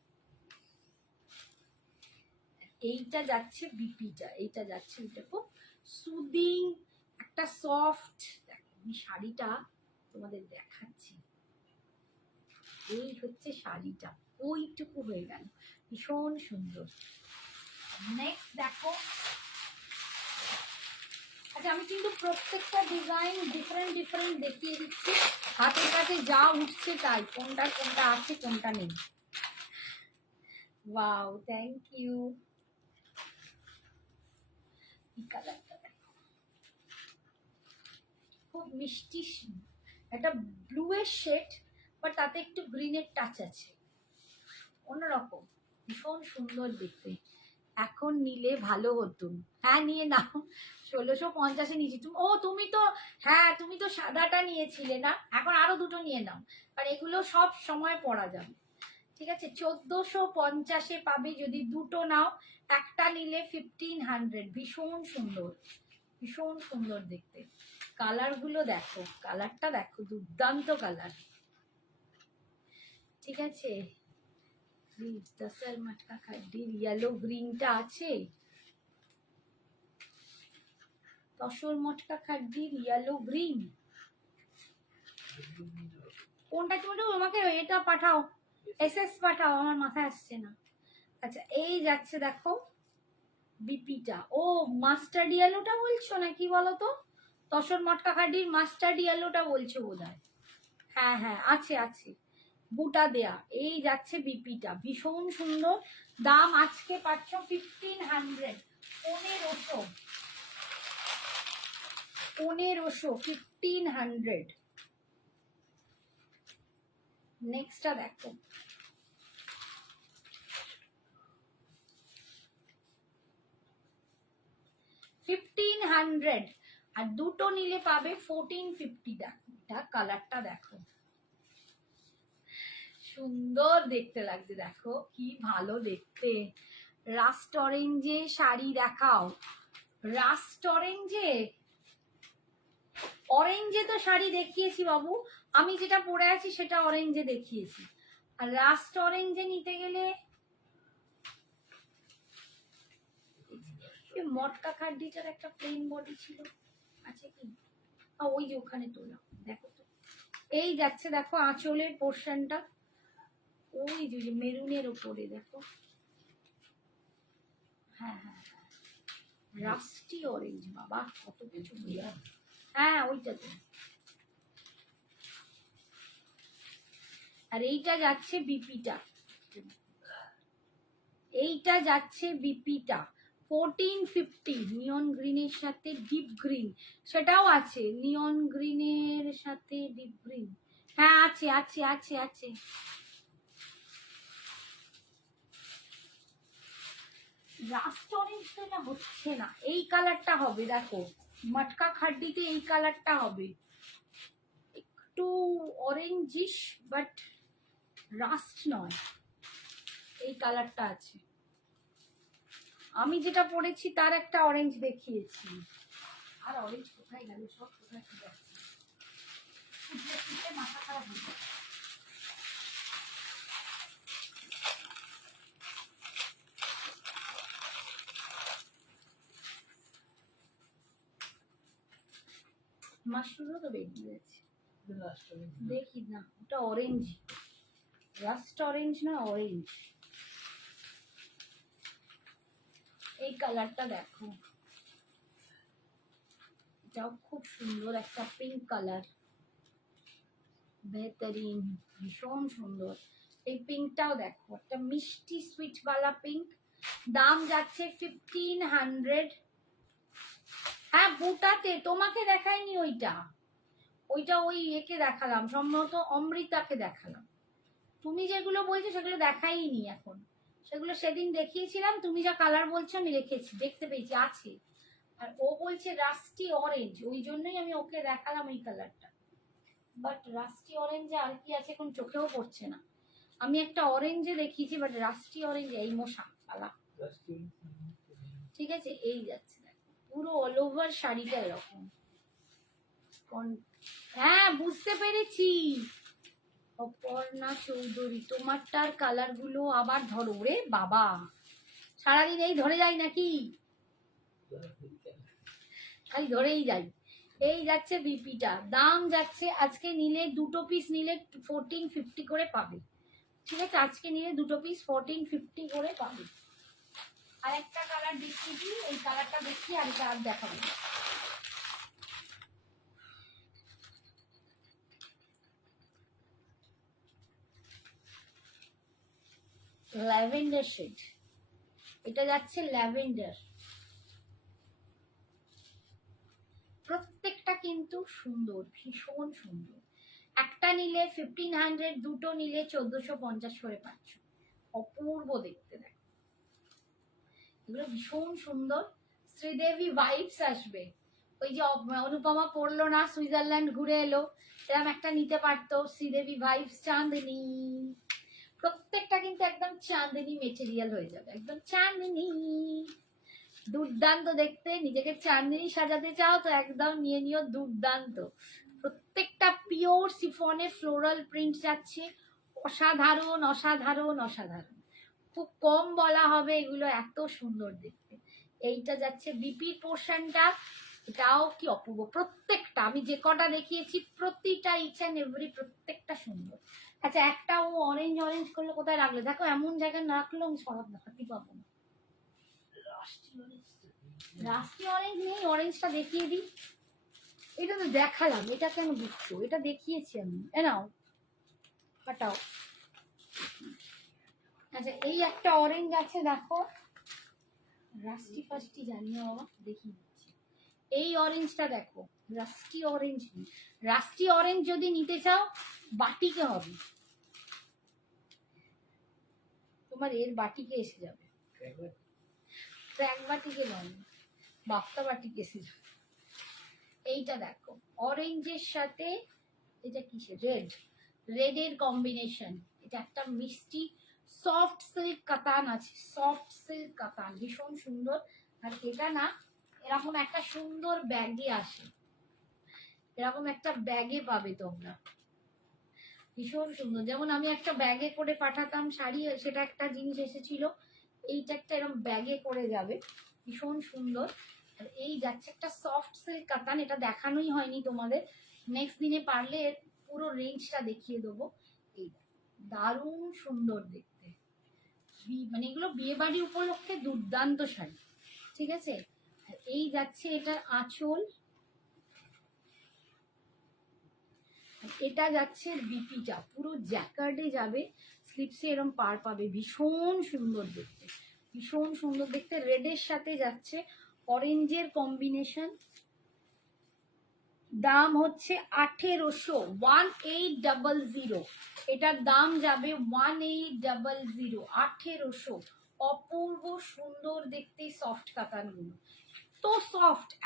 এইটা যাচ্ছে বিপিটা, এইটা যাচ্ছে, এটা খুব সুদিং একটা সফট। আমি শাড়িটা তোমাদের দেখাচ্ছি, এই হচ্ছে শাড়িটা, ওইটুকু হয়ে গেল, ভীষণ সুন্দর। নেক্সট দেখো, আচ্ছা আমি কিন্তু প্রত্যেকটা ডিজাইন ডিফারেন্ট ডিফারেন্ট দেখিয়ে দিচ্ছি, হাতের কাছে যা উঠছে তাই, কোনটা কোনটা আছে কোনটা নেই। Wow, thank you. কালারটা দেখো, খুব মিষ্টি একটা ব্লু এর শেড, বাট তাতে একটু গ্রিনের টাচ আছে, অন্যরকম, ভীষণ সুন্দর দেখতে। এখন নিলে ভালো হতো, হ্যাঁ নিয়ে নাও, 1650 নিয়েছি তুমি। ও তুমি তো, হ্যাঁ তুমি তো সাদাটা নিয়েছিলে না, এখন আরো দুটো নিয়ে নাও, আর এগুলো সব সময় পরা যাবে। ঠিক আছে, 1450 পাবে যদি দুটো নাও, একটা নিলে 1500। ভীষণ সুন্দর, ভীষণ সুন্দর দেখতে। কালার গুলো দেখো, কালারটা দেখো, দুর্দান্ত কালার। ঠিক আছে, দশার মাটকা খাড্ডির ইয়েলো গ্রিনটা আছে, তসর মটকা খাড্ডির ইয়েলো গ্রিন, কোনটা তুমি আমাকে এটা পাঠাও, এসএস পাঠাও, আমার মাথায় আসছে না। আচ্ছা এই যাচ্ছে দেখো বিপিটা, ও মাস্টার্ড ইয়েলোটা বলছো না কি বলো তো, তসর মটকা খাড্ডির মাস্টার্ড ইয়েলোটা বলছো বোধহয়। হ্যাঁ হ্যাঁ আছে আছে, বুটা দেয়া, এই যাচ্ছে বিপিটা, ভীষণ সুন্দর। দাম আজকে পাচ্ছ 1500, 1500, 1500। নেক্সটটা দেখো, $1500, আর দুটো নিলে পাবে 1450। দেখো এটা কালারটা দেখো, সুন্দর দেখতে লাগছে, দেখো কি ভালো দেখতে। রাস্ট অরেঞ্জে শাড়ি দেখাও, রাস্ট অরেঞ্জে, অরেঞ্জে তো শাড়ি দেখিয়েছি বাবু, আমি যেটা পরে আছি সেটা অরেঞ্জে দেখিয়েছি, আর রাস্ট অরেঞ্জে নিতে গেলে মটকা খাড্ডিটার একটা প্লেন বডি ছিল, আছে কি, ওই যে ওখানে তোলা, দেখো তো এই যাচ্ছে দেখো আঁচলের পোর্শনটা, ওই যে মেরুনের ওপরে দেখো, হ্যাঁ হ্যাঁ হ্যাঁ, রাস্টি অরেঞ্জ, বাবা কত কিছু, হ্যাঁ ওইটাতে। আর এইটা যাচ্ছে বিপিটা, এইটা যাচ্ছে বিপিটা 1450, নিয়ন গ্রিনের সাথে ডিপ গ্রিন, সেটাও আছে নিয়ন গ্রিনের সাথে ডিপ গ্রিন, হ্যাঁ আছে আছে আছে আছে। রাস্ট অরেঞ্জ তো এটা হচ্ছে না, এই কালারটা হবে দেখো, মটকা খাড্ডিতে এই কালারটা হবে, একটু অরেঞ্জিশ বাট রাস্ট নয়, এই কালারটা আছে। আমি যেটা পরেছি তার একটা অরেঞ্জ দেখিয়েছি, আর অরেঞ্জ কোথায় গেল, সব কোথায় কি যাচ্ছে, মাথা খারাপ হয়ে যাচ্ছে। মাশরুমও তো বেরিয়ে গেছে, দেখি না ওটা অরেঞ্জ, রাস্ট অরেঞ্জ না অরেঞ্জ। এই কালারটা দেখো, এটাও খুব সুন্দর একটা পিঙ্ক কালার, বেহতরিন, ভীষণ সুন্দর। এই পিঙ্কটাও দেখো, একটা মিষ্টি সুইট বালা পিঙ্ক, দাম যাচ্ছে 1500। হ্যাঁ বুটাতে তোমাকে দেখাইনি ওইটা, ওইটা ওই একে দেখালাম, সম্ভবত অমৃতাকে দেখালাম, তুমি যেগুলো বলছো সেগুলো দেখাইনি এখন, সেগুলো সেদিন দেখিয়েছিলাম। তুমি যা কালার বলছো আমি রেখেছি, দেখতে পেয়েছি আছে। আর ও বলছে রাস্টি অরেঞ্জ, ওই জন্যই আমি ওকে দেখালাম এই কালারটা। বাট রাস্টি অরেঞ্জে আর কি আছে এখন চোখেও পড়ছে না। আমি একটা অরেঞ্জে দেখিয়েছি, বাট রাস্টি অরেঞ্জ এই মশা কালা। ঠিক আছে, এই যাচ্ছে পুরো অল ওভার শাড়িটা এরকম। হ্যাঁ বুঝতে পেরেছি। অপর্ণা চৌধুরী, তোমারটার কালার গুলো আবার ধরো রে বাবা, সারাদিন এই ধরে যায় নাকি, খালি ধরেই যাই। এই যাচ্ছে বিপিটা, দাম যাচ্ছে আজকে নিলে দুটো পিস নিলে 1450 করে পাবে। ঠিক আছে, আজকে নিলে দুটো পিস 1450 করে পাবে। আর একটা কালার দেখিয়ে দিই, এই কালারটা দেখি, আর এটা আর দেখাবো না। ল্যাভেন্ডার শেড, এটা যাচ্ছে ল্যাভেন্ডার। প্রত্যেকটা কিন্তু সুন্দর, ভীষণ সুন্দর। একটা নিলে 1500, দুটো নিলে 1450 করে পাচ্ছ। অপূর্ব দেখতে, দেখো এগুলো ভীষণ সুন্দর। শ্রীদেবী ভাইবস আসবে। ওই যে অনুপমা পড়লো না, সুইজারল্যান্ড ঘুরে এলো, এরকম একটা নিতে পারতো। শ্রীদেবী ভাইবস চাঁদনি, প্রত্যেকটা কিন্তু একদম চাঁদনি মেটেরিয়াল হয়ে যাবে, একদম চাঁদনি। দুর্দান্ত দেখতে, নিজেকে চাঁদনি সাজাতে চাও তো একদম নিয়ে নিও, দুর্দান্ত। প্রত্যেকটা পিওর সিফনে ফ্লোরাল প্রিন্ট যাচ্ছে, অসাধারণ অসাধারণ অসাধারণ। খুব কম বলা হবে, এগুলো এত সুন্দর দেখতে। এইটা যাচ্ছে বিপির পোর্শনটা, এটাও কি অপূর্ব। প্রত্যেকটা আমি যে কটা দেখিয়েছি প্রতিটা ইচ অ্যান্ড এভরি প্রত্যেকটা সুন্দর। আচ্ছা, একটা ও অরেঞ্জ অরেঞ্জ করলে কোথায় রাখলে, দেখো এমন জায়গায় না রাখলে আমি সরাব দেখাতে পাবো না। রাস্টি অরেঞ্জ নেই, অরেঞ্জটা দেখিয়ে দিই। এটা তো দেখালাম, এটা কেন দিচ্ছ, এটা দেখিয়েছি আমি। এ নাও, কাটাও। আচ্ছা, এই একটা অরেঞ্জ আছে দেখো, রাস্টি ফাস্টি জানিও বাবা, দেখিয়ে দিচ্ছি। এই অরেঞ্জটা দেখো, রাস্টি অরেঞ্জ। রাস্টি অরেঞ্জ যদি নিতে চাও বাটিকে হবে, তোমার এর বাটিকে এসে যাবে, ট্র্যাক বাটিকে নয়, বাপ্তা বাটিকে এসে যাবে। এইটা দেখো অরেঞ্জের সাথে এটা কিসের, রেড, রেডের কম্বিনেশন। এটা একটা মিষ্টি সফট সিল্ক কাতান আছে, সফট সিল্ক কাতান, ভীষণ সুন্দর। আর এটা না এরকম একটা সুন্দর ব্যাগে আসে, এরকম একটা ব্যাগে পাবে তোমরা, ভীষণ সুন্দর। যেমন আমি একটা ব্যাগে করে পাঠাতাম শাড়ি, সেটা একটা জিনিস এসেছিল, এইটা একটা এরকম ব্যাগে করে যাবে, ভীষণ সুন্দর। আর এই যাচ্ছে একটা সফট সিল্ক কাতান, এটা দেখানোই হয়নি তোমাদের, নেক্সট দিনে পারলে পুরো রেঞ্জটা দেখিয়ে দেবো। এই দারুণ সুন্দর দেখতে, মানে এগুলো বিয়ে বাড়ি উপলক্ষে দুর্দান্ত শাড়ি। ঠিক আছে, আর এই যাচ্ছে এটার আঁচল, এটা যাচ্ছে বিপিটা, পুরো জ্যাকার্ডে যাবে, স্লিপসে এরকম পার পাবে, ভীষণ সুন্দর দেখতে, ভীষণ সুন্দর দেখতে। রেডের সাথে যাচ্ছে অরেঞ্জের কম্বিনেশন। দাম হচ্ছে 1800, 1800। এটার দাম যাবে 1800, 1800। অপূর্ব সুন্দর দেখতে সফট কাতানগুলো,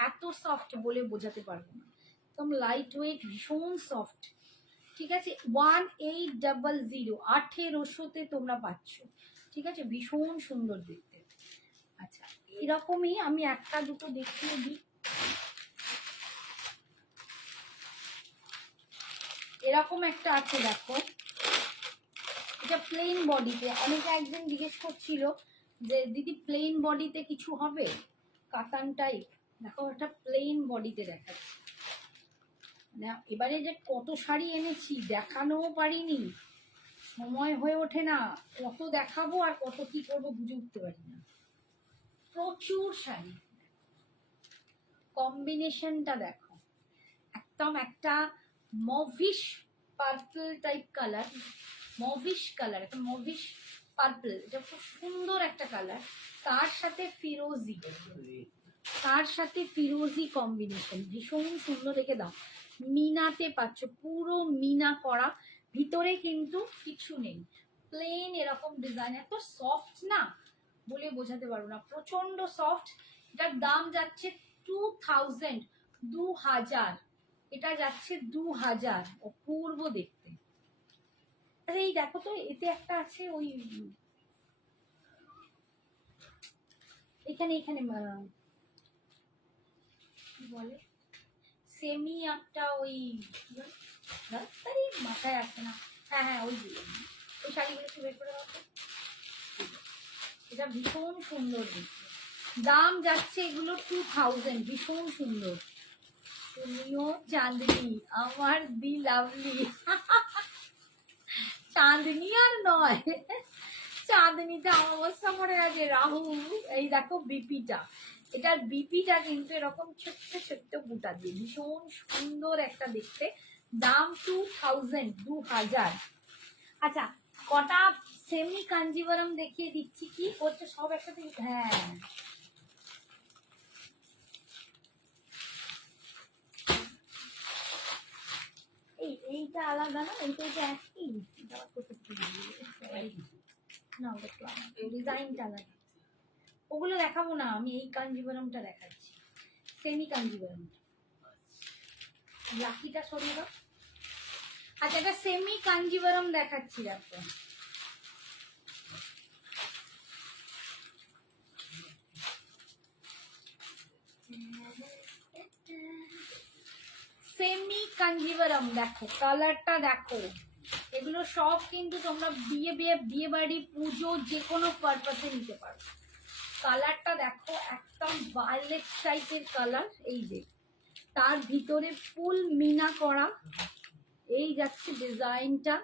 এত সফট বলে বোঝাতে পারবো না, একদম লাইট ওয়েট, ভীষণ সফট। ঠিক আছে, 1800, 1800-তে তোমরা পাচ্ছ। ঠিক আছে, ভীষণ সুন্দর দেখতে। আচ্ছা, এরকমই আমি একটা দুটো দেখিয়ে দিই। এরকম একটা আছে দেখো, এটা প্লেন বডিতে। অনেকে একজন জিজ্ঞেস করছিল যে দিদি প্লেন বডিতে কিছু হবে, কাতান টাইপ। দেখো এটা প্লেন বডিতে দেখাচ্ছে। এবারে যে কত শাড়ি এনেছি দেখানোও পারিনি, সময় হয়ে ওঠে না, কত দেখাবো আর কত কি করবো বুঝে উঠতে পারি না, প্রচুর শাড়ি। কম্বিনেশনটা দেখো, একদম একটা mauvish purple type colour, mauvish colour, একটা মভিশ পার্পল, এটা খুব সুন্দর একটা কালার। তার সাথে ফিরোজি, তার সাথে ফিরোজি কম্বিনেশন, ভীষণ সুন্দর। রেখে দাও, মিনাতে পাচ্ছ, পুরো মিনা করা, ভিতরে কিন্তু কিছু নেই, প্লেন এরকম ডিজাইন, এত সফট না বলে বোঝাতে পারবো না, প্রচন্ড সফট। এটার দাম যাচ্ছে 2000, 2000, এটা যাচ্ছে 2000। অপূর্ব দেখতে। আরে এই দেখো তো, এতে একটা আছে ওই এখানে এখানে কি বলে সেমি একটা ওই তাই মাথায় আসছে না। হ্যাঁ হ্যাঁ, ওই শাড়িগুলো একটু বের করে দাও তো। এটা ভীষণ সুন্দর দেখতে, দাম যাচ্ছে এগুলো 2000, ভীষণ সুন্দর। তুমিও চাঁদনি, আমার দি লাভলি। চাঁদনি আর নয়, চাঁদনিতে অমাবস্যা পড়ে আছে, রাহু। এই দেখো বিপিটা, এটার বিপিটা কিন্তু এরকম ছোট্ট ছোট্ট বুটা দিয়ে, ভীষণ সুন্দর একটা দেখতে। দাম 2000, 2000। আচ্ছা, কটা সেমি কাঞ্জিভারাম দেখিয়ে দিচ্ছি, কি করছে সব একসাথে। হ্যাঁ, এইটা আলাদা না, এইটা একই না, ডিজাইনটা আলাদা। ওগুলো দেখাবো না, আমি এই কাঞ্জিভারামটা দেখাচ্ছি, সেমি কাঞ্জিভারামটা। লাকিটা সরিয়ে দাও। আচ্ছা, এটা সেমি কাঞ্জিভারাম দেখাচ্ছি, দেখো। সেমি কাঞ্জিভারাম দেখো, কালারটা দেখো। এগুলো সব কিন্তু তোমরা বিয়ে বাড়ি, পুজো, যে কোনো পারপাসে নিতে পারো। কালারটা দেখো, একদম ভায়োলেট টাইপের কালার। এই যে তার ভিতরে ফুল মিনা করা, এই যাচ্ছে ডিজাইনটা।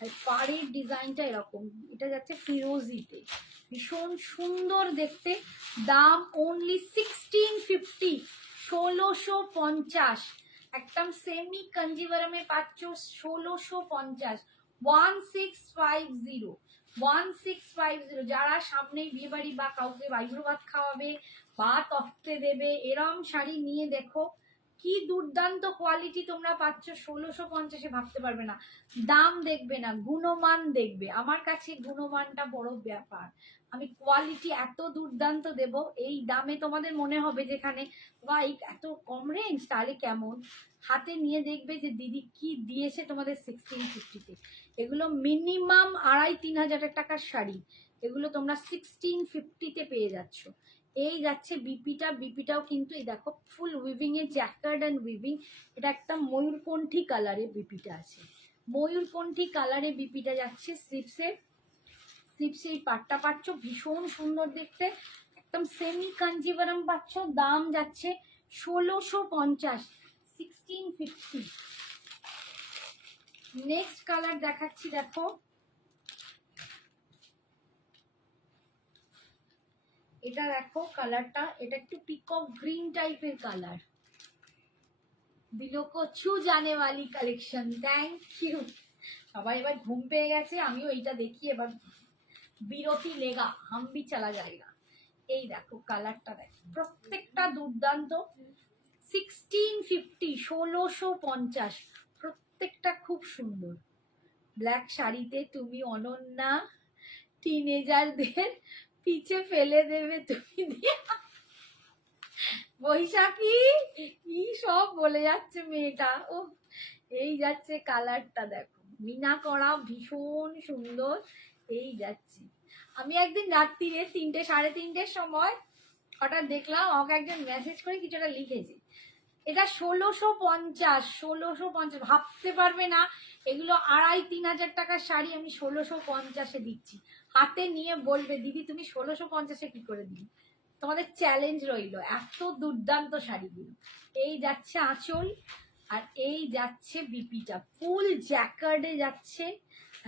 আর পাড়ের ডিজাইনটা এরকম, এটা যাচ্ছে ফিরোজিতে, ভীষণ সুন্দর দেখতে। দাম অনলি 1650, 1650। একদম সেমি কাঞ্জিভারামে পাচ্ছ 1650, 1650, 1650। যারা সামনে বিয়ে বাড়ি বা কাউকে বাইব্রো ভাত খাওয়াবে, ভাত অফতে দেবে, এরম শাড়ি নিয়ে দেখো কি দুর্দান্ত কোয়ালিটি তোমরা পাচ্ছ। 1650-এ ভাবতে পারবে না। দাম দেখবে না, গুণমান দেখবে। আমার কাছে গুণমানটা বড় ব্যাপার। আমি কোয়ালিটি এত দুর্দান্ত দেব, এই দামে তোমাদের মনে হবে যেখানে বা এই এত কম রেঞ্জ, তাহলে কেমন। হাতে নিয়ে দেখবে যে দিদি কি দিয়েছে তোমাদের 1650-তে। এগুলো মিনিমাম 2500-3000 টাকার শাড়ি, এগুলো তোমরা 1650-তে পেয়ে যাচ্ছ। এই যাচ্ছে বিপিটা, বিপিটাও কিন্তু এই দেখো ফুল উইভিং এর, জ্যাকার্ড অ্যান্ড উইভিং। এটা একটা ময়ূরকণ্ঠী কালারে বিপিটা আছে, ময়ূরকণ্ঠী কালারে বিপিটা যাচ্ছে। স্লিপসে এই পাটটা পাচ্ছ, ভীষণ সুন্দর দেখতে, একদম সেমি কাঞ্জিভারাম পাচ্ছ। দাম যাচ্ছে 1650, 1650। নেক্সট কালার দেখাচ্ছি, দেখো। এটা দেখো কালারটা, এটা একটু পিকক গ্রিন টাইপের কালার। দিলো কো ছু জানে ওয়ালি কালেকশন, থ্যাংক ইউ। সবাই এবার ঘুম পেয়ে গেছে, আমিও এইটা দেখি, এবার বিরতি লেগা হাম ভি চালা যায়গা। এই দেখো কালারটা দেখো, প্রত্যেকটা দুর্দান্ত। 1650, 1650, প্রত্যেকটা খুব সুন্দর। ব্ল্যাক শাড়িতে তুমি অনন্যা, টিনেজারদের পিছে ফেলে দেবে তুমি দিয়ে। বৈশাখী কি সব বলে যাচ্ছে মেয়েটা। ও, এই যাচ্ছে কালারটা দেখো, মিনা করা, ভীষণ সুন্দর। এই যাচ্ছে। আমি একদিন রাত্রিরে 3টে, 3:30-এর সময় হঠাৎ দেখলাম আমাকে একজন মেসেজ করে কিছুটা লিখেছে, এটা 1650, 1650। ভাবতে পারবে না, এগুলো 2500-3000 টাকার শাড়ি আমি 1650-এ দিচ্ছি। হাতে নিয়ে বলবে দিদি তুমি 1650-এ কি করে দিই। তোমাদের চ্যালেঞ্জ রইলো, এত দুর্দান্ত শাড়িগুলো। এই যাচ্ছে আঁচল, আর এই যাচ্ছে বিপিটা ফুল জ্যাকার্ডে যাচ্ছে,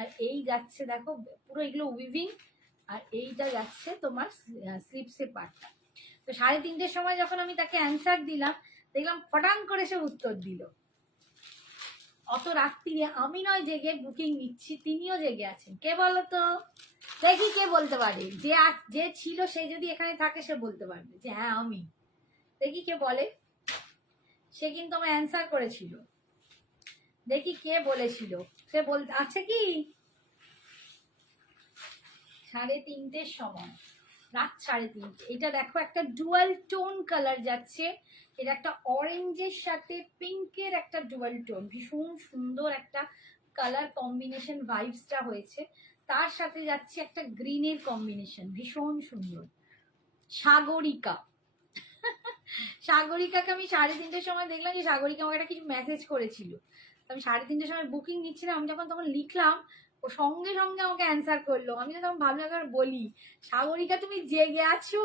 আর এই যাচ্ছে দেখো পুরো এগুলো উইভিং, আর এইটা যাচ্ছে তোমার স্লিপসে পাটটা। তো 3:30-এর সময় যখন আমি তাকে অ্যান্সার দিলাম, দেখলাম ফটাং করে সে উত্তর দিল। অত রাত্রিরে আমি নয় জেগে বুকিং নিচ্ছি, তিনিও জেগে আছেন। কে বলো তো, দেখি কে বলতে পারে। যে ছিল সে যদি এখানে থাকে সে বলতে পারবে যে হ্যাঁ আমি। দেখি কে বলে। সে কিন্তু আমার অ্যান্সার করেছিল। দেখি কে বলেছিল, সে আছে কি 3:30 সময়, রাত 3:30। এটা দেখো একটা ডুয়াল টোন কালার যাচ্ছে, এটা একটা অরেঞ্জের সাথে পিঙ্কের একটা ডুয়াল টোন, ভীষণ সুন্দর একটা কালার কম্বিনেশন, ভাইবসটা হয়েছে। তার সাথে যাচ্ছে একটা গ্রিনের কম্বিনেশন, ভীষণ সুন্দর। সাগরিকা, সাগরিকাকে আমি 3:30 সময় দেখলাম যে সাগরিকা আমাকে একটা কিছু মেসেজ করেছিল। আমি 3:30 সময় বুকিং নিচ্ছিলাম, আমি যখন তখন লিখলাম, ও সঙ্গে সঙ্গে আমাকে অ্যান্সার করলো। আমি তখন ভাবলাম একবার বলি, সাগরিকা তুমি জেগে আছো?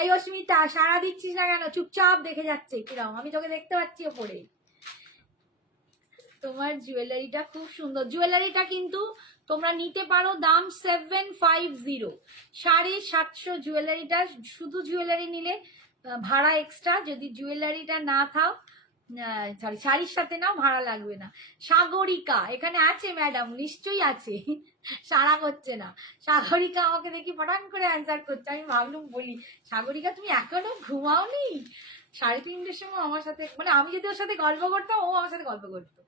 এই অস্মিতা, সারা দিচ্ছিস না কেন? চুপচাপ দেখে যাচ্ছে কিরম, আমি তোকে দেখতে পাচ্ছি ওপরে। তোমার জুয়েলারিটা খুব সুন্দর, জুয়েলারিটা কিন্তু তোমরা নিতে পারো, দাম 750, 750 জুয়েলারিটা। শুধু জুয়েলারি নিলে ভাড়া এক্সট্রা, যদি জুয়েলারিটা না থাও, সরি শাড়ির সাথে নাও, ভাড়া লাগবে না। সাগরিকা এখানে আছে ম্যাডাম, নিশ্চয়ই আছে, সারা করছে না। সাগরিকা আমাকে দেখি পটান করে অ্যান্সার করছে, আমি ভাবলুম বলি, সাগরিকা তুমি এখনো ঘুমাওনি? 3:30 সময় আমার সাথে, মানে আমি যদি ওর সাথে গল্প করতাম, ও আমার সাথে গল্প করতো।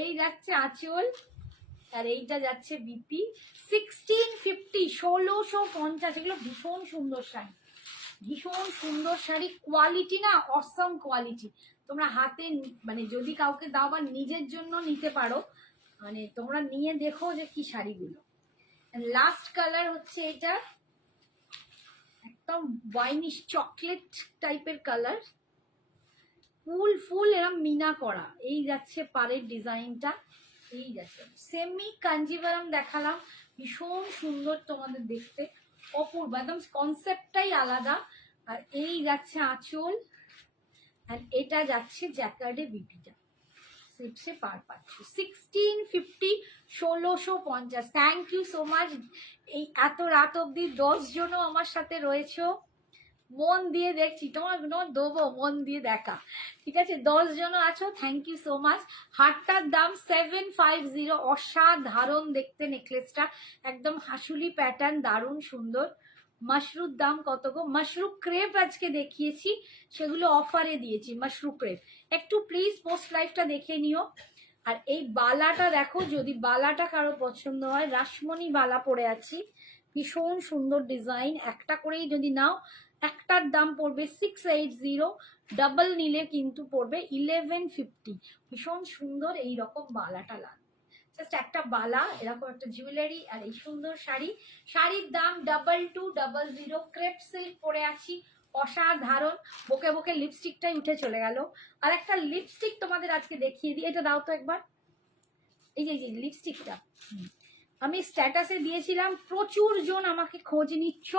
এই যাচ্ছে আঁচল, আর এইটা যাচ্ছে বিপি। 1650, 1650, এগুলো ভীষণ সুন্দর শাড়ি, ভীষণ সুন্দর শাড়ি, কোয়ালিটি না অসম কোয়ালিটি। তোমরা হাতে মানে যদি কাউকে দাও বা নিজের জন্য নিতে পারো, মানে তোমরা নিয়ে দেখো যে কি শাড়িগুলো। লাস্ট কালার হচ্ছে এটা, একদম ওয়াইনিশ চকলেট টাইপের কালার, ফুল ফুল এরম মিনা করা। এই যাচ্ছে পাড়ের ডিজাইনটা, এই যাচ্ছে সেমি কাঞ্জিভারাম দেখালাম, ভীষণ সুন্দর তোমাদের দেখতে, অপূর্ব, একদম কনসেপ্টটাই আলাদা। আর এই যাচ্ছে আঁচল, আর এটা যাচ্ছে জ্যাকার্ডে বিপিটা, স্লিপসে পার পাচ্ছ। 1650, 1650। Thank you so much. এই এত রাত অব্দি 10 জনও আমার সাথে রয়েছো, মন দিয়ে দেখছি, তোমার দেবো মন দিয়ে দেখা, ঠিক আছে? 10 জনও আছো, থ্যাংক ইউ সো মাচ। হারটার দাম 750, অসাধারণ দেখতে নেকলেসটা, একদম হাসুলি প্যাটার্ন, দারুণ সুন্দর। মাশরুর দাম কত গো? মাশরু ক্রেপ আজকে দেখিয়েছি, সেগুলো অফারে দিয়েছি মাশরু ক্রেপ। একটু প্লিজ পোস্ট লাইভটা দেখে নিও। আর এই বালাটা দেখো, যদি বালাটা কারো পছন্দ হয়, রাসমণি বালা পরে আছি, ভীষণ সুন্দর ডিজাইন। একটা করেই যদি নাও, একটার দাম পড়বে 680, ডাবল নিলে কিন্তু পড়বে 1150। ভীষণ সুন্দর এই রকম বালাটা লাগবে, জাস্ট একটা বালা, এরকম একটা জুয়েলারি, আর এই সুন্দর শাড়ি। শাড়ির দাম 2200, ক্রেপ সিল্ক পরে আছি, অসাধারণ। বুকে বুকে লিপস্টিকটাই উঠে চলে গেল। আর একটা লিপস্টিক তোমাদের আজকে দেখিয়ে দিই, এটা দাও তো একবার, এই যে লিপস্টিকটা আমি স্ট্যাটাসে দিয়েছিলাম, প্রচুর জন আমাকে খোঁজ নিচ্ছ,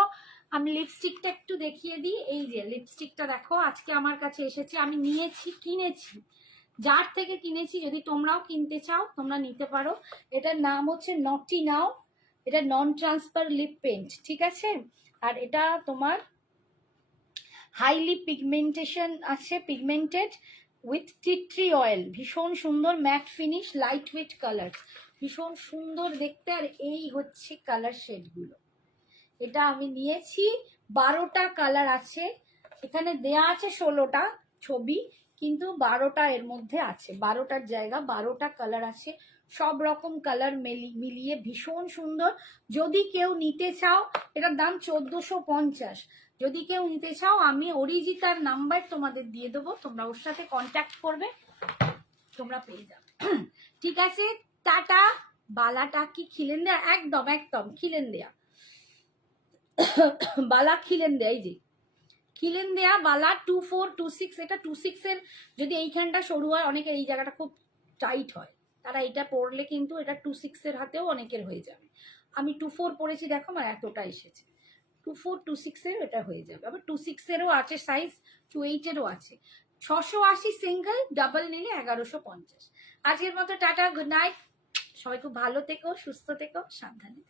আমি লিপস্টিকটা একটু দেখিয়ে দিই। এই যে লিপস্টিকটা দেখো, আজকে আমার কাছে এসেছে, আমি নিয়েছি, কিনেছি, যার থেকে কিনেছি, যদি তোমরাও কিনতে চাও তোমরা নিতে পারো। এটার নাম হচ্ছে নটি নাও, এটা নন ট্রান্সফার লিপ পেন্ট, ঠিক আছে? আর এটা তোমার হাইলি পিগমেন্টেশন আছে, pigmented with tea tree oil, ভীষণ সুন্দর mat finish, light weight colour, ভীষণ সুন্দর দেখতে। আর এই হচ্ছে কালার শেডগুলো, এটা আমি নিয়েছি, 12টা কালার আছে, এখানে দেয়া আছে 16টা ছবি, কিন্তু 12টা এর মধ্যে আছে, 12টার জায়গা 12টা কালার আছে, সব রকম কালার মিলিয়ে ভীষণ সুন্দর। যদি কেউ নিতে চাও, এটার দাম 1450। যদি কেউ নিতে চাও, আমি অরিজিতার নাম্বার তোমাদের দিয়ে দেবো, তোমরা ওর সাথে কন্ট্যাক্ট করবে, তোমরা পেয়ে যাবে, ঠিক আছে? টাটা। বালাটা কি খিলেন দেয়া? একদম একদম খিলেন দেয়া বালা, খিলেন দেয়া, এই যে খিলেন দেয়া বালা, 2426। এটা 26 এর, যদি এইখানটা সরু হয়, অনেকের এই জায়গাটা খুব টাইট হয়, তারা এটা পরলে কিন্তু এটা 26 এর হাতেও অনেকের হয়ে যাবে। আমি 24 পরেছি, দেখো আমার এতটা এসেছে, 2426 এর এটা হয়ে যাবে। আবার 26 এরও আছে সাইজ, 28 এরও আছে। 680 সিঙ্গেল, ডাবল নিলে 1150। আজকের মতো টাটা, গুড নাইট, সবাই খুব ভালো থেকো, সুস্থ থেকো, সাবধানে।